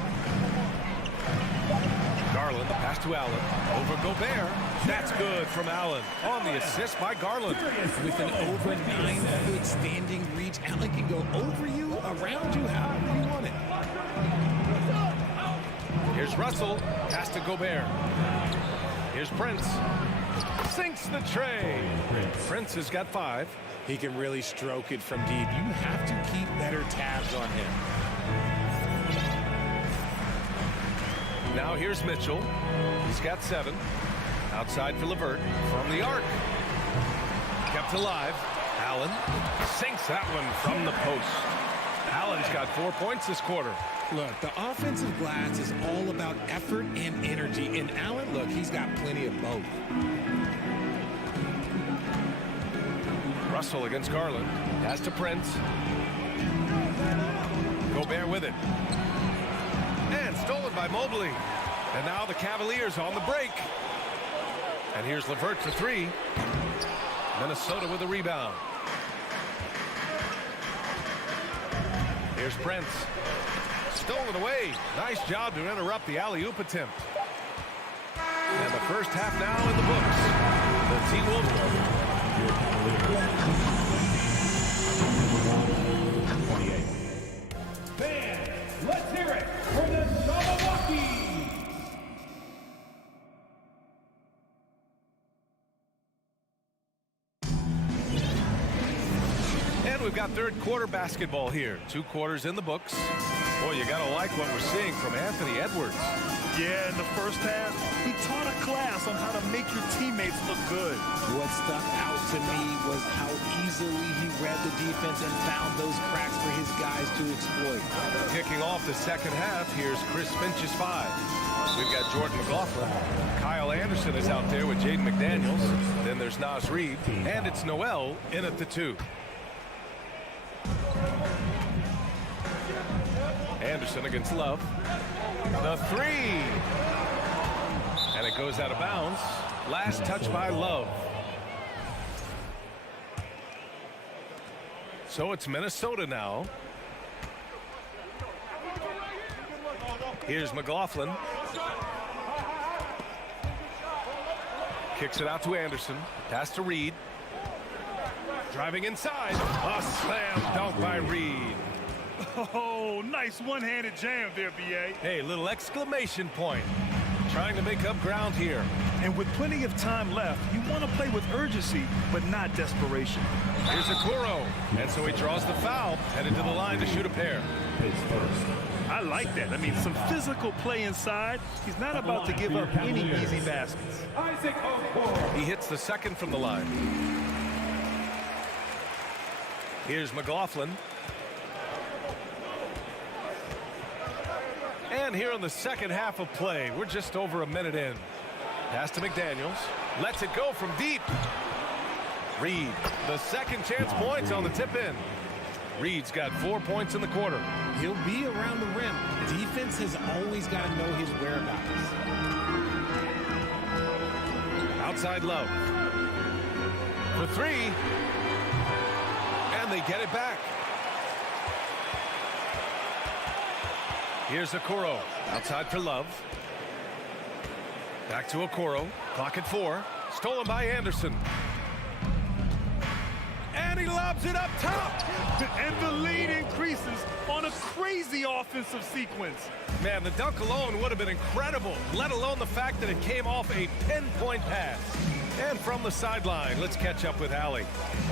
Garland, the pass to Allen. Over Gobert. That's good from Allen. On the assist by Garland. With an over 9-foot standing reach, Allen can go over you, around you, however you want it. Here's Russell. Pass to Gobert. Here's Prince. Sinks the tray. Prince has got 5. He can really stroke it from deep. You have to keep better tabs on him. Now here's Mitchell. He's got 7. Outside for LeVert. From the arc. Kept alive. Allen sinks that one from the post. Allen's got 4 points this quarter. Look, the offensive glass is all about effort and energy. And Allen, look, he's got plenty of both. Russell against Garland. Pass to Prince. Gobert with it. And stolen by Mobley. And now the Cavaliers on the break. And here's LeVert for 3. Minnesota with a rebound. Here's Prince. Stolen away. Nice job to interrupt the alley-oop attempt. And the first half now in the books. The T-Wolves. Fans, let's hear it for the Milwaukee. And we've got third quarter basketball here. 2 quarters in the books. Boy, you gotta like what we're seeing from Anthony Edwards. Yeah, in the first half, he taught a class on how to make your teammates look good. What stuck out to me was how easily he read the defense and found those cracks for his guys to exploit. Kicking off the second half, here's Chris Finch's 5. We've got Jordan McLaughlin. Kyle Anderson is out there with Jaden McDaniels. Then there's Naz Reid. And it's Noel in at the 2. Anderson against Love. The 3. And it goes out of bounds. Last touch by Love. So it's Minnesota now. Here's McLaughlin. Kicks it out to Anderson. Pass to Reid. Driving inside. A slam dunk by Reid. Oh, nice one-handed jam there, B.A. Hey, little exclamation point. Trying to make up ground here. And with plenty of time left, you want to play with urgency, but not desperation. Here's Okoro. And so he draws the foul, headed to the line to shoot a pair. I like that. I mean, some physical play inside. He's not about to give up any easy baskets. He hits the second from the line. Here's McLaughlin. And here in the second half of play, we're just over a minute in. Pass to McDaniels. Lets it go from deep. Reid, the second chance points on the tip in. Reid's got 4 points in the quarter. He'll be around the rim. Defense has always got to know his whereabouts. Outside Love. For 3. And they get it back. Here's Okoro. Outside for Love. Back to Okoro. Clock at 4. Stolen by Anderson. And he lobs it up top. And the lead increases on a crazy offensive sequence. Man, the dunk alone would have been incredible, let alone the fact that it came off a pinpoint pass. And from the sideline, let's catch up with Allie.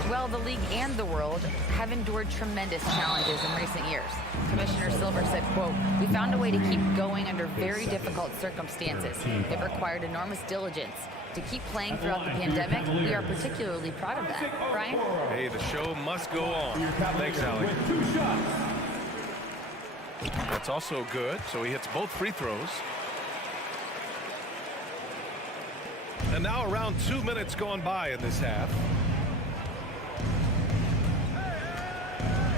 Well, the league and the world have endured tremendous challenges in recent years. Commissioner Silver said, quote, "We found a way to keep going under very difficult circumstances. It required enormous diligence. To keep playing throughout the pandemic, we are particularly proud of that." Brian? Hey, the show must go on. Thanks, Allie. That's also good, so he hits both free throws. And now around 2 minutes gone by in this half.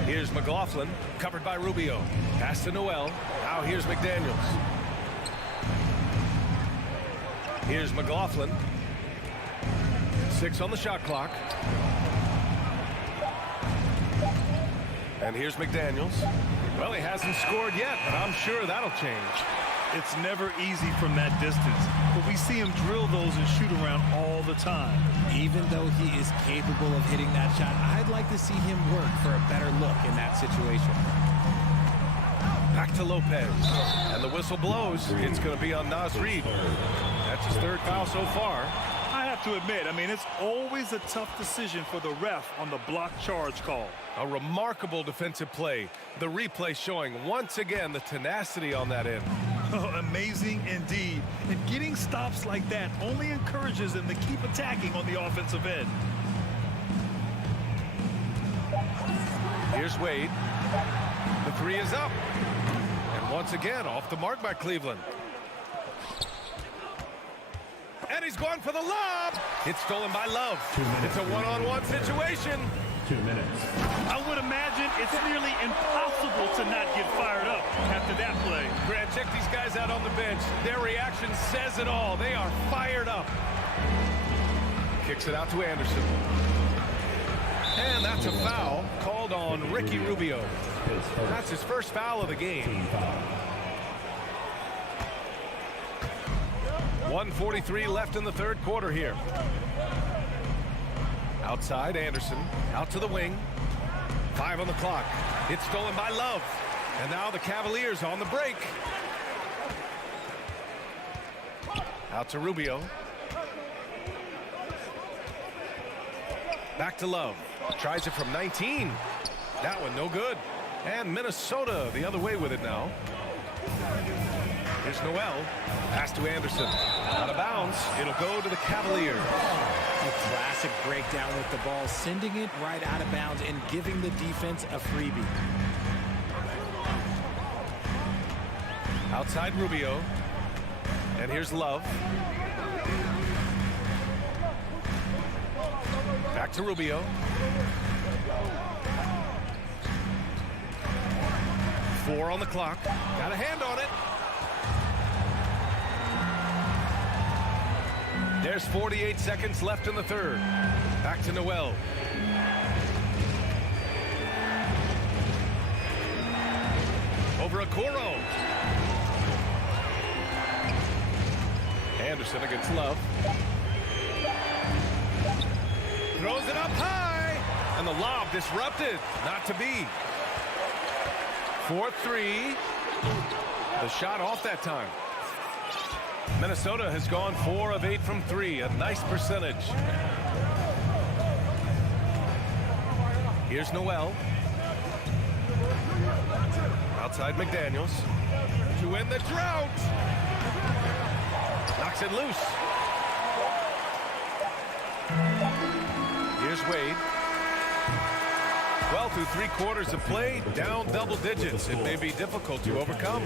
Here's McLaughlin, covered by Rubio. Pass to Noel. Now here's McDaniels. Here's McLaughlin. 6 on the shot clock. And here's McDaniels. Well, he hasn't scored yet, but I'm sure that'll change. It's never easy from that distance, but we see him drill those and shoot around all the time. Even though he is capable of hitting that shot, I'd like to see him work for a better look in that situation. Back to Lopez. And the whistle blows. It's going to be on Naz Reid. That's his 3rd foul so far. I have to admit, it's always a tough decision for the ref on the block charge call. A remarkable defensive play. The replay showing once again the tenacity on that end. Amazing indeed. And getting stops like that only encourages them to keep attacking on the offensive end. Here's Wade. The 3 is up. And once again, off the mark by Cleveland. And he's going for the lob. It's stolen by Love. It's a one-on-one situation. 2 minutes. I would imagine it's nearly impossible to not get fired up after that play. Grant, check these guys out on the bench. Their reaction says it all. They are fired up. Kicks it out to Anderson. And that's a foul called on Ricky Rubio. That's his first foul of the game. 1:43 left in the 3rd quarter here. Outside, Anderson. Out to the wing. 5 on the clock. It's stolen by Love. And now the Cavaliers on the break. Out to Rubio. Back to Love. Tries it from 19. That one no good. And Minnesota the other way with it now. Here's Noel. Pass to Anderson. Out of bounds. It'll go to the Cavaliers. A classic breakdown with the ball, sending it right out of bounds and giving the defense a freebie. Outside Rubio. And here's Love. Back to Rubio. Four on the clock. Got a hand on it. There's 48 seconds left in the 3rd. Back to Noel. Over Okoro. Anderson against Love. Throws it up high. And the lob disrupted. Not to be. 4-3. The shot off that time. Minnesota has gone 4 of 8 from 3. A nice percentage. Here's Noel. Outside McDaniels. To win the drought. Knocks it loose. Here's Wade. 12 through 3 quarters of play, down double digits. It may be difficult to overcome.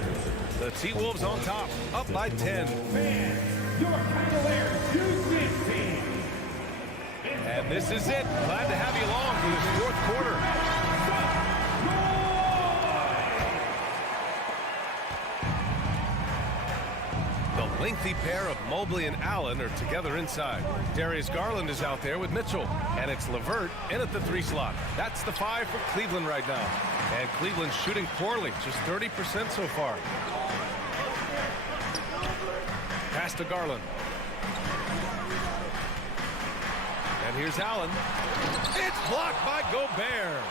The T-Wolves on top, up by 10. Your Cavaliers use team. And this is it. Glad to have you along for this 4th quarter. The lengthy pair of Mobley and Allen are together inside. Darius Garland is out there with Mitchell. And it's LeVert in at the 3 slot. That's the 5 for Cleveland right now. And Cleveland shooting poorly, just 30% so far. Pass to Garland. And here's Allen. It's blocked by Gobert.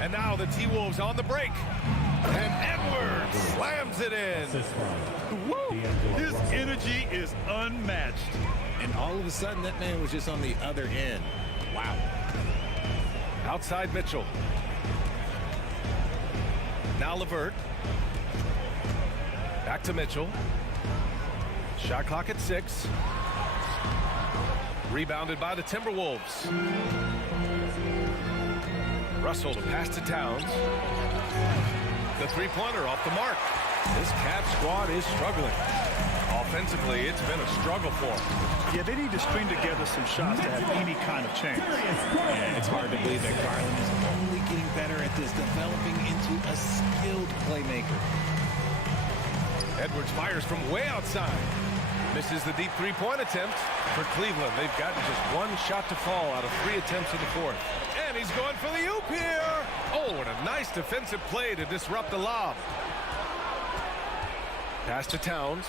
And now the T-Wolves on the break. And Edwards slams it in. Woo! His energy is unmatched. And all of a sudden, that man was just on the other end. Wow. Outside Mitchell. Now LeVert. Back to Mitchell. Shot clock at 6. Rebounded by the Timberwolves. Russell to pass to Towns. The three-pointer off the mark. This Cavs squad is struggling. Offensively, it's been a struggle for them. Yeah, they need to string together some shots to have any kind of chance. Yeah, it's hard to believe that Garland is only getting better at this, developing into a skilled playmaker. Edwards fires from way outside. Misses the deep three-point attempt for Cleveland. They've gotten just one shot to fall out of 3 attempts in the fourth. And he's going for the oop here. Oh, and a nice defensive play to disrupt the lob. Pass to Towns.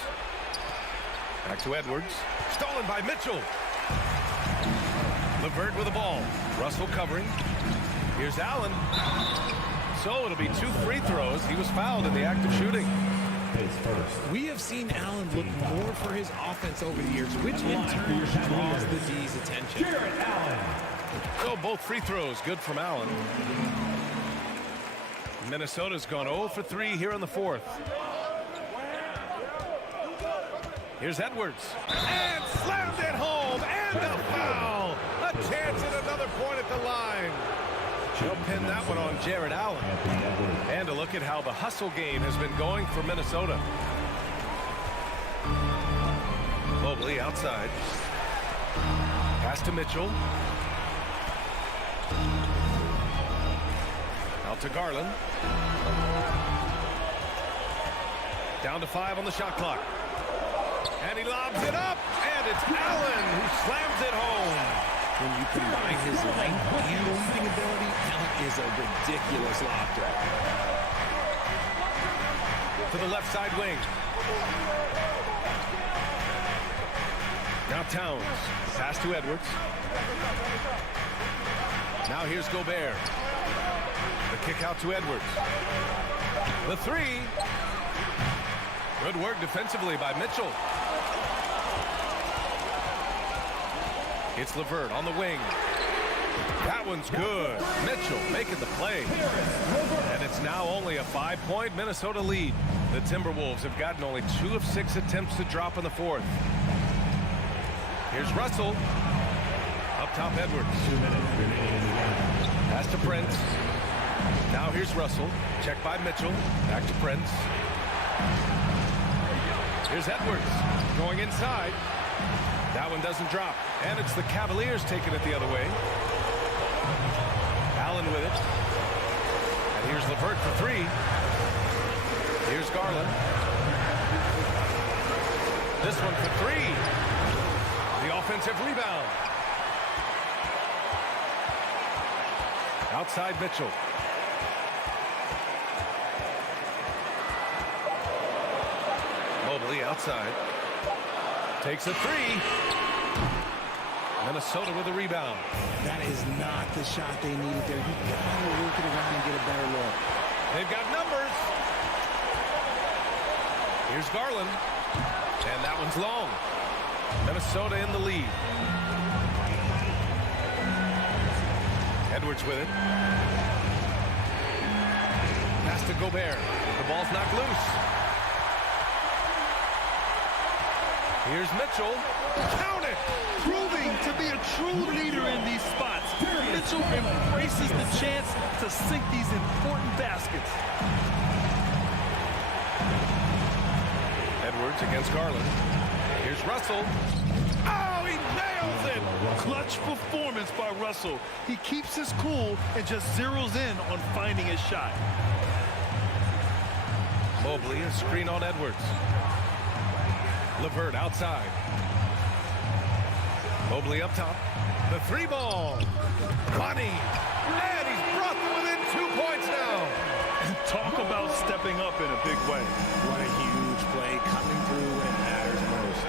Back to Edwards. Stolen by Mitchell. LeVert with the ball. Russell covering. Here's Allen. So it'll be 2 free throws. He was fouled in the act of shooting. We have seen Allen look more for his offense over the years, which in turn draws the D's attention. So both free throws good from Allen. Minnesota's gone 0 for 3 here in the fourth. Here's Edwards. And slammed it home. And a foul. A chance at another point at the line. They'll pin that one on Jared Allen. And a look at how the hustle game has been going for Minnesota. Mobley outside. Pass to Mitchell. Out to Garland. Down to 5 on the shot clock. And he lobs it up. And it's Allen who slams it home. When you combine his length and leaping ability, Allen is a ridiculous lob threat. To the left side wing. Now Towns. Pass to Edwards. Now here's Gobert. The kick out to Edwards. The 3. Good work defensively by Mitchell. It's LeVert on the wing. That one's good. Mitchell making the play. And it's now only a 5-point Minnesota lead. The Timberwolves have gotten only 2 of 6 attempts to drop in the fourth. Here's Russell. Up top, Edwards. Pass to Prince. Now here's Russell. Check by Mitchell. Back to Prince. Here's Edwards. Going inside. That one doesn't drop. And it's the Cavaliers taking it the other way. Allen with it. And here's LeVert for 3. Here's Garland. This one for 3. The offensive rebound. Outside Mitchell. Mobley outside. Takes a 3. Minnesota with a rebound. That is not the shot they needed there. You gotta work it around and get a better look. They've got numbers. Here's Garland. And that one's long. Minnesota in the lead. Edwards with it. Pass to Gobert. The ball's knocked loose. Here's Mitchell. Count it! Proving to be a true leader in these spots. Mitchell embraces the chance to sink these important baskets. Edwards against Garland. Here's Russell. Oh, he nails it! Clutch performance by Russell. He keeps his cool and just zeroes in on finding his shot. Mobley, a screen on Edwards. LeVert outside. Mobley up top. The 3 ball. Money. And he's brought within 2 points now. Talk about stepping up in a big way. What a huge play coming through when it matters most.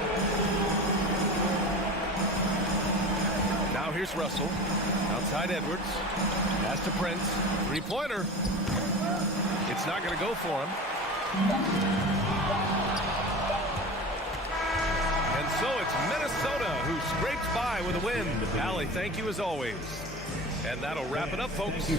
Now here's Russell. Outside Edwards. Pass to Prince. 3-pointer. It's not going to go for him. And so it's Minnesota who scrapes by with a win. Allie, thank you as always. And that'll wrap it up, folks.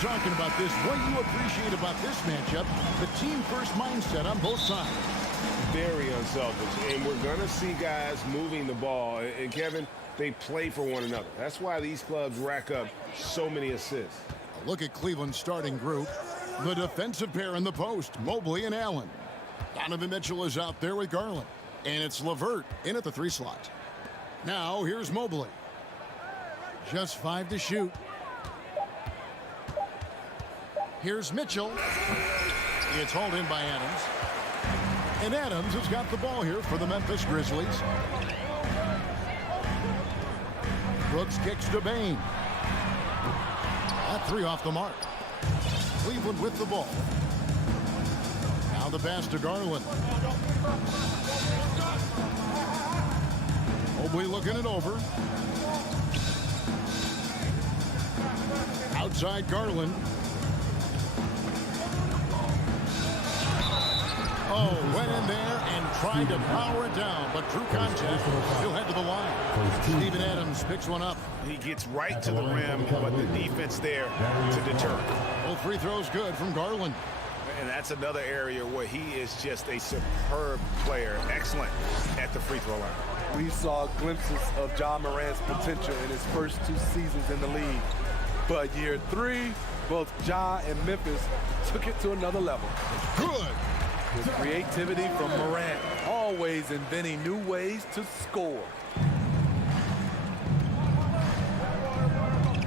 Talking about this, what you appreciate about this matchup, the team-first mindset on both sides. Very unselfish, and we're going to see guys moving the ball. And, Kevin, they play for one another. That's why these clubs rack up so many assists. A look at Cleveland's starting group. The defensive pair in the post, Mobley and Allen. Donovan Mitchell is out there with Garland. And it's LeVert in at the 3 slot. Now, here's Mobley. Just 5 to shoot. Here's Mitchell. It's hauled in by Adams. And Adams has got the ball here for the Memphis Grizzlies. Brooks kicks to Bain. That 3 off the mark. Cleveland with the ball. Now the pass to Garland. Mobley looking it over. Outside Garland. Oh, went in there and tried to power it down, but through contact, he'll head to the line. Steven Adams picks one up. He gets right to the rim, but the defense there to deter. Both free throws good from Garland. And that's another area where he is just a superb player. Excellent at the free throw line. We saw glimpses of Ja Morant's potential in his first 2 seasons in the league. But year 3, both Ja and Memphis took it to another level. Good. With creativity from Morant, always inventing new ways to score.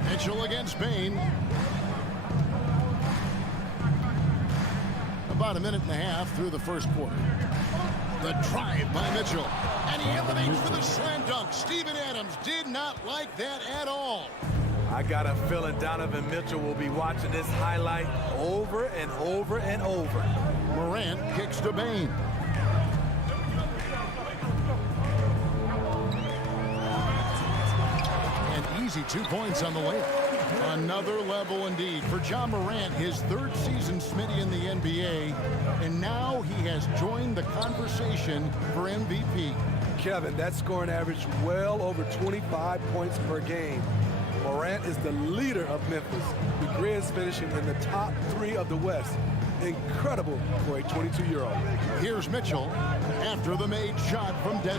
Mitchell against Bain. About a minute and a half through the first quarter. The drive by Mitchell. And he elevates for the slam dunk. Steven Adams did not like that at all. I got a feeling Donovan Mitchell will be watching this highlight over and over and over. Morant kicks to Bain. An easy 2 points on the layup. Another level indeed for Ja Morant, his 3rd season Smitty in the NBA, and now he has joined the conversation for MVP. Kevin, that scoring average well over 25 points per game. Morant is the leader of Memphis. The Grizz finishing in the top 3 of the West. Incredible for a 22-year-old. Here's Mitchell after the made shot from dead.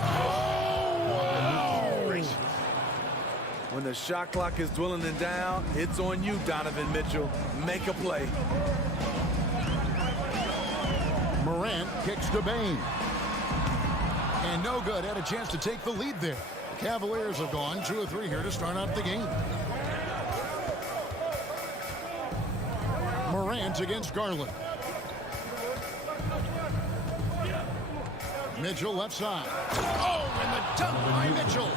When the shot clock is dwindling down, it's on you, Donovan Mitchell. Make a play. Morant kicks to Bain. And no good. Had a chance to take the lead there. The Cavaliers have gone 2 of 3 here to start out the game. Morant against Garland. Mitchell left side. Oh, and the dunk by Mitchell.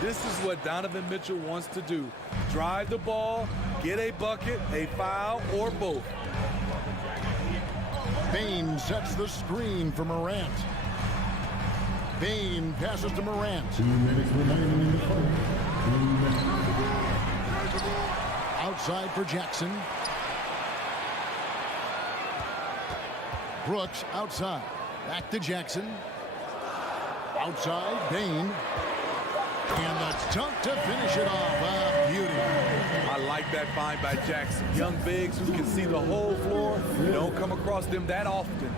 This is what Donovan Mitchell wants to do. Drive the ball, get a bucket, a foul, or both. Bain sets the screen for Morant. Bain passes to Morant. 2 minutes remaining in the fight. Outside for Jackson. Brooks outside. Back to Jackson. Outside, Bain. And the dunk to finish it off. Beauty. I like that find by Jackson. Young bigs who can see the whole floor. You don't come across them that often.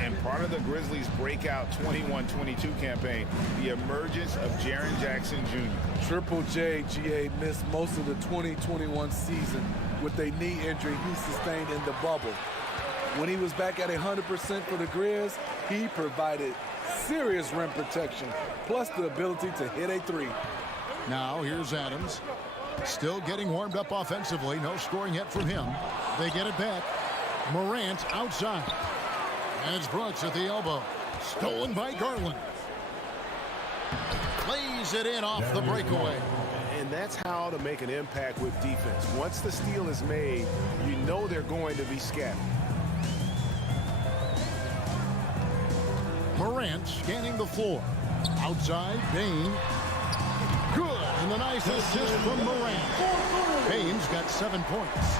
And part of the Grizzlies' breakout 21-22 campaign, the emergence of Jaren Jackson Jr. Triple J, GA, missed most of the 2021 season with a knee injury he sustained in the bubble. When he was back at 100% for the Grizz, he provided serious rim protection, plus the ability to hit a three. Now here's Adams. Still getting warmed up offensively. No scoring yet from him. They get it back. Morant outside. And it's Brooks at the elbow. Stolen by Garland. Lays it in off the breakaway. And that's how to make an impact with defense. Once the steal is made, you know they're going to be scattered. Morant scanning the floor. Outside, Bane. Good. And a nice assist from Morant. Bane's got 7 points.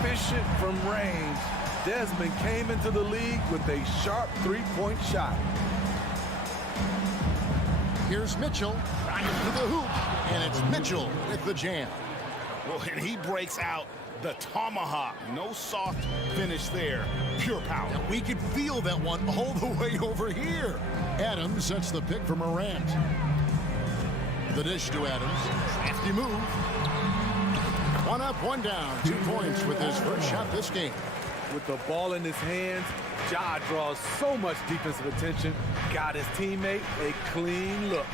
Efficient from range. Desmond came into the league with a sharp three-point shot. Here's Mitchell. Right to the hoop. And it's Mitchell with the jam. Well, and he breaks out the tomahawk. No soft finish there. Pure power. And we could feel that one all the way over here. Adams sets the pick for Morant. The dish to Adams. Crafty move. 1 up, 1 down. 2 points with his first shot this game. With the ball in his hands, Ja draws so much defensive attention. Got his teammate a clean look.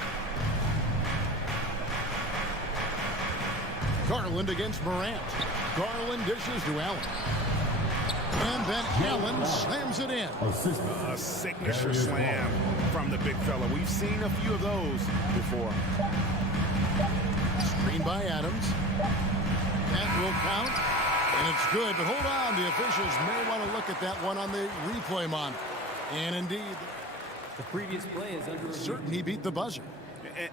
Garland against Morant. Garland dishes to Allen. And then Allen slams it in. A signature slam from the big fella. We've seen a few of those before. Screen by Adams. That will count. And it's good, but hold on. The officials may want to look at that one on the replay monitor. And indeed, the previous play is under review. Certain he beat the buzzer.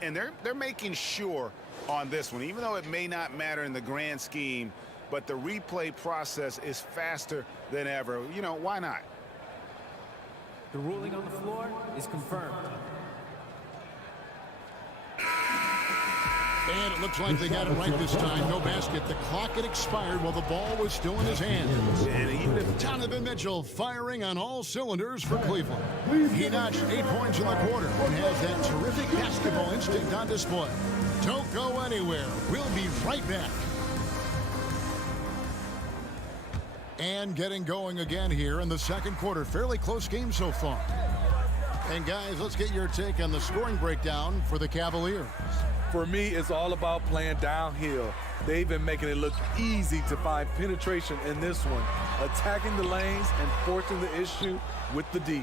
And they're making sure on this one, even though it may not matter in the grand scheme, but the replay process is faster than ever. You know, why not? The ruling on the floor is confirmed. And it looks like they got it right this time. No basket. The clock had expired while the ball was still in his hands. And even if Donovan Mitchell firing on all cylinders for Cleveland. He notched 8 points in the quarter and has that terrific basketball instinct on display. Don't go anywhere. We'll be right back. And getting going again here in the second quarter. Fairly close game so far. And guys, let's get your take on the scoring breakdown for the Cavaliers. For me, it's all about playing downhill. They've been making it look easy to find penetration in this one, attacking the lanes and forcing the issue with the D.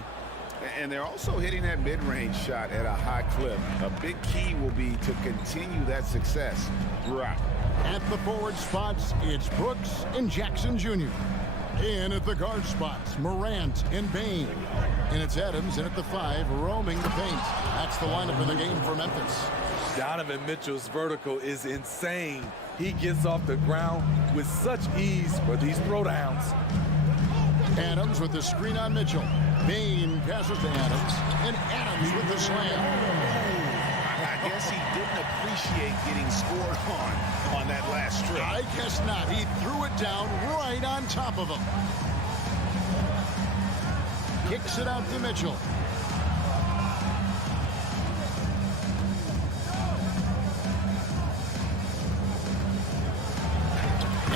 And they're also hitting that mid-range shot at a high clip. A big key will be to continue that success throughout. At the forward spots, it's Brooks and Jackson Jr. In at the guard spots, Morant and Bane. And it's Adams in at the 5, roaming the paint. That's the lineup in the game for Memphis. Donovan Mitchell's vertical is insane. He gets off the ground with such ease for these throwdowns. Adams with the screen on Mitchell. Bane passes to Adams, and Adams with the slam. I guess he didn't appreciate getting scored on that last strip. I guess not. He threw it down right on top of him. Kicks it out to Mitchell.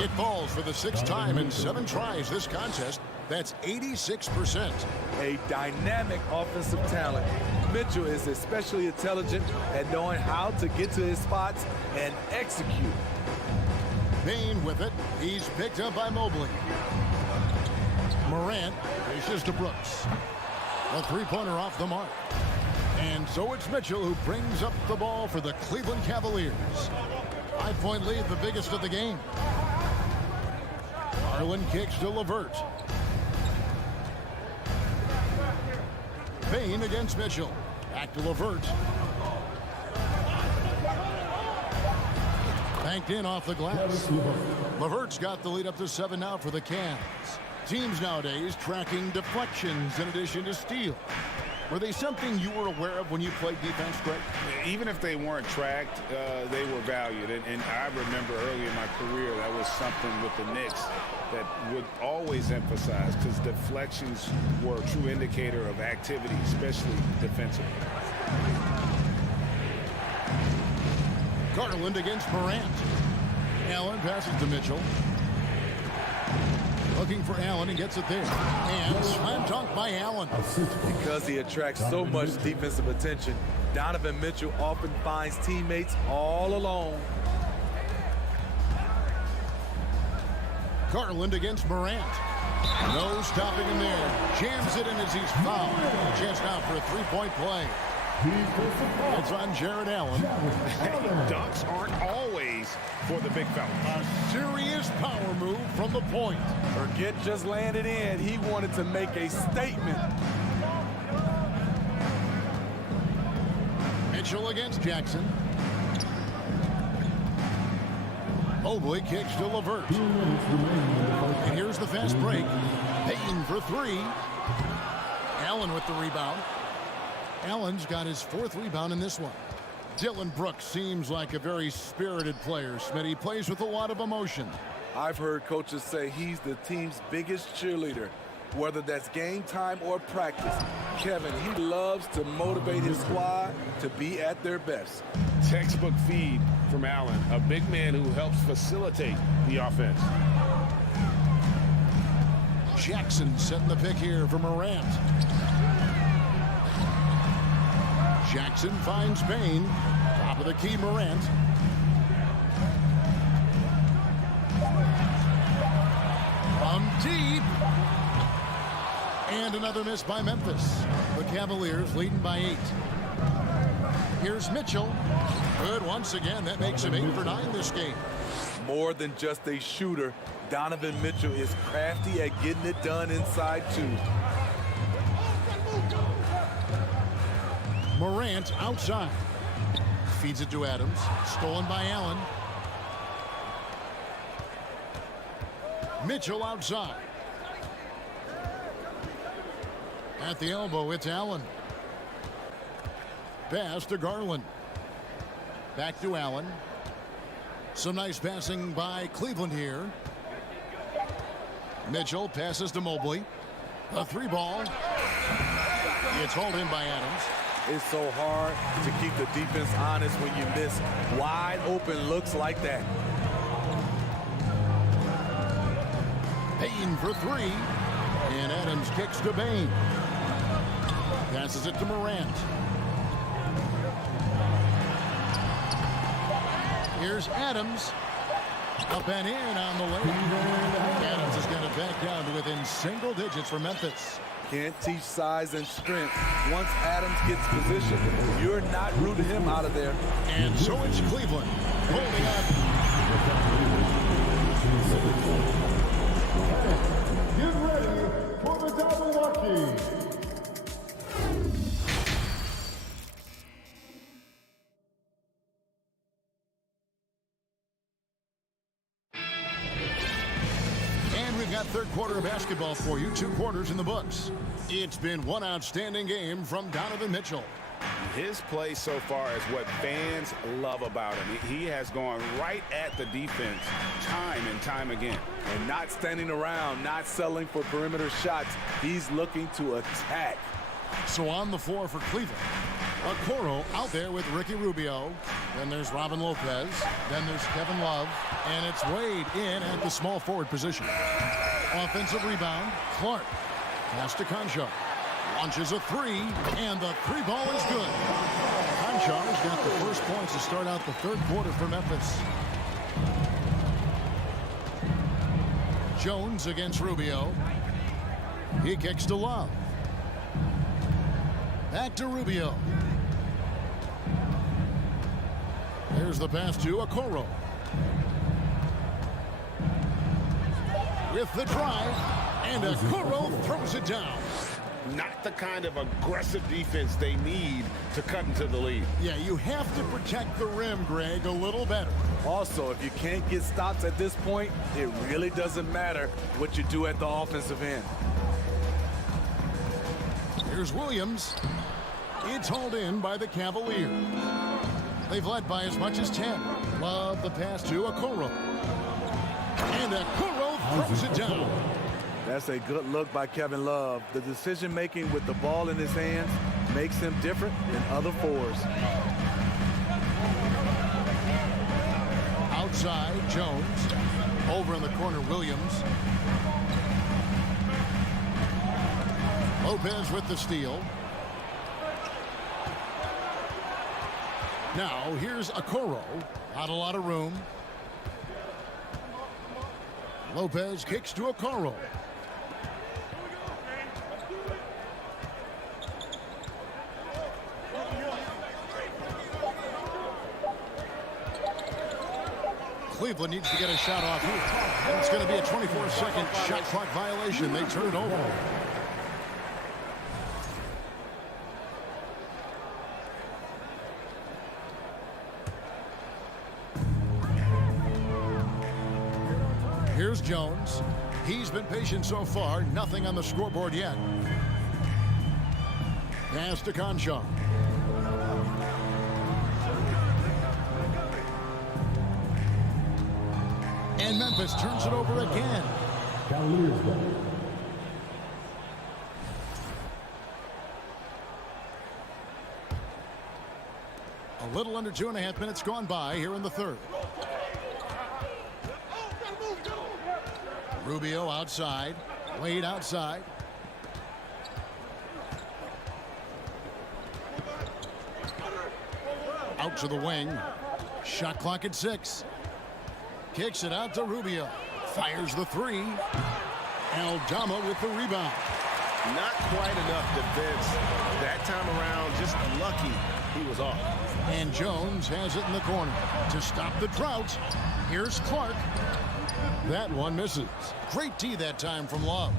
It falls for the 6th time in 7 tries this contest. That's 86%. A dynamic offensive talent. Mitchell is especially intelligent at knowing how to get to his spots and execute. Bane with it. He's picked up by Mobley. Morant dishes to Brooks. A three-pointer off the mark. And so it's Mitchell who brings up the ball for the Cleveland Cavaliers. 5-point lead, the biggest of the game. Garland kicks to LeVert. Bane against Mitchell. Back to LeVert. Banked in off the glass. LeVert's got the lead up to 7 now for the Cavs. Teams nowadays tracking deflections in addition to steals. Were they something you were aware of when you played defense, Greg? Even if they weren't tracked, they were valued. And I remember early in my career, that was something with the Knicks that would always emphasize, because deflections were a true indicator of activity, especially defensively. Garland against Morant. Allen passes to Mitchell. Looking for Allen and gets it there. And slam dunk by Allen. Because he attracts so much defensive attention, Donovan Mitchell often finds teammates all alone. Garland against Morant. No stopping him there. Jams it in as he's fouled. Chance now for a three-point play. It's on Jared Allen. Dunks aren't always for the big fella. A serious power move from the point. Forget just landed in. He wanted to make a statement. Mitchell against Jackson. Mobley kicks to LeVert. And here's the fast break. Payton for three. Allen with the rebound. Allen's got his fourth rebound in this one. Dylan Brooks seems like a very spirited player, Smith. He plays with a lot of emotion. I've heard coaches say he's the team's biggest cheerleader, whether that's game time or practice. Kevin, he loves to motivate his squad to be at their best. Textbook feed from Allen, a big man who helps facilitate the offense. Jackson setting the pick here for Morant. Jackson finds Bain. Top of the key, Morant. From deep. And another miss by Memphis. The Cavaliers leading by 8. Here's Mitchell. Good once again. That makes him 8 for 9 this game. More than just a shooter, Donovan Mitchell is crafty at getting it done inside too. Morant outside. Feeds it to Adams. Stolen by Allen. Mitchell outside. At the elbow, it's Allen. Pass to Garland. Back to Allen. Some nice passing by Cleveland here. Mitchell passes to Mobley. A three ball. It's hauled in by Adams. It's so hard to keep the defense honest when you miss wide open looks like that. Payton for three. And Adams kicks to Bain. Passes it to Morant. Here's Adams. Up and in on the way. Adams has got it back down to within single digits for Memphis. Can't teach size and strength. Once Adams gets positioned, you're not rooting him out of there. And so it's Cleveland holding on. Get ready for the double walkie. Third quarter of basketball for you. 2 quarters in the books. It's been one outstanding game from Donovan Mitchell. His play so far is what fans love about him. He has gone right at the defense time and time again. And not standing around, not settling for perimeter shots. He's looking to attack. So on the floor for Cleveland, Okoro out there with Ricky Rubio. Then there's Robin Lopez. Then there's Kevin Love. And it's Wade in at the small forward position. Offensive rebound, Clark. Pass to Concho. Launches a three, and the three ball is good. Concho's got the first points to start out the third quarter for Memphis. Jones against Rubio. He kicks to Love. Back to Rubio. Here's the pass to Okoro. With the drive, and Okoro throws it down. Not the kind of aggressive defense they need to cut into the lead. Yeah, you have to protect the rim, Greg, a little better. Also, if you can't get stops at this point, it really doesn't matter what you do at the offensive end. Here's Williams. It's hauled in by the Cavaliers. They've led by as much as 10. Love the pass to Okoro. And Okoro throws it down. That's a good look by Kevin Love. The decision-making with the ball in his hands makes him different than other fours. Outside, Jones. Over in the corner, Williams. Lopez with the steal. Now here's Okoro. Not a lot of room. Lopez kicks to Okoro. Cleveland needs to get a shot off here. And it's going to be a 24-second shot clock violation. They turn it over. Here's Jones. He's been patient so far. Nothing on the scoreboard yet. Pass to Conchar. And Memphis turns it over again. Cavaliers ball. A little under 2.5 minutes gone by here in the third. Rubio outside. Wade outside. Out to the wing. Shot clock at 6. Kicks it out to Rubio. Fires the 3. Aldama with the rebound. Not quite enough defense that time around. Just lucky he was off. And Jones has it in the corner. To stop the drought, here's Clark. That one misses. Great D that time from Love.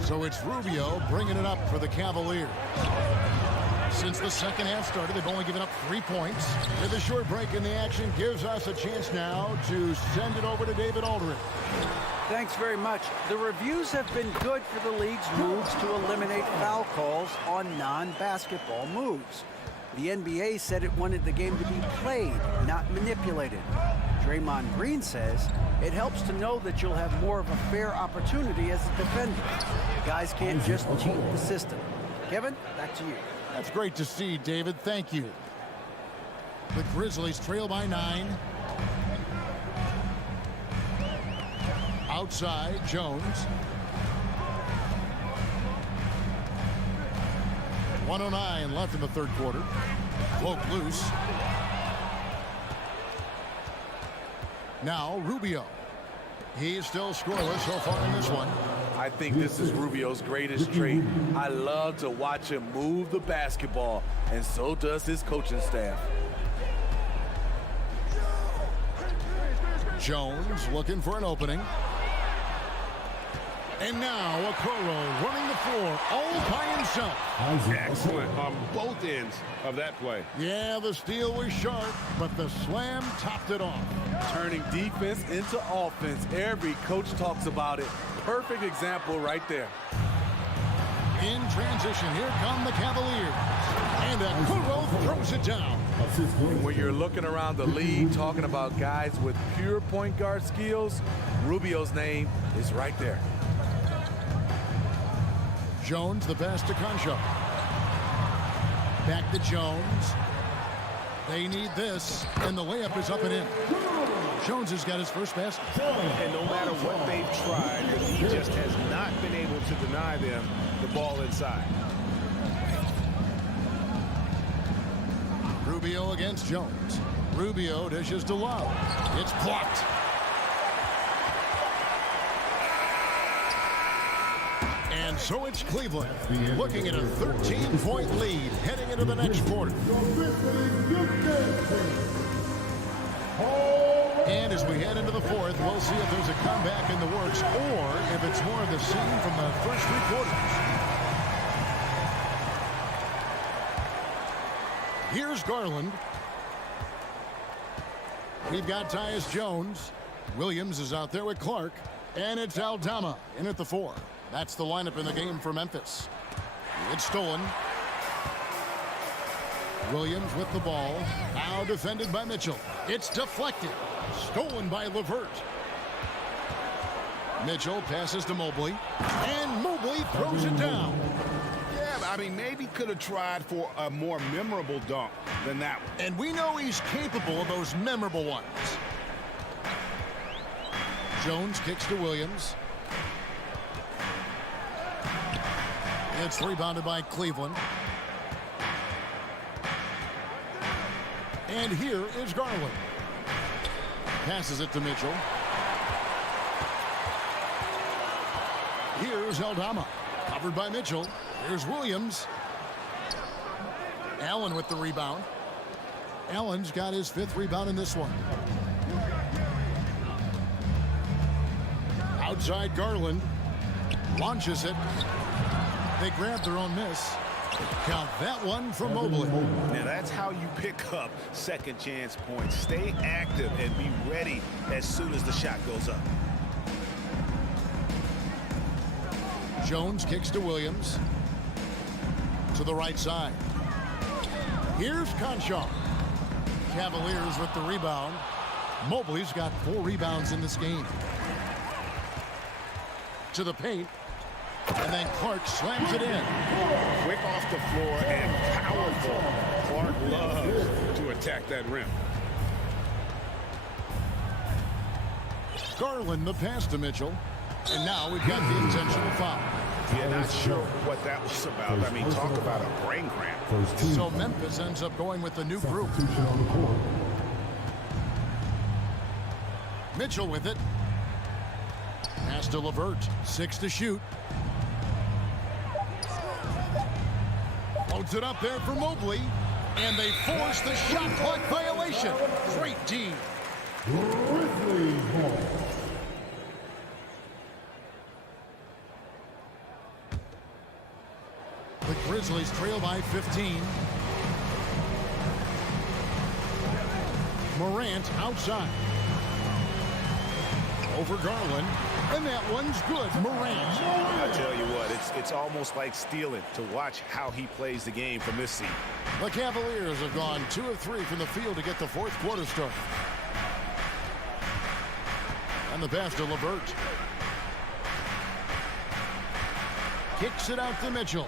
So it's Rubio bringing it up for the Cavaliers. Since the second half started, they've only given up 3 points. With a short break in the action gives us a chance now to send it over to David Aldridge. Thanks very much. The reviews have been good for the league's moves to eliminate foul calls on non-basketball moves. The NBA said it wanted the game to be played, not manipulated. Draymond Green says it helps to know that you'll have more of a fair opportunity as a defender. Guys can't just cheat the system. Kevin, back to you. That's great to see, David. Thank you. The Grizzlies trail by 9. Outside, Jones. 1:09 left in the third quarter. Cloak loose. Now Rubio. He's still scoreless so far in this one. I think this is Rubio's greatest trait. I love to watch him move the basketball, and so does his coaching staff. Jones looking for an opening. And now Okoro running the floor all by himself. Excellent on both ends of that play. Yeah, the steal was sharp, but the slam topped it off. Turning defense into offense. Every coach talks about it. Perfect example right there. In transition, here come the Cavaliers. And Okoro throws it down. When you're looking around the league talking about guys with pure point guard skills, Rubio's name is right there. Jones, the pass to Conchar. Back to Jones. They need this, and the layup is up and in. Jones has got his first basket. And no matter what they've tried, he just has not been able to deny them the ball inside. Rubio against Jones. Rubio dishes to Love. It's blocked. And so it's Cleveland looking at a 13-point lead heading into the next quarter. And as we head into the fourth, we'll see if there's a comeback in the works or if it's more of the same from the first 3 quarters. Here's Garland. We've got Tyus Jones. Williams is out there with Clark. And it's Aldama in at the 4. That's the lineup in the game for Memphis. It's stolen. Williams with the ball. Now defended by Mitchell. It's deflected. Stolen by LeVert. Mitchell passes to Mobley. And Mobley throws it down. Yeah, I mean, maybe could have tried for a more memorable dunk than that one. And we know he's capable of those memorable ones. Jones kicks to Williams. It's rebounded by Cleveland. And here is Garland. Passes it to Mitchell. Here's Aldama. Covered by Mitchell. Here's Williams. Allen with the rebound. Allen's got his 5th rebound in this one. Outside Garland. Launches it. They grab their own miss. Count that one for Mobley. Now that's how you pick up second chance points. Stay active and be ready as soon as the shot goes up. Jones kicks to Williams. To the right side. Here's Conchar. Cavaliers with the rebound. Mobley's got 4 rebounds in this game. To the paint. And then Clark slams it in. Quick off the floor and powerful. Clark loves to attack that rim. Garland the pass to Mitchell. And now we've got the intentional foul. Yeah, not sure what that was about. I mean, talk about a brain cramp. So Memphis ends up going with the new group. Mitchell with it. Pass to LeVert. 6 to shoot. Loads it up there for Mobley. And they force the shot clock violation. Great D. Grizzlies ball. The Grizzlies trail by 15. Morant outside. Over Garland. And that one's good. Morant. I tell you what, it's almost like stealing to watch how he plays the game from this seat. The Cavaliers have gone 2 of 3 from the field to get the 4th quarter started. And the pass to LeVert. Kicks it out to Mitchell.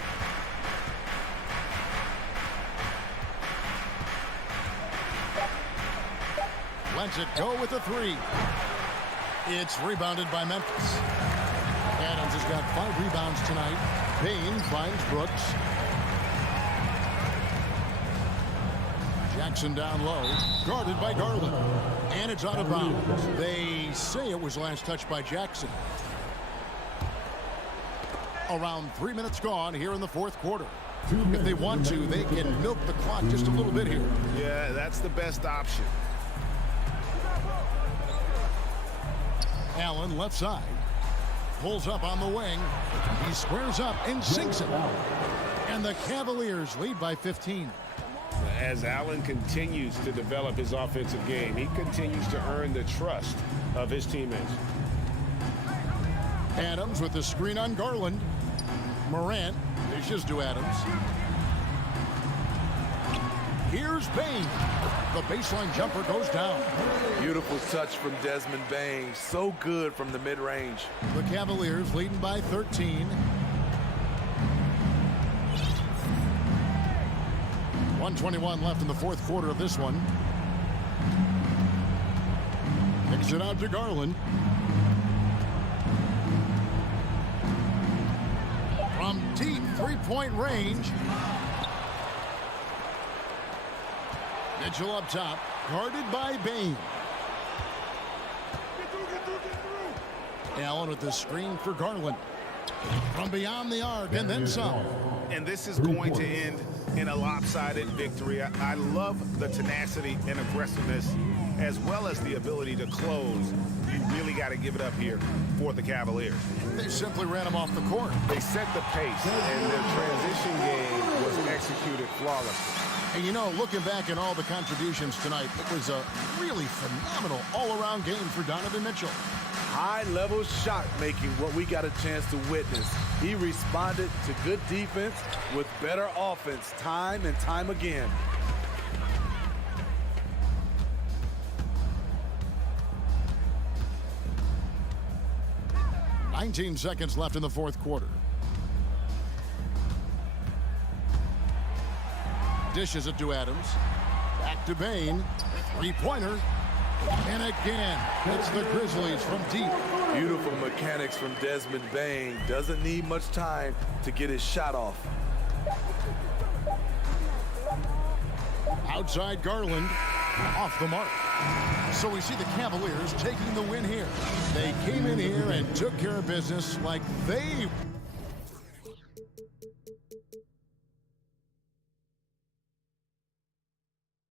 Lets it go with a 3. It's rebounded by Memphis. Adams has got 5 rebounds tonight. Payne finds Brooks. Jackson down low. Guarded by Garland. And it's out of bounds. They say it was last touched by Jackson. Around 3 minutes gone here in the 4th quarter. If they want to, they can milk the clock just a little bit here. Yeah, that's the best option. Allen left side. Pulls up on the wing. He squares up and sinks it. And the Cavaliers lead by 15. As Allen continues to develop his offensive game, he continues to earn the trust of his teammates. Adams with the screen on Garland. Morant dishes to Adams. Here's Bain. The baseline jumper goes down. Beautiful touch from Desmond Bain. So good from the mid-range. The Cavaliers leading by 13. 1:21 left in the 4th quarter of this one. Kicks it out to Garland. From deep 3-point range. Mitchell up top, guarded by Bain. Allen with the screen for Garland. From beyond the arc and then some. And this is going to end in a lopsided victory. I love the tenacity and aggressiveness as well as the ability to close. You really got to give it up here for the Cavaliers. They simply ran them off the court. They set the pace, and their transition game was executed flawlessly. And you know, looking back at all the contributions tonight, it was a really phenomenal all-around game for Donovan Mitchell. High-level shot making, what we got a chance to witness. He responded to good defense with better offense time and time again. "19 seconds left in the 4th quarter. Dishes it to Adams. Back to Bain. 3-pointer. And again, it's the Grizzlies from deep. Beautiful mechanics from Desmond Bain. Doesn't need much time to get his shot off. Outside Garland, off the mark. So we see the Cavaliers taking the win here. They came in here and took care of business like they